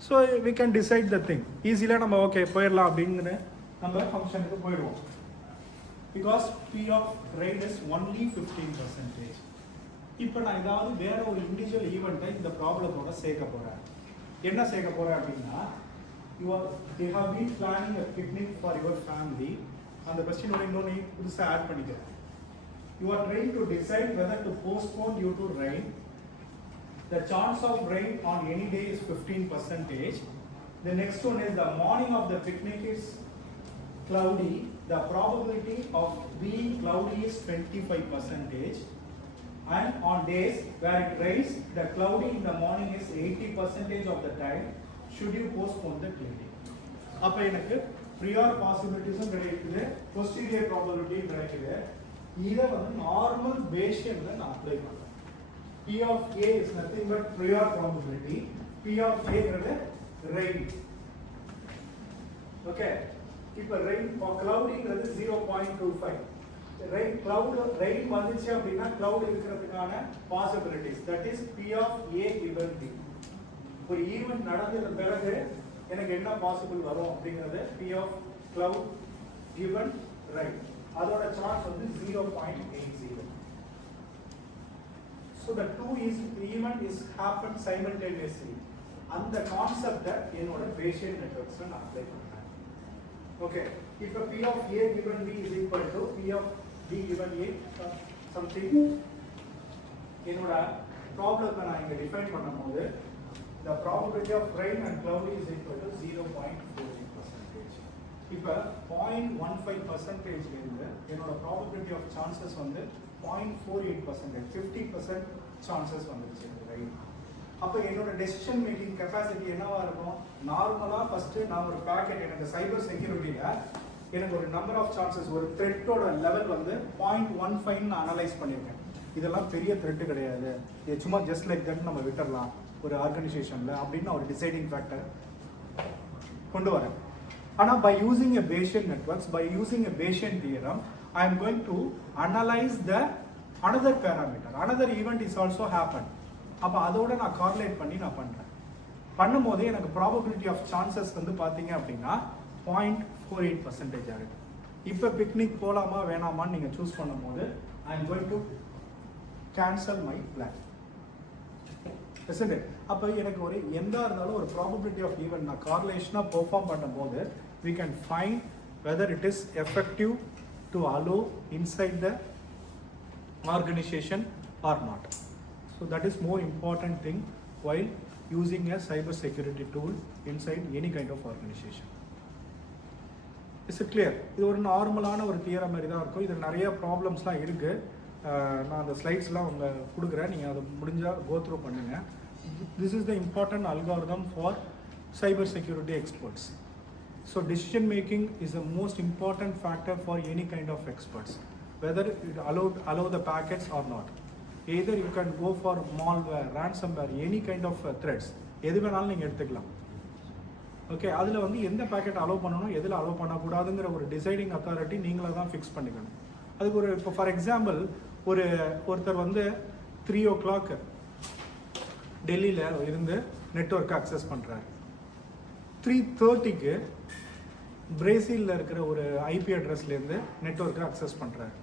So we can decide the thing ஈஸியாக. நம்ம ஓகே போயிடலாம் அப்படிங்கிற நம்ம ஃபங்க்ஷனுக்கு போயிடுவோம். Because P of rain is only 15%. இப்போ நான் ஏதாவது வேற ஒரு இண்டிவிஜுவல் ஈவெண்ட்டை இந்த ப்ராப்ளத்தோட சேர்க்க போகிறேன். என்ன சேர்க்க போகிறேன் அப்படின்னா, they have been planning a picnic for your family. அந்த கொஸ்டினோட இன்னொன்று புதுசாக ஆட் பண்ணிக்கிறேன். You are trying to decide whether to postpone due to rain. The chance of rain on any day is 15%. The next one is the morning of the picnic is cloudy. The probability of being cloudy is 25%. And on days where it rains, the cloudy in the morning is 80% of the time. Should you postpone the cleaning? அப்போ எனக்கு prior possibilities கிடைக்குது, posterior probability கிடைக்குது. இதை வந்து நார்மல் பேஷியன்ல நான் அப்ளை பண்றேன். P of A is nothing but prior probability. P of A ங்கிறது rain. ஓகே, இப்போ rain for cloudyங்கிறது 0.25. rain வந்துச்சு அப்படின்னா cloud இருக்கிறதுக்கான possibilities, that is P of A given B. ஒரு ஈவென்ட் நடந்தது பிறகு எனக்கு என்ன பாசிபிள் வரும் அப்படிங்கிறது P of cloud given rain. அதோட சார்ஜ் வந்து 0.80. So the two event is happened simultaneously. அந்த கான்செப்டை என்னோட Bayesian networks நான் அப்ளை பண்றேன். ஓகே, இப்போ P of A given B is equal to P of B given A something. என்னோட ப்ராப்ளத்தை நான் இங்க டிஃபைன் பண்ணும்போது the probability of rain and cloudy is equal to 0.48%. இப்போ 0.15% இருந்து என்னோட probability of chances வந்து 0.48%, 50% chances வந்துருச்சு rain. அப்போ என்னோட டெசிஷன் மேக்கிங் கெப்பாசிட்டி என்னவா இருக்கும்? நார்மலாக ஃபர்ஸ்ட் நான் ஒரு பேக்கெட், எனக்கு சைபர் செக்யூரிட்டியில் எனக்கு ஒரு நம்பர் ஆஃப் சான்சஸ், ஒரு த்ரெட்டோட லெவல் வந்து 0.15 அனலைஸ் பண்ணியிருக்கேன். இதெல்லாம் பெரிய த்ரெட்டு கிடையாது, இது சும்மா ஜஸ்ட் லைக் தட் நம்ம விட்டுடலாம் ஒரு ஆர்கனைசேஷனில் அப்படின்னு ஒரு டிசைடிங் ஃபேக்டர் கொண்டு வரேன். ஆனால் by using a Bayesian networks, by using a Bayesian theorem, I am going to analyze the another parameter, another event is also happened. அப்போ அதோட நான் கார்லேட் பண்ணி நான் பண்ணுறேன். பண்ணும்போது எனக்கு ப்ராபபிலிட்டி ஆஃப் சான்சஸ் வந்து பார்த்தீங்க அப்படின்னா 0.48% ஆகிடும். இப்போ பிக்னிக் போகலாமா வேணாமான்னு நீங்கள் சூஸ் பண்ணும்போது I am going to cancel my plan. அப்போ எனக்கு ஒரு எந்த இருந்தாலும் ஒரு ப்ராபபிலிட்டி ஆஃப் ஈவென்ட் நான் கார்லேஷனாக பெர்ஃபார்ம் பண்ணும்போது we can find whether it is effective to allow inside the organization or not. So that is more important thing while using a cyber security tool inside any kind of organization. Is it clear? இது ஒரு நார்மலான ஒரு தியரம் மாதிரி தான் இருக்கும். இதில் நிறைய ப்ராப்ளம்ஸ்லாம் இருக்குது. நான் அந்த ஸ்லைட்ஸ்லாம் உங்கள் கொடுக்குறேன், நீங்கள் அதை முடிஞ்சால் கோ த்ரூ பண்ணுங்கள். This is the important algorithm for cyber security experts. So decision making is the most important factor for any kind of experts, whether it allow the packets or not. Either you can go for malware, ransomware, any kind of threats, எது வேணாலும் நீங்கள் எடுத்துக்கலாம். ஓகே, அதில் வந்து எந்த packet allow பண்ணணும், எதில் அலோவ் பண்ணக்கூடாதுங்கிற ஒரு டிசைடிங் அத்தாரிட்டி நீங்களாக தான் ஃபிக்ஸ் பண்ணிக்கணும். அதுக்கு ஒரு இப்போ ஃபார் எக்ஸாம்பிள் ஒருத்தர் வந்து 3 o'clock டெல்லியில் இருந்து நெட்வொர்க்கை அக்சஸ் பண்ணுறாரு. 3:30 பிரேசிலில் இருக்கிற ஒரு ஐபி அட்ரஸ்லேருந்து நெட்வொர்க்கை அக்சஸ் பண்ணுறாரு.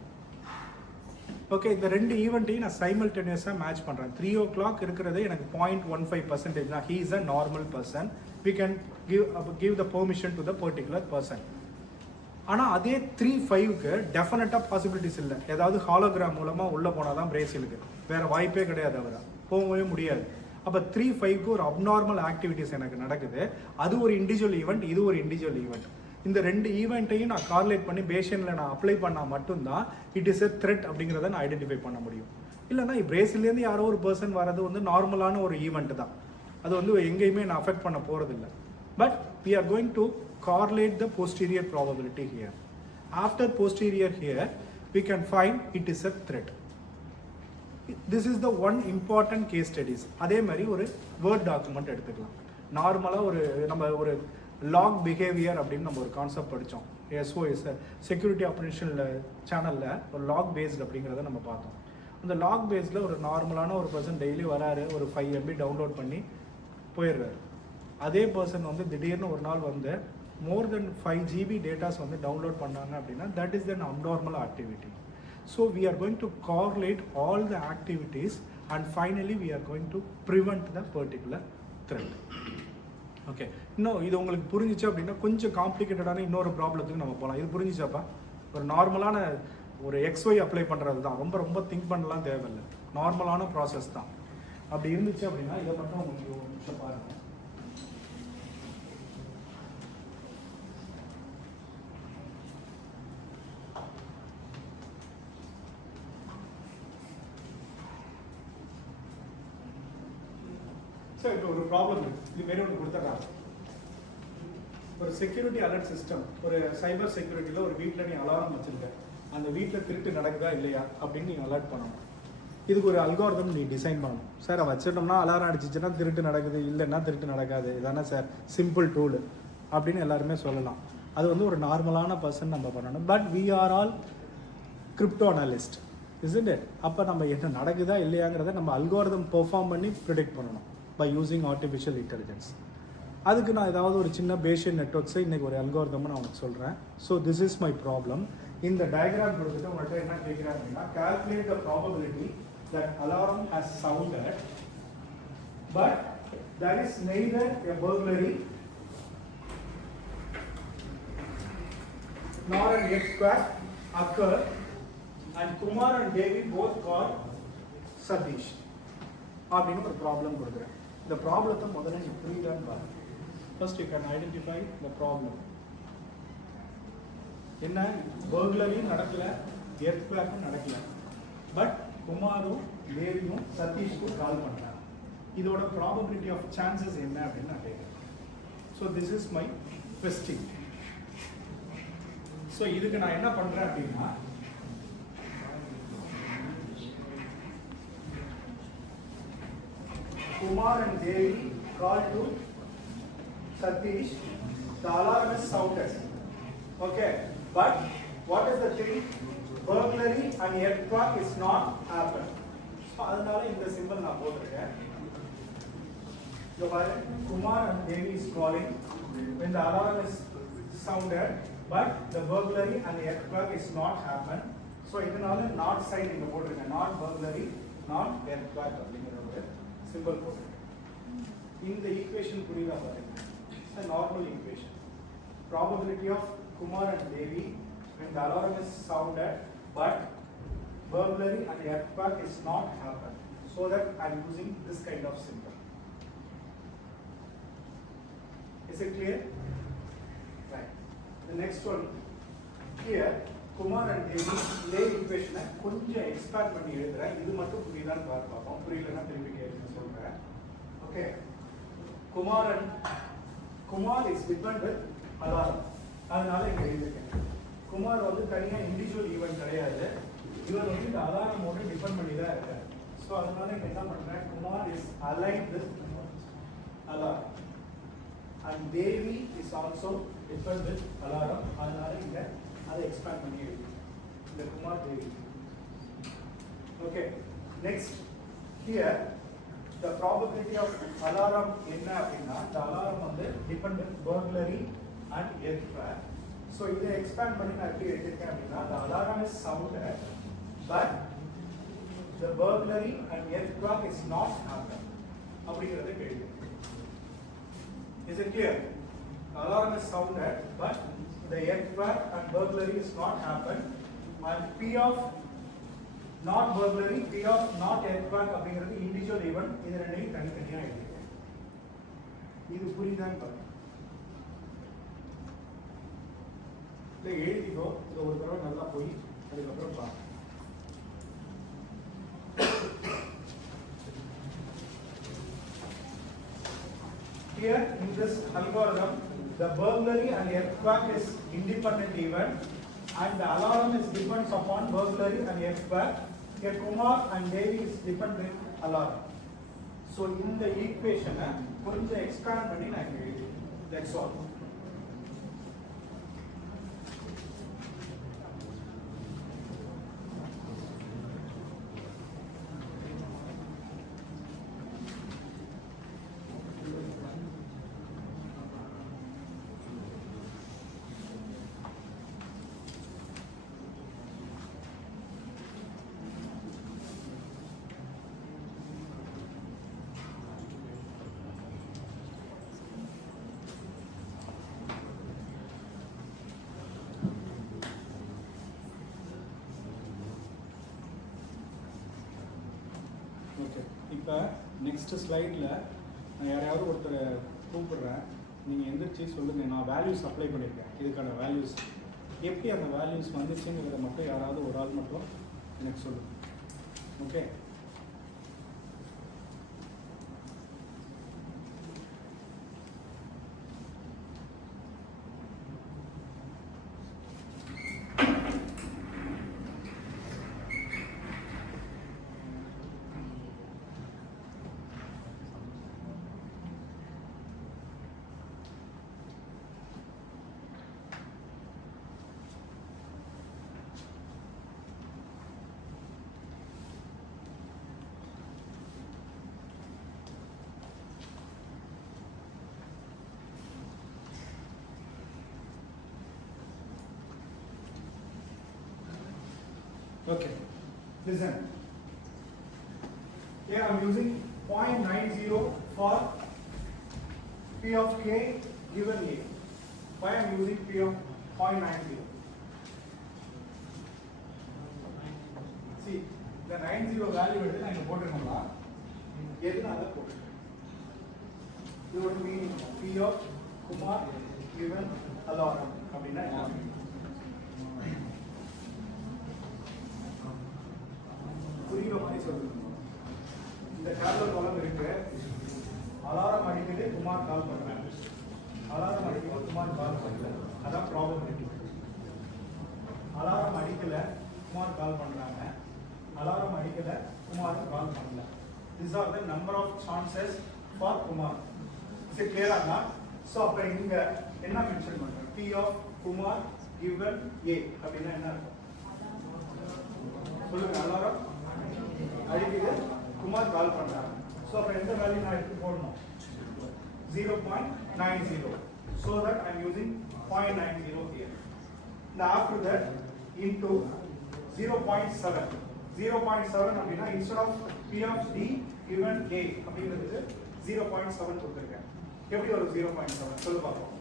ஓகே, இந்த ரெண்டு ஈவெண்ட்டையும் நான் சைமல்டேனியஸாக மேட்ச் பண்ணுறேன். 3 o'clock இருக்கிறது எனக்கு 0.15% தான். He is a normal person, we can give the permission to the particular person. ஆனால் அதே 3:05 டெஃபினட்டாக பாசிபிலிட்டிஸ் இல்லை. ஏதாவது ஹாலோகிராம் மூலமாக உள்ளே போனால் தான் பிரேசிலுக்கு, வேறு வாய்ப்பே கிடையாது, அவரை போகவே முடியாது. அப்போ 3:05 ஒரு அப்நார்மல் ஆக்டிவிட்டிஸ் எனக்கு நடக்குது. அது ஒரு இண்டிவிஜுவல் ஈவெண்ட், இது ஒரு இண்டிவிஜுவல் ஈவெண்ட். இந்த ரெண்டு ஈவெண்ட்டையும் நான் கார்லேட் பண்ணி பேஷனில் நான் அப்ளை பண்ணால் மட்டும்தான் இட் இஸ் எ த்ரெட் அப்படிங்கிறத நான் ஐடென்டிஃபை பண்ண முடியும். இல்லைனா பிரேசில்லேருந்து யாரோ ஒரு பர்சன் வர்றது வந்து நார்மலான ஒரு ஈவெண்ட் தான், அது வந்து எங்கேயுமே நான் அஃபெக்ட் பண்ண போகிறதில்ல. But we are going to correlate the posterior probability here. After posterior here, we can find it is a threat. This is the one important case studies. அதே மாதிரி ஒரு வேர்ட் டாக்குமெண்ட் எடுத்துக்கலாம். நார்மலாக நம்ம ஒரு லாக் பிஹேவியர் அப்படின்னு நம்ம ஒரு கான்செப்ட் படித்தோம். SOS செக்யூரிட்டி ஆப்ரேஷனல் சேனலில் ஒரு லாக் பேஸ்ட் அப்படிங்கிறத நம்ம பார்த்தோம். அந்த லாக் பேஸில் ஒரு நார்மலான ஒரு பர்சன் டெய்லி வராரு, ஒரு 5 MB டவுன்லோட் பண்ணி போயிடுறாரு. அதே பர்சன் வந்து திடீர்னு ஒரு நாள் வந்து மோர் தென் 5 GB டேட்டாஸ் வந்து டவுன்லோட் பண்ணாங்க அப்படின்னா that is then abnormal activity. So we are going to correlate all the activities and finally we are going to prevent the particular threat. Okay இன்னும் இது உங்களுக்கு புரிஞ்சிச்சு அப்படின்னா கொஞ்சம் காம்ப்ளிகேட்டடான இன்னொரு ப்ராப்ளத்துக்கு நம்ம போகலாம். இது புரிஞ்சிச்சாப்பா? ஒரு நார்மலான ஒரு எக்ஸ்ஒய் அப்ளை பண்ணுறது தான், ரொம்ப ரொம்ப திங்க் பண்ணலாம் தேவையில்லை, நார்மலான ப்ராசஸ் தான். அப்படி இருந்துச்சு அப்படின்னா இதை மட்டும் உங்களுக்கு ஒரு நிமிஷம் பாருங்கள். ஸோ இப்போ ஒரு ப்ராப்ளம் இருக்குது, இது மாரி ஒன்று கொடுத்துட்றாங்க. ஒரு செக்யூரிட்டி அலர்ட் சிஸ்டம், ஒரு சைபர் செக்யூரிட்டியில் ஒரு வீட்டில் நீ அலாரம் வச்சுருக்க, அந்த வீட்டில் திருட்டு நடக்குதா இல்லையா அப்படின்னு நீங்கள் அலர்ட் பண்ணணும். இதுக்கு ஒரு அல்காரிதம் நீ டிசைன் பண்ணணும். சார் வச்சிட்டோம்னா அலாரம் அடிச்சிச்சுன்னா திருட்டு நடக்குது, இல்லைன்னா திருட்டு நடக்காது, இதானே சார் சிம்பிள் டூல் அப்படின்னு எல்லாருமே சொல்லலாம். அது வந்து ஒரு நார்மலான பர்சன் நம்ம பண்ணணும். But we are all crypto analyst, isn't it? அப்போ நம்ம என்ன நடக்குதா இல்லையாங்கிறத நம்ம அல்காரிதம் பெர்ஃபார்ம் பண்ணி ப்ரிடிக்ட் பண்ணணும் by using artificial intelligence. அதுக்கு நான் ஏதாவது ஒரு சின்ன பேஷியன் நெட்வொர்க்ஸை இன்றைக்கி ஒரு அல்காரிதம் நான் உனக்கு சொல்கிறேன். So this is my problem. இந்த டயக்ராம் கொடுத்துட்டு உங்கள்கிட்ட என்ன கேட்குறேன் அப்படின்னா, calculate the probability that alarm has sounded but there is neither a burglary nor an earthquake occurred and Kumar and Devi both called Satish அப்படின்னு ஒரு ப்ராப்ளம் கொடுக்குறேன். இந்த ப்ராப்ளத்தை முதல்ல நீ புரியுதான்னு பாரு. First you can identify the problem. என்ன, பர்க்லரியும் நடக்கல, எர்த்குவேக்கும் நடக்கல, பட் குமாரும் தேவியும் சதீஷ்க்கும் கால் பண்ணுறாங்க. இதோட ப்ராபபிலிட்டி ஆஃப் சான்சஸ் என்ன அப்படின்னு நான் கேட்குறேன். So this is my question. So இதுக்கு நான் என்ன பண்ணுறேன் அப்படின்னா, Kumar and Devi called to Satish, the alarm is sounded. Okay, but what is the thing? Burglary and earthquake is not happened. So அதனால இந்த சிம்பிள் நான் போட்டுருக்கேன். So while Kumar and Devi is calling, when the alarm is sounded, but the burglary and the earthquake is not happened. So இதனால not side இங்க போட்டுருக்கேன், not burglary, not earthquake அப்படிங்கிற ஒரு சிம்பிள் போட்டுருக்கேன். இந்த ஈக்குவேஷன் புரியுதா பாருங்க. It's a normal equation. Probability of Kumar and Devi when the alarm is sounded but burglary and earthquake is not happened. So that I am using this kind of symbol. Is it clear? Right. The next one. Here Kumar and Devi இதே ஈக்குவேஷனை கொஞ்சம் எக்ஸ்பேண்ட் பண்ணி எழுதுறேன். இது மட்டும் புரியுதான்னு பார்ப்போம். புரியலன்னா திருப்பி கேட்குன்னு சொல்றேன். Okay. Kumar is dependent with alarm. அதனால இங்க எழுதிருக்கேன். குமார் வந்து தனியா இண்டிவிஜுவல் ஈவென்ட் கிடையாது, இவர் வந்து இந்த அலாரமோட டிபெண்ட் பண்ணி தான் இருக்காரு. ஸோ அதனால இங்க என்ன பண்றேன், Kumar is align with alarm and Devi is also depend with alarm. அதனால இங்க அதை எக்ஸ்பேண்ட் பண்ணி எழுதி இந்த Kumar Devi. Okay, next here the probability of alarm என்ன அப்படின்னா, the alarm வந்து dependent burglary and earthquake. So இதை expand பண்ணி நான் எப்படி எழுதிருக்கேன் அப்படின்னா, the alarm is sounded but the burglary and earthquake is not happened அப்படிங்கறதை எழுதிருக்கேன். Is it clear? The alarm is sounded but the earthquake and burglary is not happened and P of not burglary, P of not earthquake அப்படிங்கிறது individual event. இது ரெண்டையும் தனித்தனியாக எழுதிருக்கேன். இது புரியுதான்னு பாருங்க. இல்லை எழுதிக்கோ, இதை ஒரு தடவை நல்லா போய் அதுக்கப்புறம் பாருங்க. Here in this algorithm, the burglary and earthquake is independent event and the alarm is depends upon burglary and earthquake. Here Kumar and Devi is dependent alarm. So in the equation கொஞ்சம் expand பண்ணி நான் எழுதி. That's all. Next ஸ்லைடில் நான் யாரையாவது ஒருத்தரை கூப்பிடுறேன், நீங்கள் எந்திரிச்சு சொல்லுங்கள் நான் வேல்யூஸ் அப்ளை பண்ணியிருக்கேன், இதுக்கான வேல்யூஸ் எப்படி அந்த வேல்யூஸ் வந்துச்சுங்கிறத மட்டும் யாராவது ஒரு ஆள் மட்டும் எனக்கு சொல்லுங்கள். Okay, okay, listen. Here I am using 0.90 for P of K given A. Why I am using P of 0.90? See, the 90 value எடுத்து நான் இங்க போட்டுருக்கோம்னா எதுனால போட்டுருக்கேன்? இது ஒரு meaning P of Kumar given alarm அப்படின்னா என்ன? புரியுற மாதிரி சொல்லுங்க. இந்த டேப்லெட் காலம் இருக்கு, அலாரம் அடிக்குது குமார் கால் பண்றாங்க, அலாரம் அடிக்குது குமார் கால் பண்ணல, அதான் ப்ராபபிலிட்டி. அலாரம் அடிக்கல குமார் கால் பண்றாங்க, அலாரம் அடிக்கல குமார் கால் பண்ணல. These are the number of chances for Kumar. Is it clear or not? So அப்ப இங்க என்ன மென்ஷன் பண்றோம்? P of Kumar given A அப்படின்னா என்ன அர்த்தம் சொல்லுங்க. அலாரம் அடிக்குது குமார் கால் பண்றாங்க. ஸோ அப்போ எந்த வேல்யூ நான் எடுத்து போடணும்? 0.90. So that I am using 0.90 here. And after that into 0.7. 0.7 அப்படின்னா instead of P of D given A அப்படிங்கிறது 0.7 கொடுத்துருக்கேன். எப்படி ஒரு 0.7 சொல்லு பார்ப்போம்.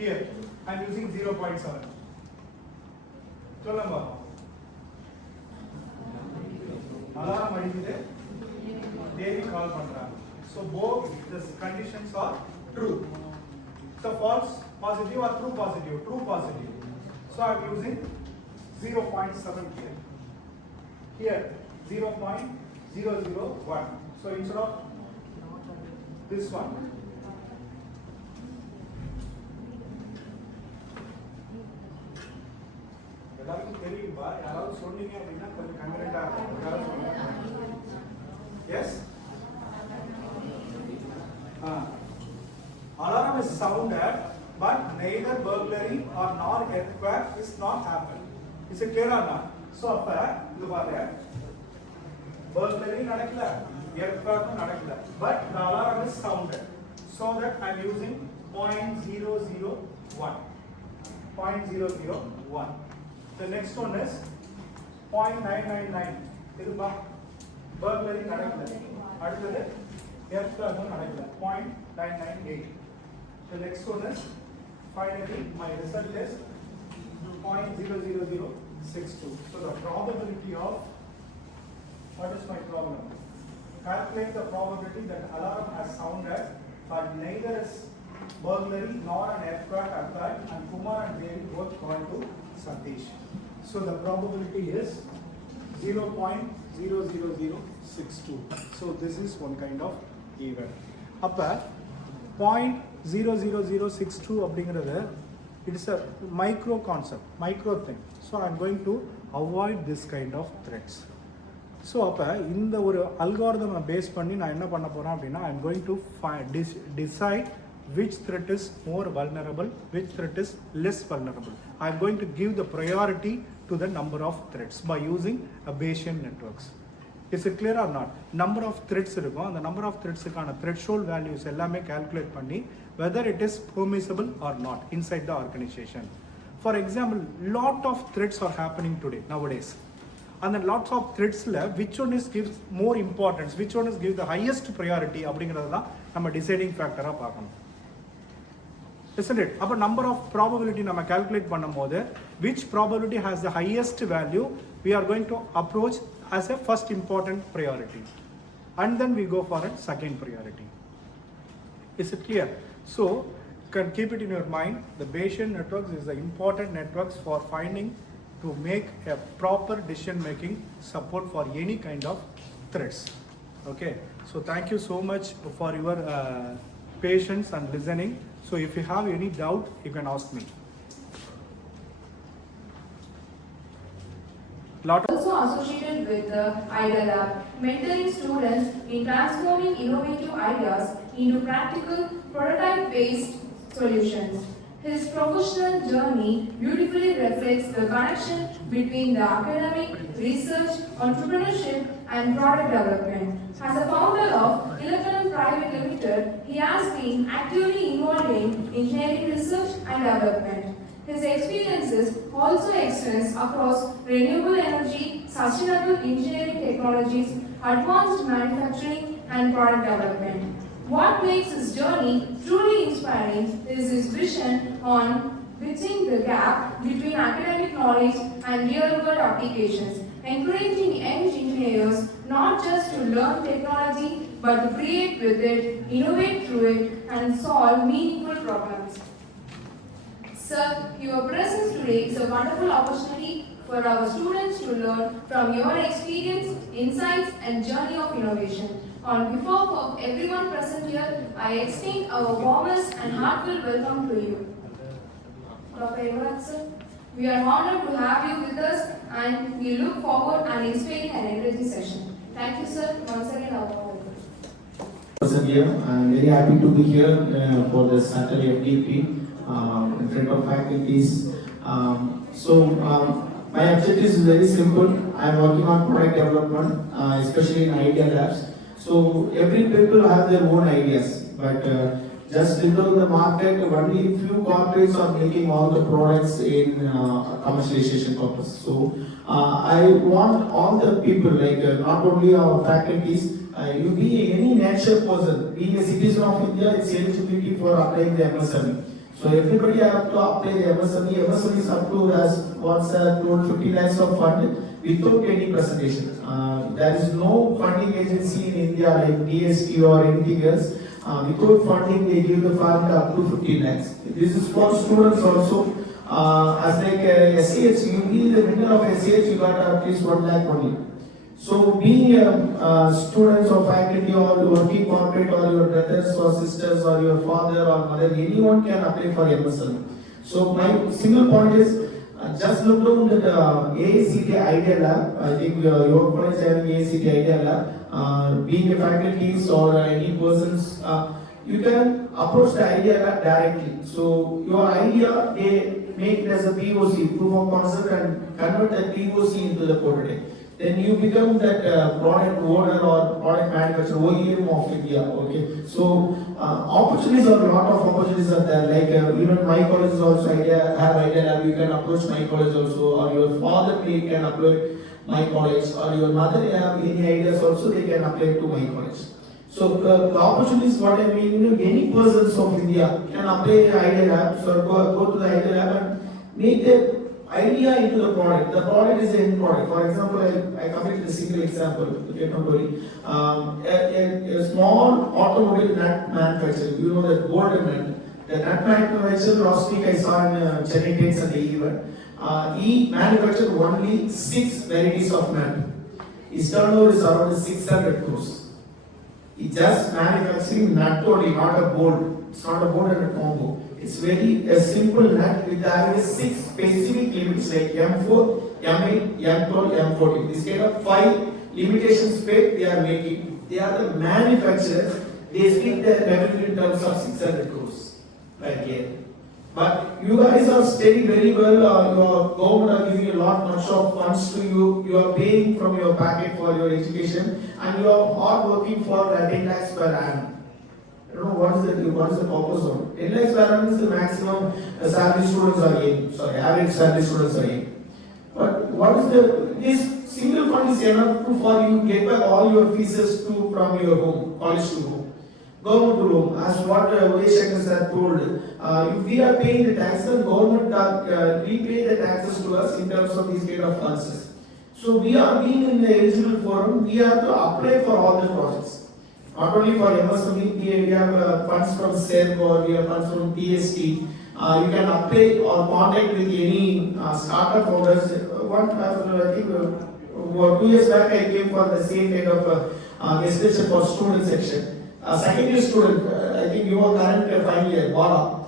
Here I am using 0.7. சொல்லுங்க பார்ப்போம். அலாரம் அடிக்குது, தேவி கால் பண்றாங்க. So both the conditions are true. So false positive or true positive? True positive. So I am using 0.7 here. Here 0.001. So instead of this one, எல்லாருக்கும் தெரியும்பா, யாராவது சொன்னீங்க அப்படின்னா கொஞ்சம் கன்வீனியன்ட்டா இருக்கும். Yes, alarm is sounded but neither burglary or nor earthquake is not happened. Is it clear or not? So அப்ப இது பாருங்க, burglary நடக்கல, earthquake நடக்கல, but the alarm is sounded. So that I am using 0.001. 0.001. The next one is 0.999. இதுபா burglary நடக்கல, அடுத்தது earthquake நடக்கல, 0.998. The next one is finally my result is 0.00062. So the probability of, what is my problem? Calculate the probability that alarm has sounded but neither is burglary nor an earthquake occurred and Kumar and Devi both gone to Satish. So the probability is 0.00062. So this is one kind of event. அப்ப 0.00062 அப்படிங்கிறது it is a micro concept, micro thing. So I am going to avoid this kind of threats. So அப்ப இந்த ஒரு அல்காரிதமை பேஸ் பண்ணி நான் என்ன பண்ண போறேன் அப்படின்னா I am going to decide which threat is more vulnerable, which threat is less vulnerable. I am going to give the priority to the number of threats by using a Bayesian networks. Is it clear or not? Number of threats இருக்கும், அந்த number of threatsக்கான threshold values எல்லாமே calculate பண்ணி whether it is permissible or not inside the organization. For example, lot of threats are happening today nowadays. And then lots of threatsல which one is gives more importance, which one is gives the highest priority அப்படிங்கிறது தான் நம்ம deciding factor-ஆ பார்க்கணும். Isn't it? அப்ப number of probability நம்ம calculate பண்ணும்போது which probability has the highest value we are going to approach as a first important priority, and then we go for a second priority. Is it clear? So can keep it in your mind. The Bayesian networks is the important networks for finding to make a proper decision making support for any kind of threats. Okay, so thank you so much for your patience and listening. So if you have any doubt, you can ask me. Also associated with the Idea Lab, mentoring students in transforming innovative ideas into practical, prototype-based solutions. His professional journey beautifully reflects the connection between the academic, research, entrepreneurship, and product development. As a founder of Ilakkanam Private Limited, he has been actively involved in engineering research and development. His experiences also extends across renewable energy, sustainable engineering technologies, advanced manufacturing, and product development. What makes his journey truly inspiring is his vision on bridging the gap between academic knowledge and real-world applications, encouraging young engineers not just to learn technology but to create with it, innovate through it, and solve meaningful problems. Sir, your presence today is a wonderful opportunity for our students to learn from your experience, insights, and journey of innovation. On behalf of everyone present here, I extend our warmest and heartfelt welcome to you. Dr. Evan, sir, we are honored to have you with us and we look forward an inspiring and encouraging session. Thank you, sir. Once again, our welcome. I'm very happy to be here for the Saturday FDP in front of faculties. My objective is very simple. I am working on product development, especially in Idea Labs. So every people have their own ideas, but just look at the market, only few corporates are making all the products in commercialization purpose. So I want all the people, like not only our faculties, you be any nature person, being a citizen of India, it's eligibility for applying the MSME. So everybody have to apply the MSME. MSME is up to, as what's told, 50 lakhs of fund without any presentation. There is no funding agency in India like DST or anything else. Without funding, they give the fund up to 15 lakhs. This is for students also. As like SH, you be the winner of SH, you got at least 1 lakh only. So being students or faculty or working corporate or your brothers or sisters or your father or mother, anyone can apply for MSME. So my single point is, just look down the AICT Idea Lab. I think your college having AICT Idea Lab. Being a faculties or any persons, you can approach the Idea Lab directly. So your idea, they make it as a POC, proof of concept, and convert that POC into the prototype. Then you become that product owner or product manufacturer, OEM of India. Okay, so opportunities are, a lot of opportunities are there. Like even my college is also have Idea Lab. You can approach my college also, or your father can apply my college, or your mother have any ideas also, they can apply to my college. So the opportunities, what I mean, any persons of India can apply Idea Lab. So go to the Idea Lab and make the idea into the product. The product is the end product. For example, I come with a single example. Okay, don't worry. A small automobile nut manufacturer, you know that golden nut. The nut manufacturer last week I saw in Chennai Takes and the event. He manufactured only 6 varieties of nut. His turnover is around 600 crores. He just manufacturing nut only, not a bolt. It's not a bolt and a combo. It's very a simple nut with having 6 specific limits like M4, M8, M12, M14. This kind of 5 limitations spec they are making. They are the manufacturers. They speak the revenue in terms of 600 crores per year. But you guys are studying very well. Your government are giving a lot much of funds to you. You are paying from your packet for your education, and you are hard working for 10 lakhs per annum. I don't know what is the purpose of it. 10 lakhs per annum is the maximum salary students are getting. Sorry, average salary students are getting. But what is this single fund is enough for you get back all your fees from your home, college to home. Government to home, as what Shankar sir told, if we are paying the taxes, government repay the taxes to us in terms of these kind of funds. So we are being in the eligible forum, we have to apply for all the projects. Not only for MSME, we have funds from SERP or we have funds from TST. You can apply or contact with any startup founders. I think 2 years back I came for the same kind of especially for student section. Second year student, I think you are current final year, Bala.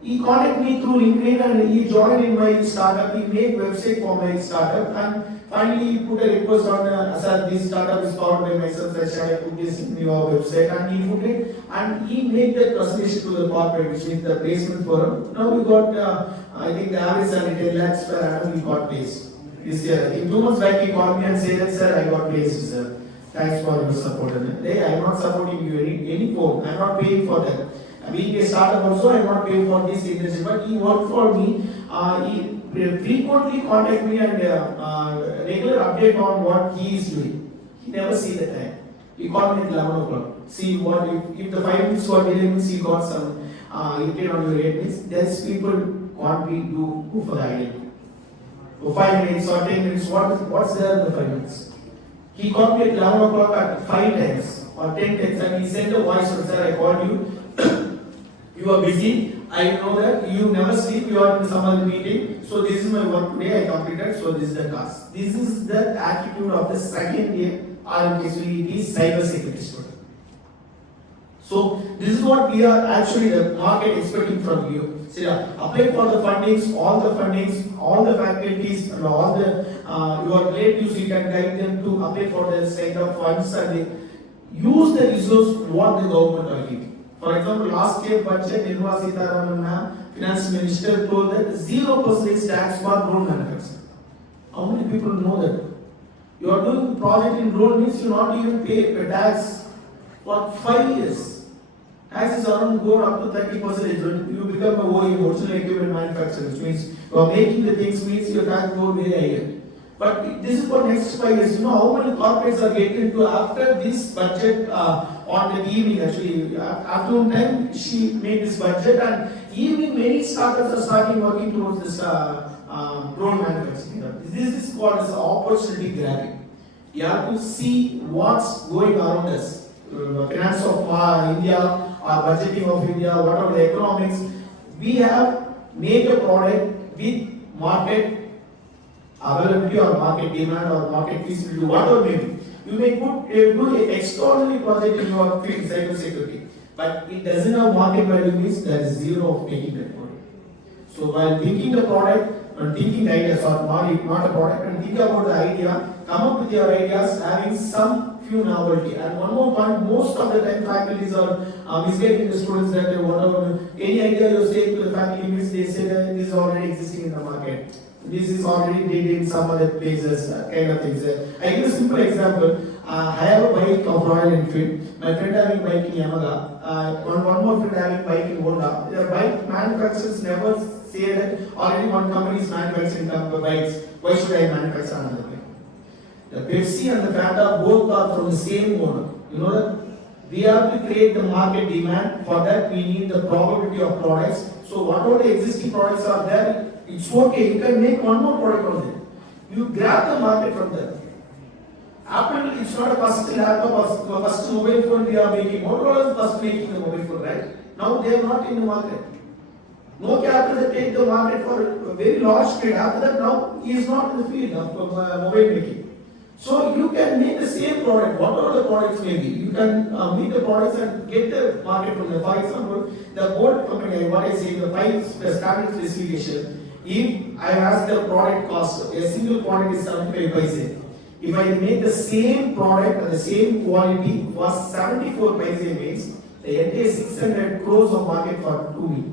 He contacted me through LinkedIn and he joined in my startup. He made website for my startup and finally he put a request on sir, this startup is powered by myself. Shall I put this in your website? And he put it and he made that presentation to the corporate, which means the placement forum. Now we got I think the average salary 10 lakhs per annum we got placed this year. I think 2 months back he called me and said that sir I got placed sir. Thanks for your support. Hey, I am not supporting you any form. I am not paying for that. Being a startup also, I am not paying for this internship, but he worked for me. He frequently contact me and regular update on what he is doing. He never see the time. He called me at 11 o'clock. See what if the 5 minutes for delay means he got some hit on your rate means these people can't be do for the idea. For 5 minutes or 10 minutes, what's there in the 5 minutes? He called me at 11 o'clock at 5 times or 10 times and he sent a voice to sir, I called you. You are busy. I know that you never sleep. You are in some other meeting. So this is my work today. I completed. So this is the task. This is the attitude of the second year RMKSWD cybersecurity student. So this is what we are actually the market expecting from you. See, apply for the fundings, all the faculties, and all the your relatives. You can guide them to apply for this kind of funds and use the resource what the government are giving. For example, last year budget, Nirmala Sitharaman ma'am, finance minister told that 0% tax for drone manufacturing. How many people know that? You are doing project in drone means you not even pay a tax for 5 years. Tax is around go up to 30%. When you become a OE, original equipment manufacturer, which means you are making the things means your tax go very higher. But this is for next 5 years. You know how many corporates are getting into after this budget on the evening actually. Afternoon time she made this budget and evening many startups are starting working towards this drone manufacturing. This is called as opportunity grabbing. You have to see what's going around us. Finance of India or budgeting of India, whatever the economics. We have made a product with market availability or market demand or market feasibility, whatever may be. You may do an extraordinary project in your field, cybersecurity, but it doesn't have market value means there is zero of making that product. So while thinking the product or thinking ideas or not a product and think about the idea, come up with your ideas having some few novelty. And one more point, most of the time faculties are misguiding the students that whatever any idea you say to the faculty means they say that this is already existing in the market. This is already did in some other places, kind of things. I give a simple example. I have a bike of Royal Enfield. My friend having a bike in Yamaha. One more friend having a bike in Honda. The bike manufacturers never say that already one company is manufacturing bikes. Why should I manufacture another bike? The Pepsi and the Fanta both are from the same owner. You know that? We have to create the market demand. For that we need the probability of products. So whatever the existing products are there, it's okay, you can make one more product on it. You grab the market from there. Apple, it's not a first laptop or first mobile phone we are making. Motorola is first making the mobile phone, right? Now they are not in the market. Nokia after that take the market for a very large scale. After that now he is not in the field of mobile making. So you can make the same product, whatever the products may be. You can make the products and get the market from there. For example, the board company, what I say, the standard specification. If I ask the product cost, a single product is 75 paise. If I make the same product and the same quality for 74 paise means the entire 600 crores of market for 2 weeks.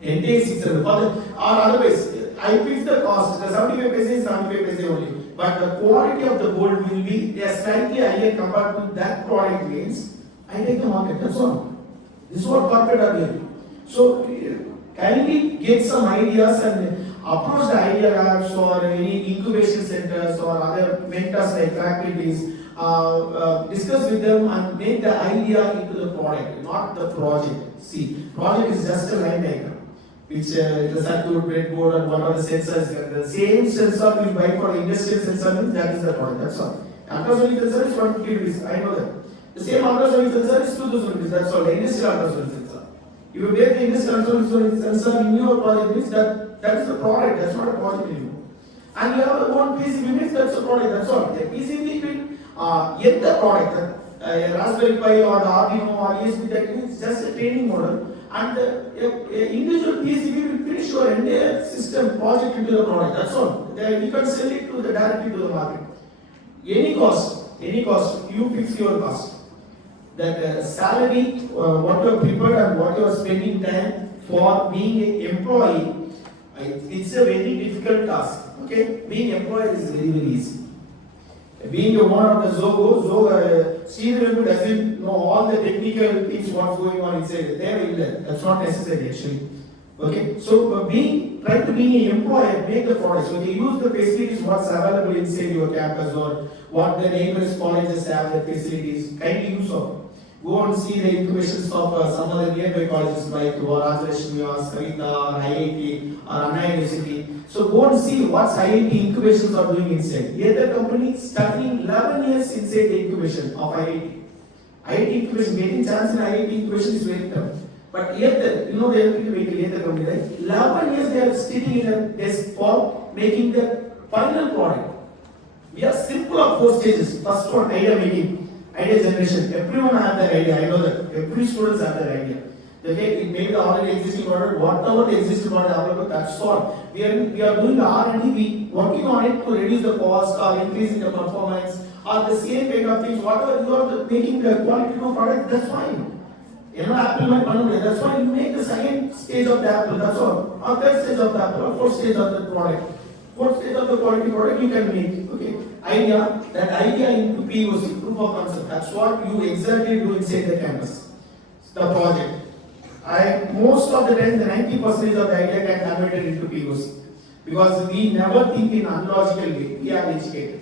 Entire 600. Or otherwise, I fix the cost. The 75 paise is 75 paise only. But the quality of the gold will be slightly higher compared to that product means I take the market. That's all. This is what corporate are doing. So kindly get some ideas and approach the idea labs or any incubation centers or other mentors like faculties. Discuss with them and make the idea into the product, not the project. See, project is just a line diagram. which the circuit breadboard and what are the sensors. The same sensor we buy for the industrial sensor means that is the product. That's all. Ultrasonic sensor is 150 rupees. I know that. The same ultrasonic sensor is 2000 rupees. That's all. The industrial ultrasonic sensor. If you make the industrial ultrasonic sensor in your project means that is the product. That's not a project anymore. And you have one PCB means that's a product. That's all. The PCB will get the product. Raspberry Pi or the Arduino or ESP, that means just a training model. And the individual PCB will finish your entire system project into the product. That's all. You can sell it to directly to the market. Any cost, you fix your cost. That salary, what you have prepared and what you are spending time for being an employee, it's a very difficult task. Okay, being employee is very easy. Being a one of the Zogo, Steve doesn't know all the technical things what's going on inside. That's not necessary actually. Okay, so try to be an employer, make the products. Okay, use the facilities what's available inside your campus or what the neighbors colleges have the facilities. Kindly use of. Go and see the incubations of some other nearby colleges like Rajlakshmi or Savita or IIT or Anna University. So go and see what IIT incubations are doing inside. Here the company is studying 11 years inside the incubation of IIT. IIT incubation, getting chance in IIT incubation is very tough. But here the electric vehicle, here the company, right? 11 years they are sitting in a desk for making the final product. We are simple of 4 stages. First one, idea making. Idea generation. Everyone have their idea. I know that. Every student have their idea. Okay, it may be the already existing product, whatever the existing product available, that's all. We are doing the R&D, we working on it to reduce the cost or increasing the performance or the same kind of things. Whatever you are making the quality of product, that's fine. Apple might that's why you make the second stage of the apple. That's all. Or third stage of the apple, or fourth stage of the product. Fourth stage of the quality product you can make. Okay. That idea into POC, proof of concept. That's what you exactly do inside the campus. The project. Most of the time, the 90% of the idea can convert it into POC. Because we never think in unlogical way. We are educated.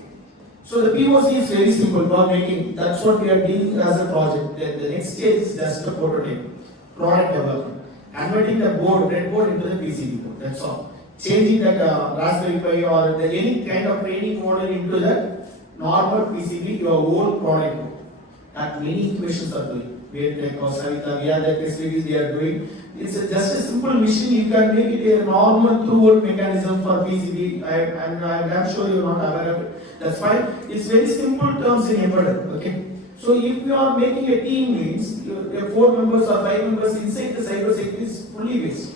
So the POC is very simple for making. That's what we are doing as a project. The next stage is just a prototype. Product development. Converting the breadboard into the PCB board. That's all. Changing that Raspberry Pi or any kind of training model into that normal PCB, your own product. That many incubations are doing. We have the facilities they are doing. It's just a simple machine. You can make it a normal throughout mechanism for PCB. I'm sure you're not aware of it. That's fine. It's very simple terms in embedded. Okay. So if you are making a team means you have 4 members or 5 members inside the cybersecurity is fully waste.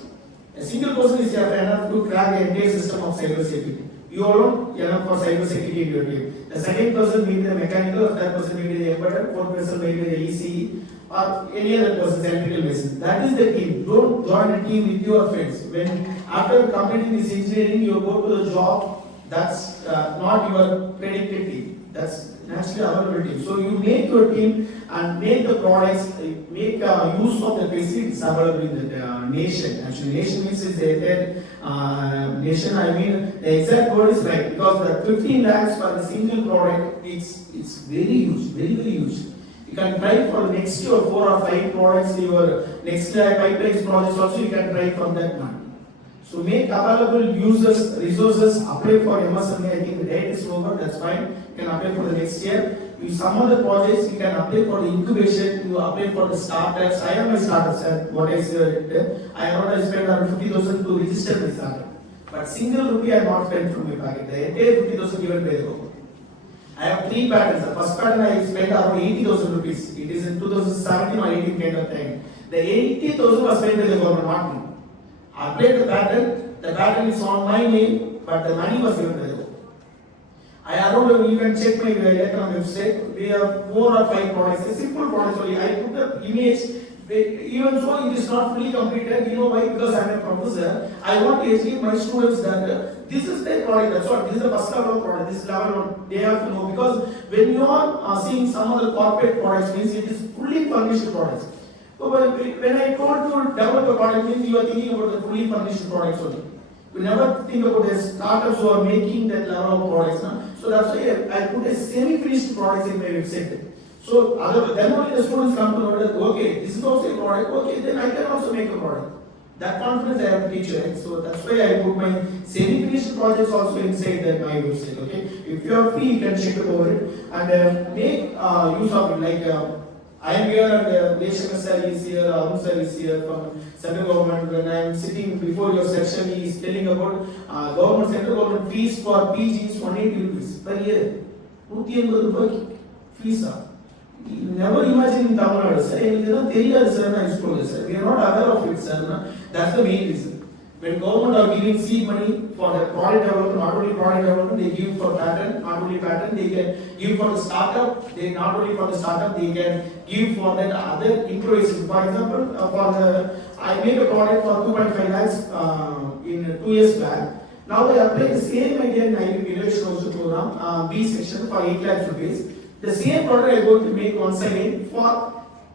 A single person is enough to crack the entire system of cybersecurity. You alone enough for cybersecurity in your team. The second person may be the mechanical, the third person may be the embedded, fourth person may be the ECE, or any other person, electrical basis. That is the team. Don't join a team with your friends. When after completing this engineering, you go to the job. That's not your predicted team. That's naturally available team. So you make your team and make the products, make use of the facilities available in the nation. Actually, nation means is the nation. I mean, the exact word is right because the 15 lakhs for the single product, it's very huge, very huge. You can try for the next year 4 or 5 products. Your next pipelines projects also you can try from that one. So make available users, resources, apply for MSME. I think the date is over, that's fine. You can apply for the next year. If some other projects, you can apply for the incubation, you apply for the startups. I am a startup, sir. What I said, I already spent around 50,000 to register my startup. But single rupee I have not spent from my pocket. The entire 50,000 given by the government. I have 3 patents. The first patent I spent around 80,000 rupees. It is in 2017 or 18 kind of time. The 80,000 was spent by the government, not me. I applied the patent is on my name, but the money was given by the government. I don't know, you can check my electronic website. We have 4 or 5 products, a simple product only. I put the image, even though it is not fully completed, you know why? Because I am a professor. I want to educate my students that this is the product, that's what, this is the first level product, this is level 1. They have to know because when you are seeing some other corporate products, means it is fully furnished products. So when I told to develop a product, means you are thinking about the fully furnished products only. You never think about the startups who are making that level of products. No? So that's why I put a semi-finished products in my website. So then only the students come to know that okay, this is also a product, okay, then I can also make a product. That confidence I have to teach, right? So that's why I put my semi-finished projects also inside that my website. Okay, if you are free, you can check it over it and make use of it. Like I am here and Deshaka sir is here, Arun sir is here from central government. When I am sitting before your section, he is telling about central government fees for PG is 180 rupees per year. 180 rupees fees. Never imagine in Tamil Nadu, sir. We are not aware of it, sir. That's the main reason. When government are giving seed money for the product development, not only product development, they give for patent, not only patent, they can give for the startup. They not only for the startup, they can give for that other improvisation. For example, I made a product for 2.5 lakhs in 2 years back. Now I apply the same idea in IB Innovation also program, B section for 8 lakhs rupees. The same product I am going to make once again for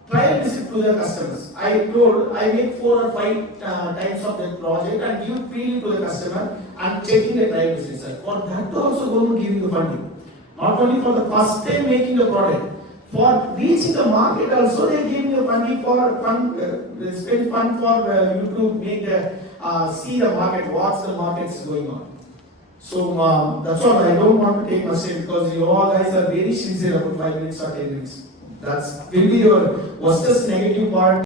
trial visit to the customers. I told I make 4 or 5 times of that project and give freely to the customer and checking the trial visit. For that also government giving the funding. Not only for the first time making the product, for reaching the market also they give the funding for spend fund for you to make the see the market, what's the market is going on. So that's all. I don't want to take much time because you all guys are very sincere about 5 minutes or 10 minutes. That's will be your worstest negative part.